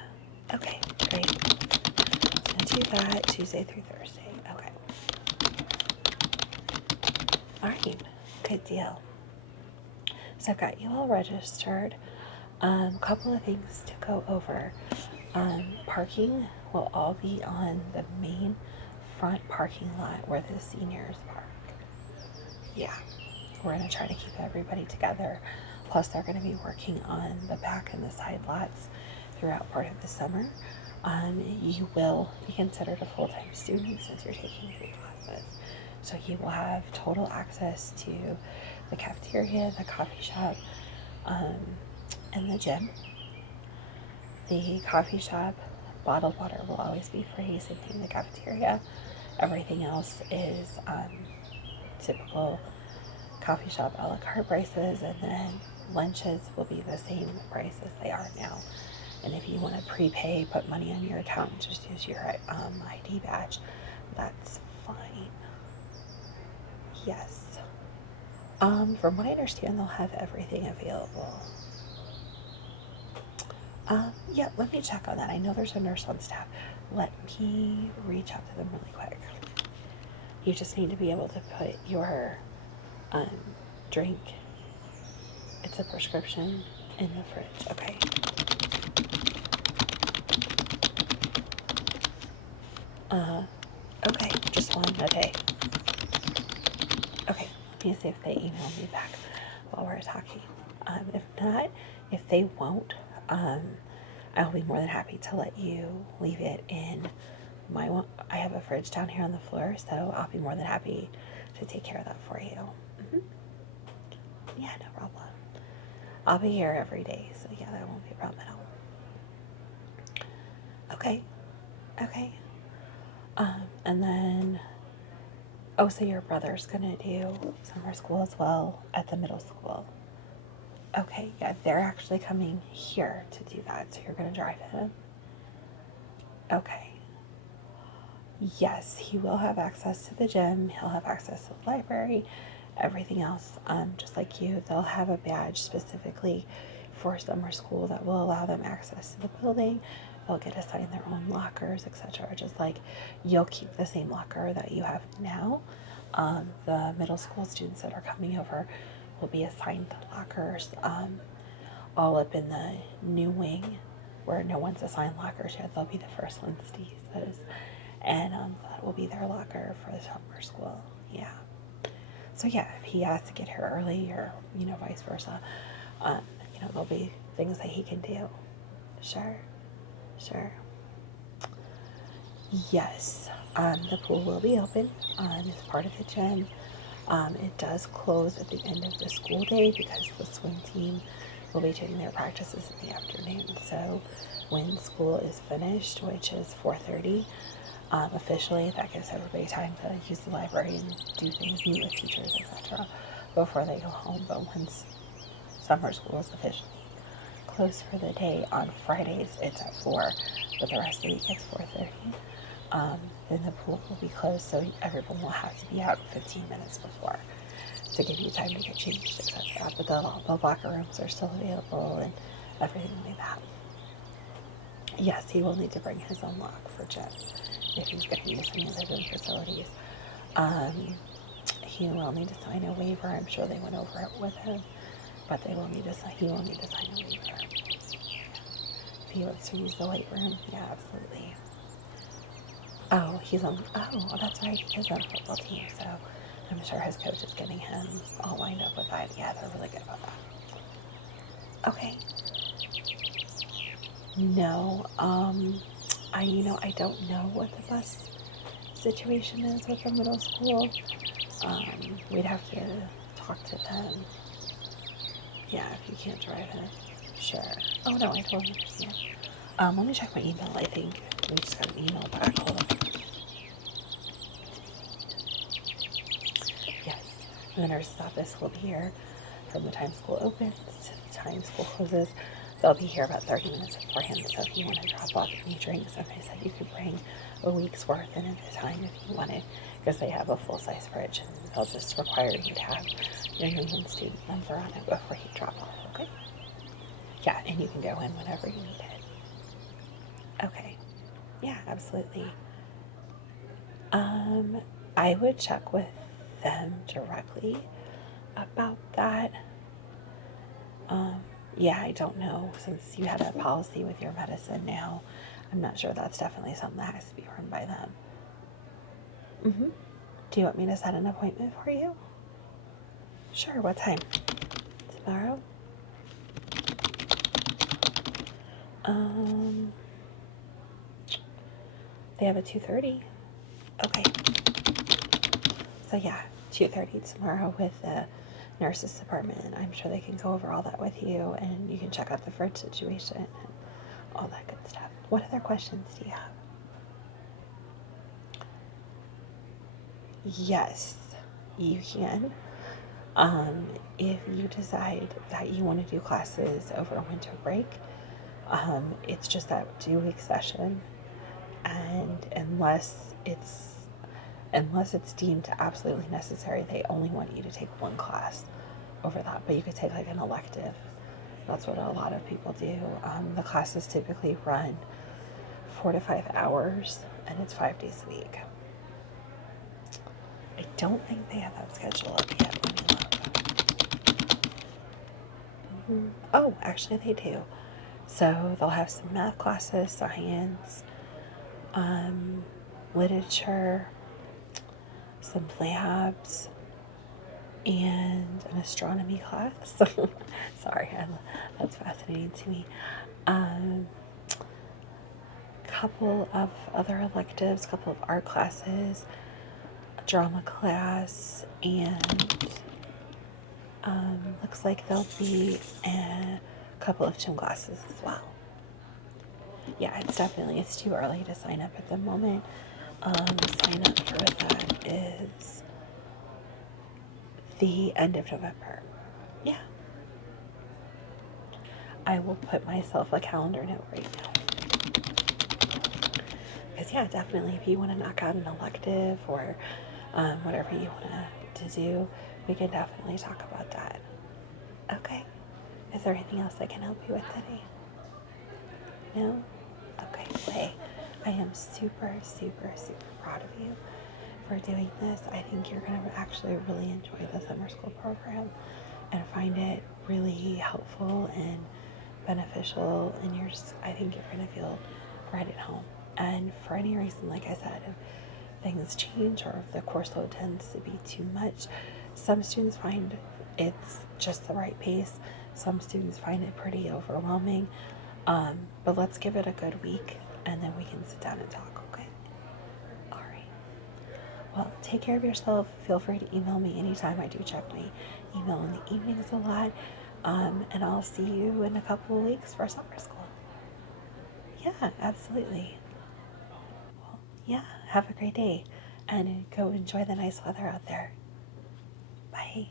Okay, great. So do that Tuesday through Thursday. Okay. All right, good deal. So I've got you all registered. A couple of things to go over. Parking will all be on the main front parking lot where the seniors park. Yeah, we're going to try to keep everybody together. Plus, they're going to be working on the back and the side lots throughout part of the summer. You will be considered a full-time student since you're taking 3 classes. So you will have total access to the cafeteria, the coffee shop, and the gym. The coffee shop, bottled water will always be free, same thing in the cafeteria. Everything else is typical coffee shop a la carte prices, and then lunches will be the same price as they are now. And if you want to prepay, put money on your account, and just use your ID badge, that's fine. Yes. From what I understand, they'll have everything available. Yeah, let me check on that. I know there's a nurse on staff. Let me reach out to them really quick. You just need to be able to put your drink, it's a prescription, in the fridge, okay? Okay, just one a day. Okay, let me see if they email me back while we're talking. If not, if they won't, I'll be more than happy to let you leave it in my one. I have a fridge down here on the floor, so I'll be more than happy to take care of that for you. I'll be here every day, so yeah, that won't be a problem at all. Okay, okay. And then, oh, so your brother's gonna do summer school as well at the middle school. Okay, yeah, they're actually coming here to do that, so you're gonna drive him. Okay. Yes, he will have access to the gym, he'll have access to the library, everything else. Just like you, they'll have a badge specifically for summer school that will allow them access to the building. They'll get assigned their own lockers, etc. Just like you'll keep the same locker that you have now. The middle school students that are coming over will be assigned the lockers, all up in the new wing where no one's assigned lockers yet. They'll be the first ones to use those. And that will be their locker for the summer school. Yeah. So yeah, if he has to get here early or, vice versa, there'll be things that he can do. Sure. Sure. Yes. The pool will be open as part of the gym. It does close at the end of the school day because the swim team will be taking their practices in the afternoon. So when school is finished, which is 4:30, officially, that gives everybody time to use the library and do things, meet with teachers, etc. before they go home. But once summer school is officially closed for the day on Fridays, it's at 4, but the rest of the week it's 4:30. Then the pool will be closed, so everyone will have to be out 15 minutes before to give you time to get changed, etc. But the locker rooms are still available and everything like that. Yes, he will need to bring his own lock for gym if he's going to use any of the gym facilities. He will need to sign a waiver. I'm sure they went over it with him, but he will need to sign a waiver. If he wants to use the weight room, yeah, absolutely. Oh, that's right, he is on a football team, so I'm sure his coach is getting him all lined up with that. Yeah, they're really good about that. Okay. No, I don't know what the bus situation is with the middle school. We'd have to talk to them. Yeah, if you can't drive it, sure. Oh no, I totally understand. Let me check my email. I think we just got an email back. Hold on. Yes, the nurse's office will be here from the time school opens to the time school closes. They'll be here about 30 minutes beforehand, so if you want to drop off any drinks, like I said, you could bring a week's worth in at a time if you wanted, because they have a full-size fridge, and they'll just require you to have your name and student number on it before you drop off, okay? Yeah, and you can go in whenever you need it. Okay. Yeah, absolutely. I would check with them directly about that. Yeah, I don't know. Since you had a policy with your medicine now, I'm not sure that's definitely something that has to be run by them. Do you want me to set an appointment for you? Sure, what time? Tomorrow? They have a 2:30. Okay. So yeah, 2:30 tomorrow with the nurse's department. I'm sure they can go over all that with you, and you can check out the fridge situation and all that good stuff. What other questions do you have? Yes, you can. If you decide that you want to do classes over winter break, it's just that 2-week session, and unless it's deemed absolutely necessary, they only want you to take one class over that. But you could take like an elective. That's what a lot of people do. The classes typically run 4 to 5 hours, and it's 5 days a week. I don't think they have that schedule up yet. Let me look. Oh, actually they do. So they'll have some math classes, science, literature, some labs, and an astronomy class. Sorry, that's fascinating to me. Couple of other electives, couple of art classes, a drama class, and Looks like there'll be a couple of gym classes as well. Yeah, it's too early to sign up at the moment. Sign up for that is the end of November. Yeah, I will put myself a calendar note right now. Because, yeah, definitely, if you want to knock out an elective or whatever you want to do, we can definitely talk about that. Okay. Is there anything else I can help you with today? No? Okay. Well, hey, I am super, super, super proud of you for doing this. I think you're going to actually really enjoy the summer school program and find it really helpful and beneficial. And I think you're going to feel right at home. And for any reason, like I said, if things change or if the course load tends to be too much, some students find it's just the right pace. Some students find it pretty overwhelming. But let's give it a good week and then we can sit down and talk, okay? All right. Well, take care of yourself. Feel free to email me anytime. I do check my email in the evenings a lot. And I'll see you in a couple of weeks for summer school. Yeah, absolutely. Well, yeah, have a great day and go enjoy the nice weather out there. Bye.